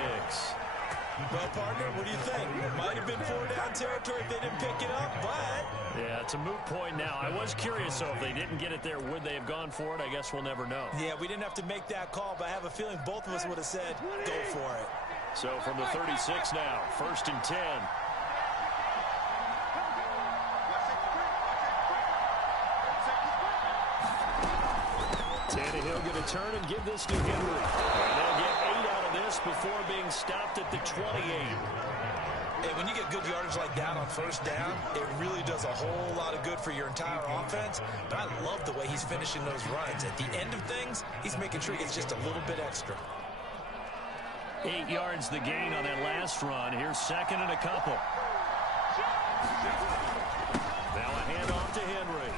Well, partner, what do you think? It might have been 4-down territory if they didn't pick it up, but... Yeah, it's a moot point now. I was curious, so if they didn't get it there, would they have gone for it? I guess we'll never know. Yeah, we didn't have to make that call, but I have a feeling both of us would have said, go for it. So from the 36 now, 1st and 10. Tannehill going to turn and give this to Henry. And they'll get 8 out of this before being stopped at the 28. Hey, when you get good yardage like that on first down, it really does a whole lot of good for your entire offense. But I love the way he's finishing those runs. At the end of things, he's making sure he gets just a little bit extra. 8 yards the gain on that last run. Here's 2nd and a couple. Now a handoff to Henry.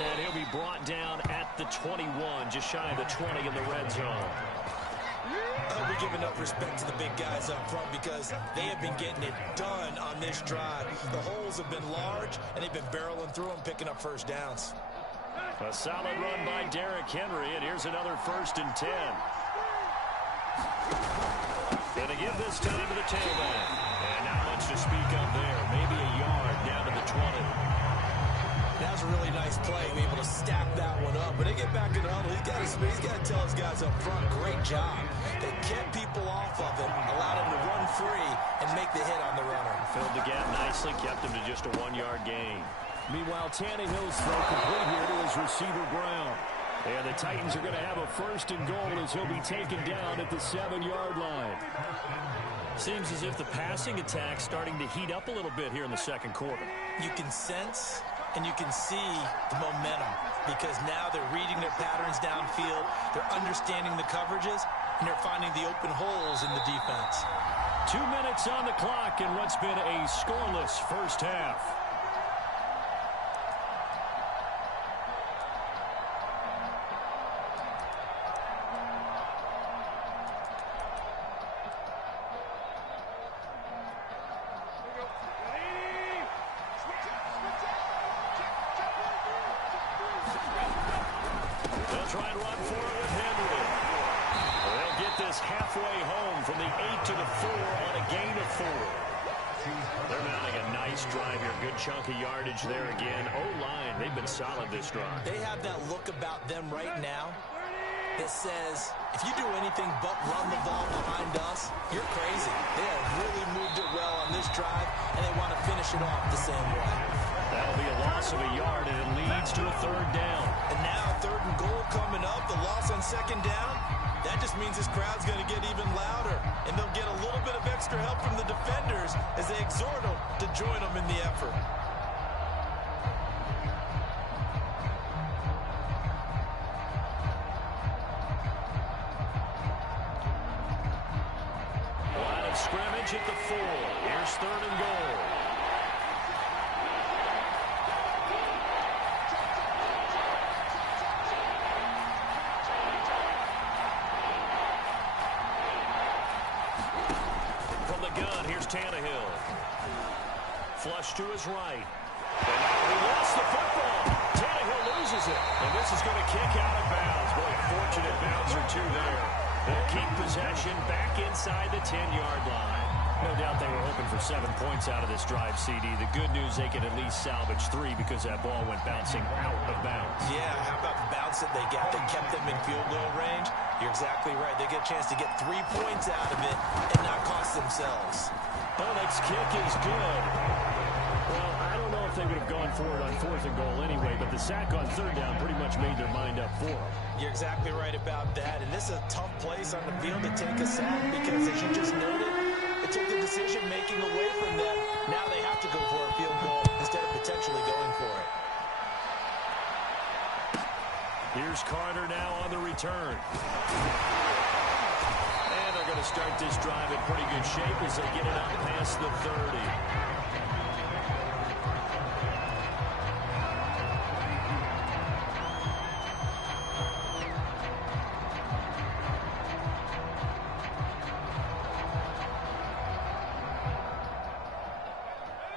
And he'll be brought down at the 21, just shy of the 20 in the red zone. We're giving up respect to the big guys up front because they have been getting it done on this drive. The holes have been large, and they've been barreling through them, picking up first downs. A solid run by Derrick Henry, and here's another 1st and 10. Going to give this time to the tailback. And not much to speak of there. Maybe a yard down to the 20. That was a really nice play, be able to stack that one up. When they get back in the huddle, he's got to tell his guys up front, great job. They kept people off of him, allowed him to run free and make the hit on the runner. Filled the gap nicely, kept him to just a 1-yard gain. Meanwhile, Tannehill's throw complete here to his receiver Brown. And the Titans are going to have a 1st and goal as he'll be taken down at the 7-yard line. Seems as if the passing attack's starting to heat up a little bit here in the second quarter. You can sense and you can see the momentum because now they're reading their patterns downfield, they're understanding the coverages, and they're finding the open holes in the defense. 2 minutes on the clock in what's been a scoreless first half. Halfway home from the 8 to the 4 on a gain of 4. They're mounting a nice drive here. Good chunk of yardage there again. O-line, they've been solid this drive. They have that look about them right now that says, if you do anything but run the ball behind us, you're crazy. They have really moved it well on this drive, and they want to finish it off the same way. That'll be a loss of a yard, and it leads to a 3rd down. And now 3rd and goal coming up. The loss on 2nd down. That just means this crowd's going to get even louder, and they'll get a little bit of extra help from the defenders as they exhort them to join them in the effort. of scrimmage at the 4. Here's 3rd and goal. From the gun, here's Tannehill. Flush to his right. And he lost the football. Tannehill loses it. And this is going to kick out of bounds. Boy, a fortunate bounce or two there. They'll keep possession back inside the 10-yard line. No doubt they were hoping for 7 points out of this drive, CD. The good news, they could at least salvage 3 because that ball went bouncing out of bounds. Yeah, how about the bounce that they got? They kept them in field goal range. You're exactly right. They get a chance to get 3 points out of it and not cost themselves. Bonek's kick is good. Well, I don't know if they would have gone for it on 4th and goal anyway, but the sack on 3rd down pretty much made their mind up for them. You're exactly right about that, and this is a tough place on the field to take a sack because, as you just noted, it took the decision-making away from them. Now they have to go for a field goal instead of potentially going for it. Here's Carter now on the return. And they're going to start this drive in pretty good shape as they get it up past the 30.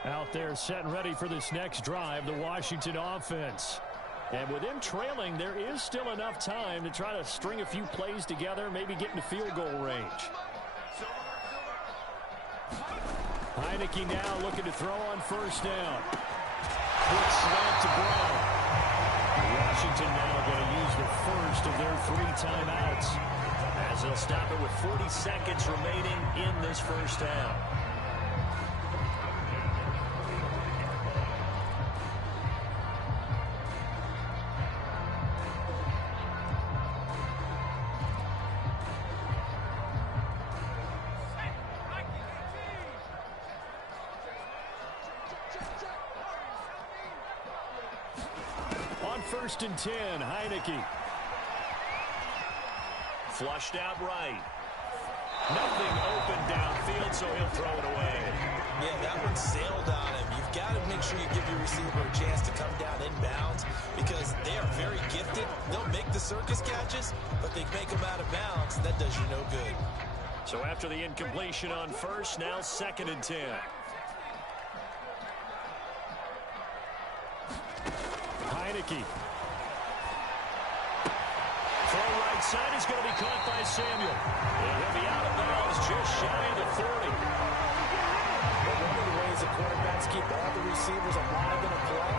Out there set and ready for this next drive, the Washington offense. And with them trailing, there is still enough time to try to string a few plays together, maybe get into field goal range. Heineke now looking to throw on 1st down. Quick slant to Brown. Washington now going to use the first of their 3 timeouts as they'll stop it with 40 seconds remaining in this first half. On 1st and 10, Heineke. Flushed out right. Nothing open downfield, so he'll throw it away. Yeah, that one sailed on him. You've got to make sure you give your receiver a chance to come down inbounds because they are very gifted. They'll make the circus catches, but they make them out of bounds. That does you no good. So after the incompletion on 1st, now 2nd and 10. Heineke. Throw right side is going to be caught by Samuel. And he'll be out of bounds just shy of the 40. Well, one of the ways the quarterbacks keep all the receivers alive in a play,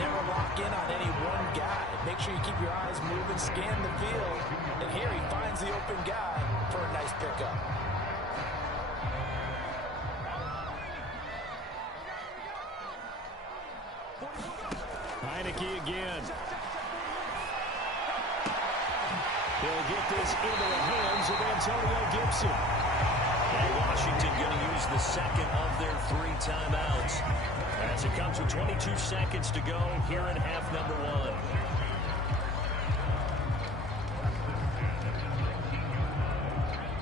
never lock in on any one guy. Make sure you keep your eyes moving, scan the field. And here he finds the open guy for a nice pickup. Heineke again. He'll get this into the hands of Antonio Gibson. And Washington going to use the 2nd of their 3 timeouts as it comes with 22 seconds to go here in half number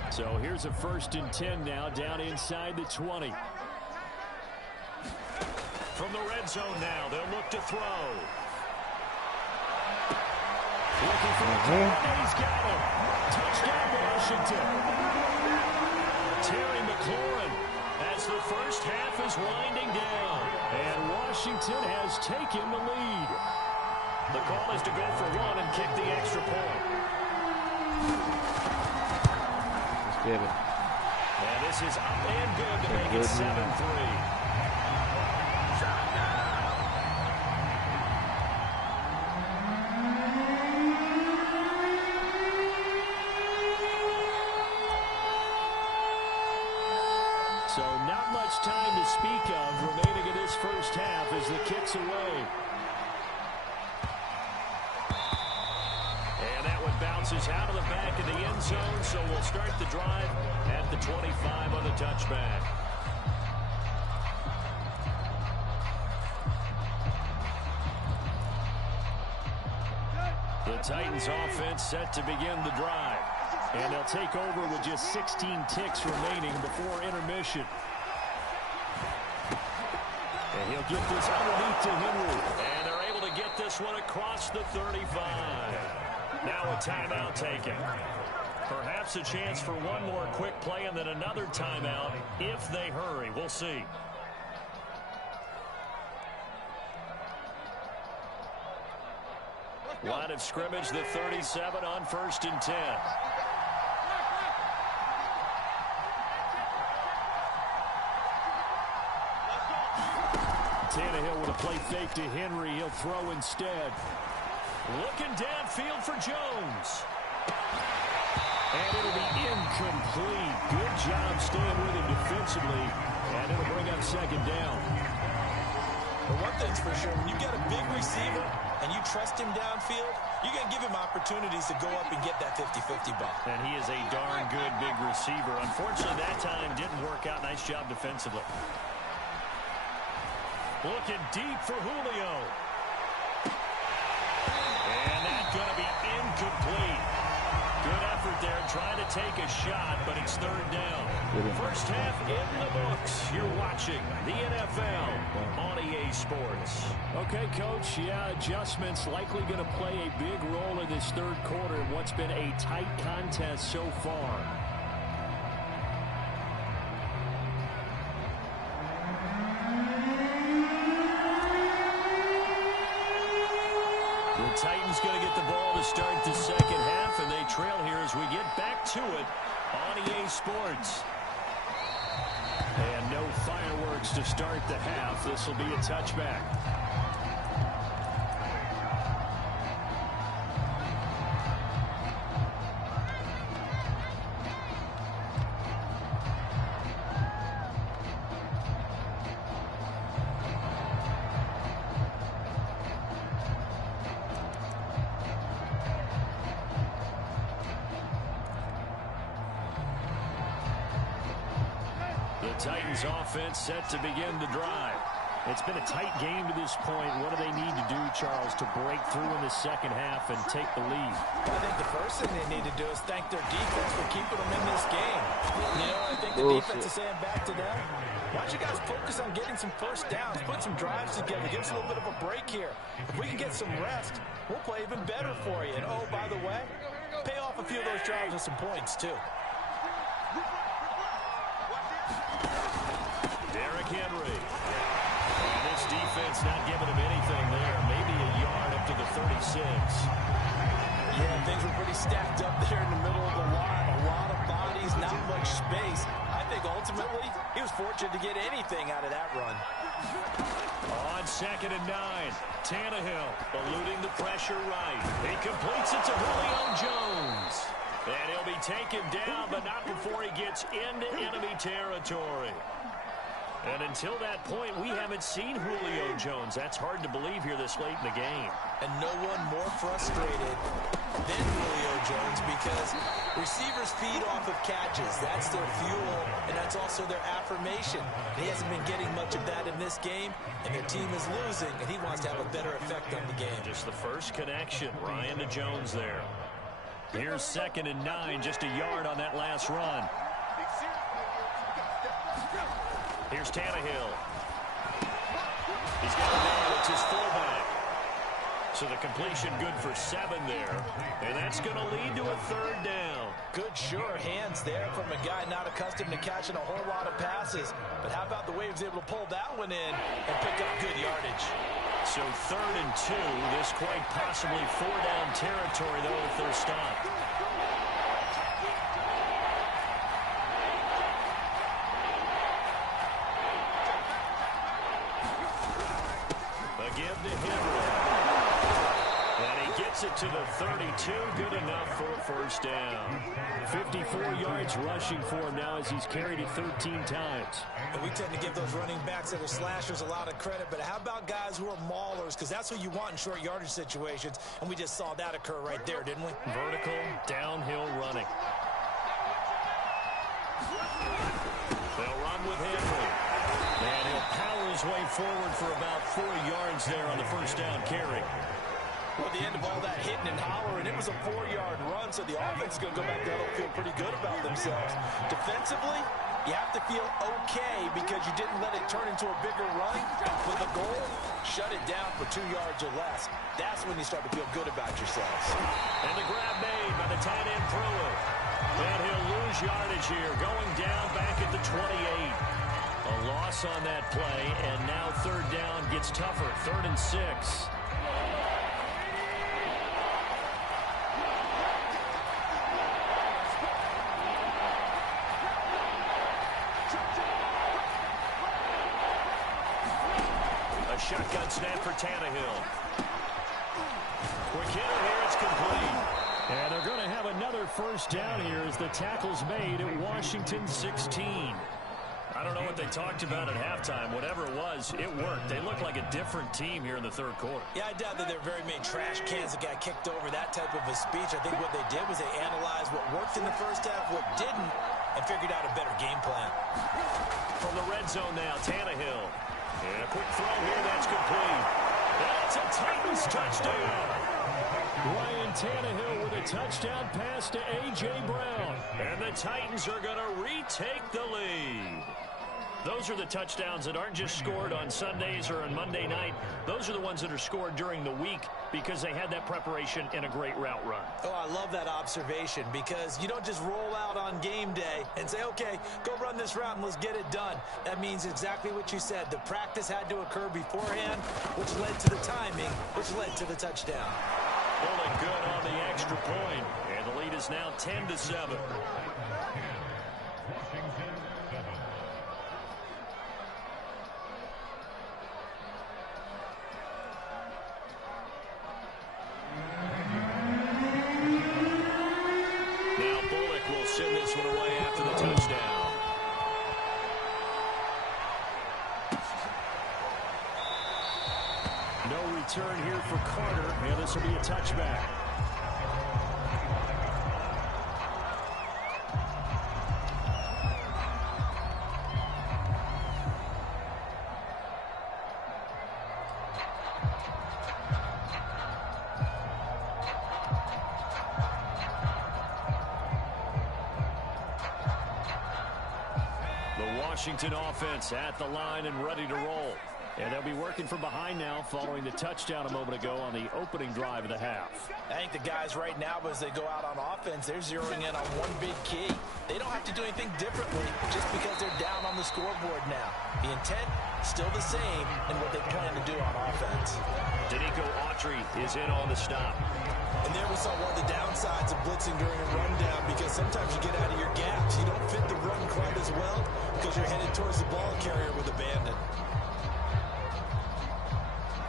1. So here's a 1st and 10 now down inside the 20. From the red zone now, they'll look to throw. Looking for the and he's got him. Touchdown, Washington. Terry McLaurin as the first half is winding down. And Washington has taken the lead. The call is to go for 1 and kick the extra point. Let's give it. And this is up and good to make it 7-3. So not much time to speak of remaining in this first half as the kick's away. And that one bounces out of the back of the end zone, so we'll start the drive at the 25 on the touchback. The Titans offense set to begin the drive. And they'll take over with just 16 ticks remaining before intermission. And he'll get this underneath to Henry. And they're able to get this one across the 35. Now a timeout taken. Perhaps a chance for one more quick play and then another timeout if they hurry. We'll see. Line of scrimmage, the 37 on 1st and 10. Tannehill with a play fake to Henry. He'll throw instead. Looking downfield for Jones. And it'll be incomplete. Good job staying with him defensively. And it'll bring up 2nd down. But one thing's for sure, when you get a big receiver and you trust him downfield, you're going to give him opportunities to go up and get that 50-50 ball. And he is a darn good big receiver. Unfortunately, that time didn't work out. Nice job defensively. Looking deep for Julio. And that's going to be incomplete. Good effort there, trying to take a shot, but it's 3rd down. First half in the books. You're watching the NFL on EA Sports. Okay, Coach, yeah, adjustments likely going to play a big role in this 3rd quarter in what's been a tight contest so far. The Titans going to get the ball to start the 2nd half, and they trail here as we get back to it on EA Sports. And no fireworks to start the half. This will be a touchback. Titans offense set to begin the drive. It's been a tight game to this point. What do they need to do, Charles, to break through in the 2nd half and take the lead? I think the first thing they need to do is thank their defense for keeping them in this game. You know, I think the defense is saying back to them, why don't you guys focus on getting some first downs, put some drives together, give us a little bit of a break here. If we can get some rest, we'll play even better for you. And, oh, by the way, pay off a few of those drives with some points, too. Derrick Henry. And this defense not giving him anything there. Maybe a yard up to the 36. Yeah, things were pretty stacked up there in the middle of the line. A lot of bodies, not much space. I think ultimately he was fortunate to get anything out of that run. On 2nd and 9, Tannehill eluding the pressure right. He completes it to Julio Jones. And he'll be taken down, but not before he gets into enemy territory. And until that point, we haven't seen Julio Jones. That's hard to believe here this late in the game. And no one more frustrated than Julio Jones because receivers feed off of catches. That's their fuel, and that's also their affirmation. He hasn't been getting much of that in this game, and their team is losing, and he wants to have a better effect on the game. Just the first connection, Ryan to Jones there. Here's 2nd and 9, just a yard on that last run. Here's Tannehill. He's got a man. It's his fullback. So the completion good for 7 there. And that's going to lead to a 3rd down. Good, sure hands there from a guy not accustomed to catching a whole lot of passes. But how about the way he was able to pull that one in and pick up good yardage? So 3rd and 2. This quite possibly 4-down territory, though, if they're stopped. Again to Henry. And he gets it to the 32. Good enough for a 1st down. 54 yards rushing for him now as he's carried it 13 times. And we tend to give those running backs that are slashers a lot of credit, but how about guys who are maulers? Because that's who you want in short yardage situations, and we just saw that occur right there, didn't we? Vertical, downhill running. They'll run with Henry. And he'll power his way forward for about 4 yards there on the 1st down carry. Well, at the end of all that hitting and hollering, it was a 4-yard run, so the offense is going to go back there and feel pretty good about themselves. Defensively, you have to feel okay because you didn't let it turn into a bigger run. With the goal, shut it down for 2 yards or less. That's when you start to feel good about yourselves. And the grab made by the tight end Pruitt. And he'll lose yardage here, going down back at the 28. A loss on that play, and now third down gets tougher. 3rd and 6. A shotgun snap for Tannehill. Quick hitter here, it's complete. And they're going to have another first down here as the tackle's made at Washington 16. I don't know what they talked about at halftime. Whatever it was, it worked. They look like a different team here in the third quarter. Yeah, I doubt that there are very many trash cans that got kicked over, that type of a speech. I think what they did was they analyzed what worked in the first half, what didn't, and figured out a better game plan. From the red zone now, Tannehill. And a quick throw here, that's complete. That's a Titans touchdown. Ryan Tannehill with a touchdown pass to A.J. Brown. And the Titans are going to retake the lead. Those are the touchdowns that aren't just scored on Sundays or on Monday night. Those are the ones that are scored during the week because they had that preparation and a great route run. Oh, I love that observation because you don't just roll out on game day and say, okay, go run this route and let's get it done. That means exactly what you said. The practice had to occur beforehand, which led to the timing, which led to the touchdown. Pulling good on the extra point, and the lead is now 10-7. Send this one away after the touchdown. No return here for Carter, and this will be a touchback. Washington offense at the line and ready to roll. And they'll be working from behind now following the touchdown a moment ago on the opening drive of the half. I think the guys right now, as they go out on offense, they're zeroing in on one big key. They don't have to do anything differently just because they're down on the scoreboard now. The intent, still the same in what they plan to do on offense. Danico Autry is in on the stop. And there we saw one of the downsides of blitzing during a rundown because sometimes you get out of your gaps. You don't fit the run quite as well because you're headed towards the ball carrier with abandon.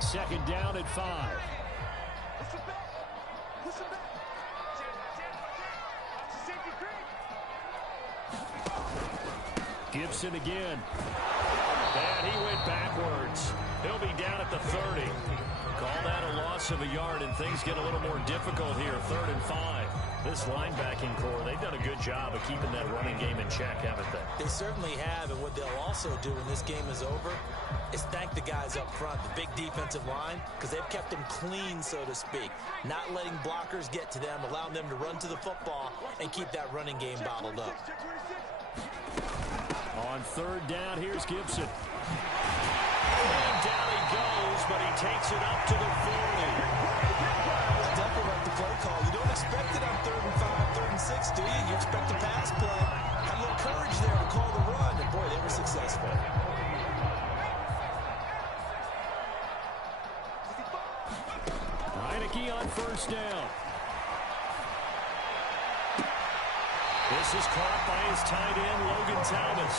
Second down at 5. Gibson again. And he went backwards. He'll be down at the 30. Call that a loss of a yard, and things get a little more difficult here. 3rd and 5. This linebacking core, they've done a good job of keeping that running game in check, haven't they? They certainly have, and what they'll also do when this game is over is thank the guys up front, the big defensive line, because they've kept them clean, so to speak. Not letting blockers get to them, allowing them to run to the football and keep that running game bottled up. On 3rd down, here's Gibson. And down he goes, but he takes it up to the 40. Definitely like the play call. You don't expect it on 3rd and 5, 3rd and 6, do you? You expect a pass play. Had a little courage there to call the run, and boy, they were successful. Heineke on 1st down. This is caught by his tight end, Logan Thomas.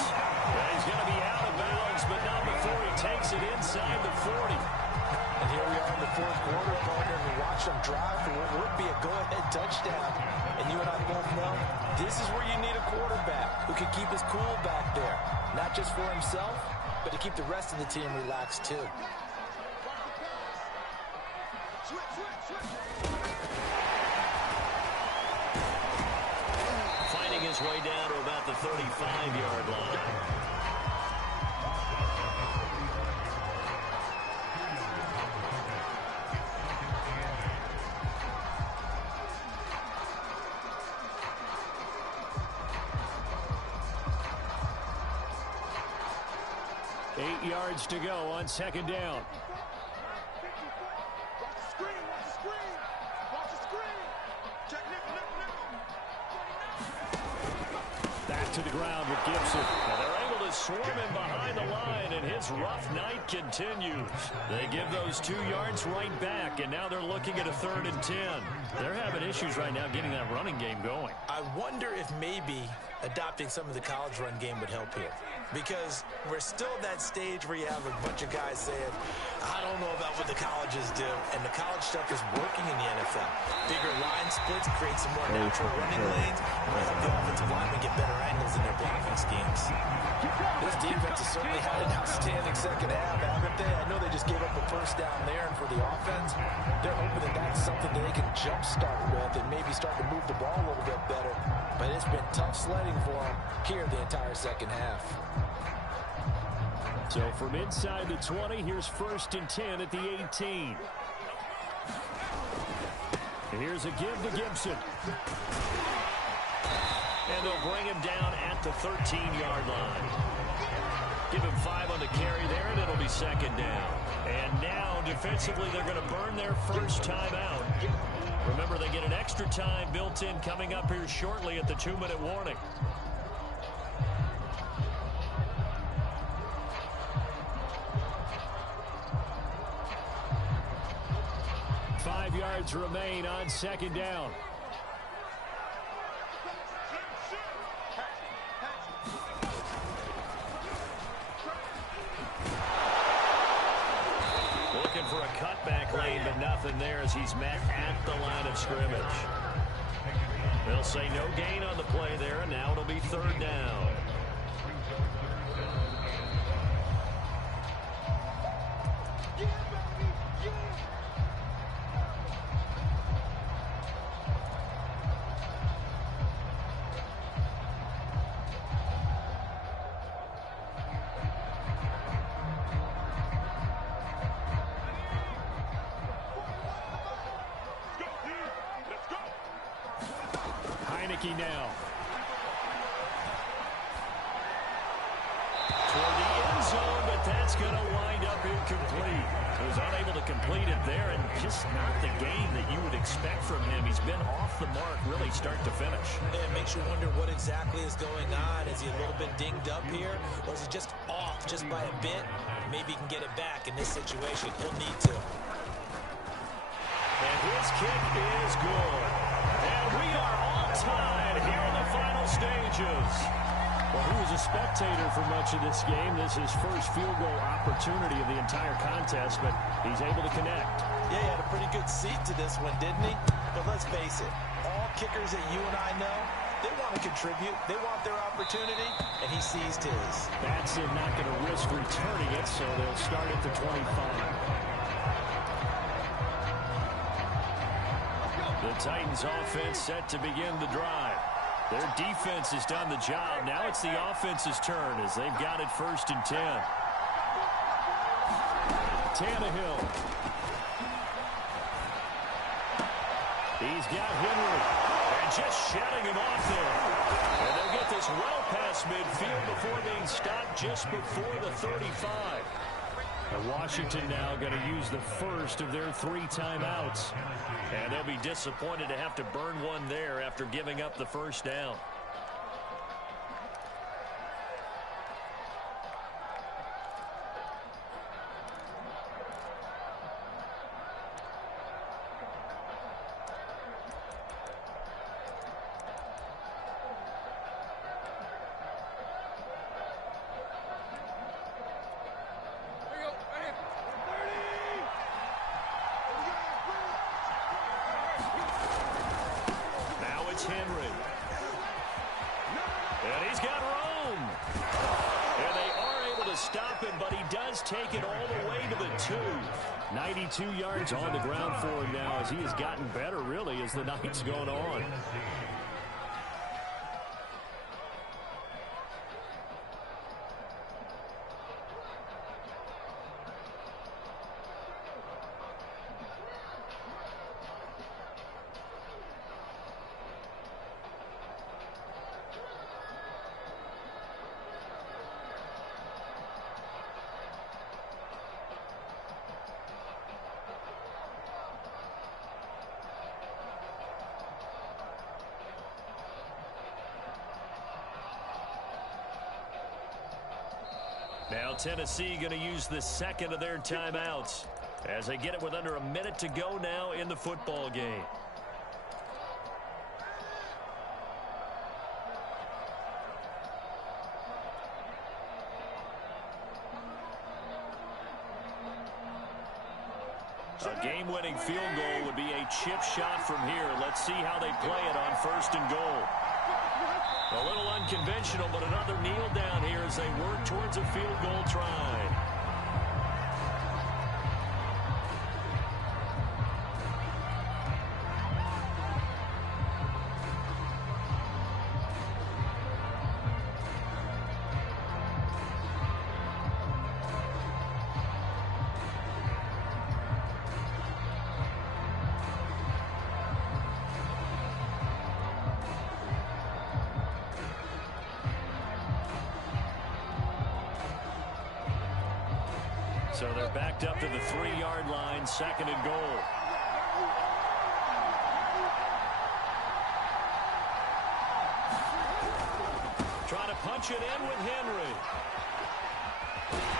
He's going to be out of bounds, but not before he takes it inside the 40. And here we are in the 4th quarter, partner, and we watch them drive for what would be a go-ahead touchdown. And you and I both know this is where you need a quarterback who can keep his cool back there. Not just for himself, but to keep the rest of the team relaxed too. Finding his way down to about the 35-yard line. 8 yards to go on second down. Watch the screen, watch the screen. Watch the screen. Check nickel, nickel, nickel. Back to the ground with Gibson. And they're able to swarm him behind the line, and his rough night continues. They give those 2 yards right back, and now they're looking at a 3rd and 10. They're having issues right now getting that running game going. I wonder if maybe adopting some of the college run game would help here. Because we're still at that stage where you have a bunch of guys saying, I don't know about what the colleges do. And the college stuff is working in the NFL. Bigger line splits, create some more natural running lanes. Might help the offensive linemen get better angles in their blocking schemes. This defense has certainly had an outstanding second half, haven't they? I know they just gave up a first down there, and for the offense, they're hoping that that's something that they can jumpstart with and maybe start to move the ball a little bit better. But it's been tough sledding for them here the entire second half. So from inside the 20, here's 1st and 10 at the 18. Here's a give to Gibson. And they'll bring him down at the 13-yard line. Give him 5 on the carry there, and it'll be second down. And now, defensively, they're going to burn their first timeout. Remember, they get an extra time built in coming up here shortly at the 2-minute warning. 5 yards remain on second down. Looking for a cutback lane, but nothing there as he's met at the line of scrimmage. They'll say no gain on the play there, and now it'll be 3rd down. Now toward the end zone, but that's going to wind up incomplete. He was unable to complete it there, and just not the game that you would expect from him. He's been off the mark really start to finish. It makes you wonder what exactly is going on. Is he a little bit dinged up here, or is he just off just by a bit? Maybe he can get it back in this situation. He'll need to. And his kick is good. And we are all tied here in the final stages. Well, he was a spectator for much of this game. This is his first field goal opportunity of the entire contest, but he's able to connect. Yeah, he had a pretty good seat to this one, didn't he? But let's face it, all kickers that you and I know, they want to contribute. They want their opportunity, and he seized his. Batson not going to risk returning it, so they'll start at the 25. The Titans offense set to begin the drive. Their defense has done the job. Now it's the offense's turn as they've got it 1st and 10. Tannehill. He's got Henry. And just shutting him off there. And they'll get this well past midfield before being stopped just before the 35. And Washington now going to use the first of their 3 timeouts. And they'll be disappointed to have to burn one there after giving up the first down. Henry. And he's got Rome. And they are able to stop him, but he does take it all the way to the 2. 92 yards on the ground for him now as he has gotten better, really, as the night's gone on. Now Tennessee going to use the second of their timeouts as they get it with under a minute to go now in the football game. A game-winning field goal would be a chip shot from here. Let's see how they play it on 1st and goal. A little unconventional, but another kneel down here as they work towards a field goal try. So they're backed up to the 3-yard line, 2nd and goal. Trying to punch it in with Henry.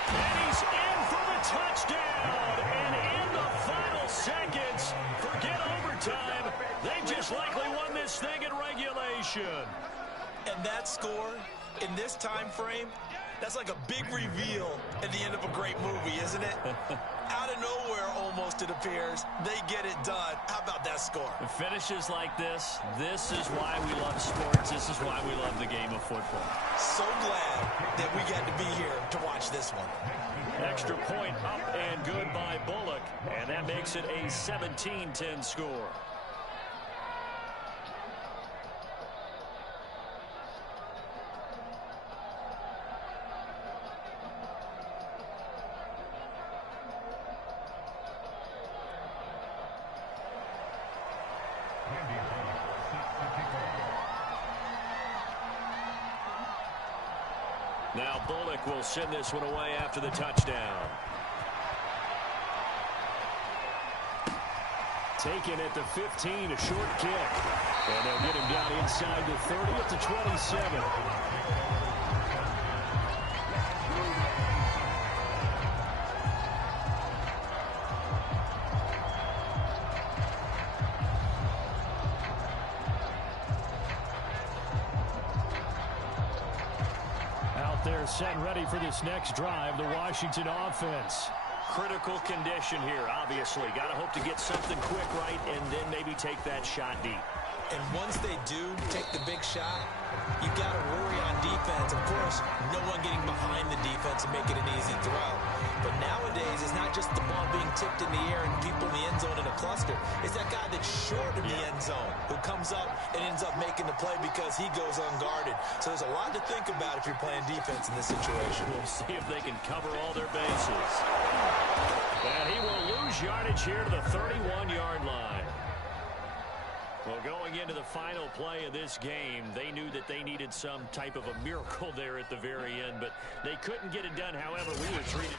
And he's in for the touchdown. And in the final seconds, forget overtime. They just likely won this thing in regulation. And that score in this time frame, that's like a big reveal at the end of a great movie, isn't it? Out of nowhere, almost, it appears. They get it done. How about that score? Finishes like this is why we love sports. This is why we love the game of football. So glad that we got to be here to watch this one. Extra point up and good by Bullock. And that makes it a 17-10 score. Now Bullock will send this one away after the touchdown. Taken at the 15, a short kick. And they'll get him down inside the 30 at the 27. They're set and ready for this next drive, the Washington offense. Critical condition here, obviously. Got to hope to get something quick right and then maybe take that shot deep. And once they do take the big shot, you got to worry on defense. Of course, no one getting behind the defense and making an easy throw. But nowadays, it's not just the ball being tipped in the air and people in the end zone in a cluster. It's that guy that's short of the end zone who comes up and ends up making the play because he goes unguarded. So there's a lot to think about if you're playing defense in this situation. We'll see if they can cover all their bases. And he will lose yardage here to the 31-yard line. Well, going into the final play of this game, they knew that they needed some type of a miracle there at the very end, but they couldn't get it done. However, we were treated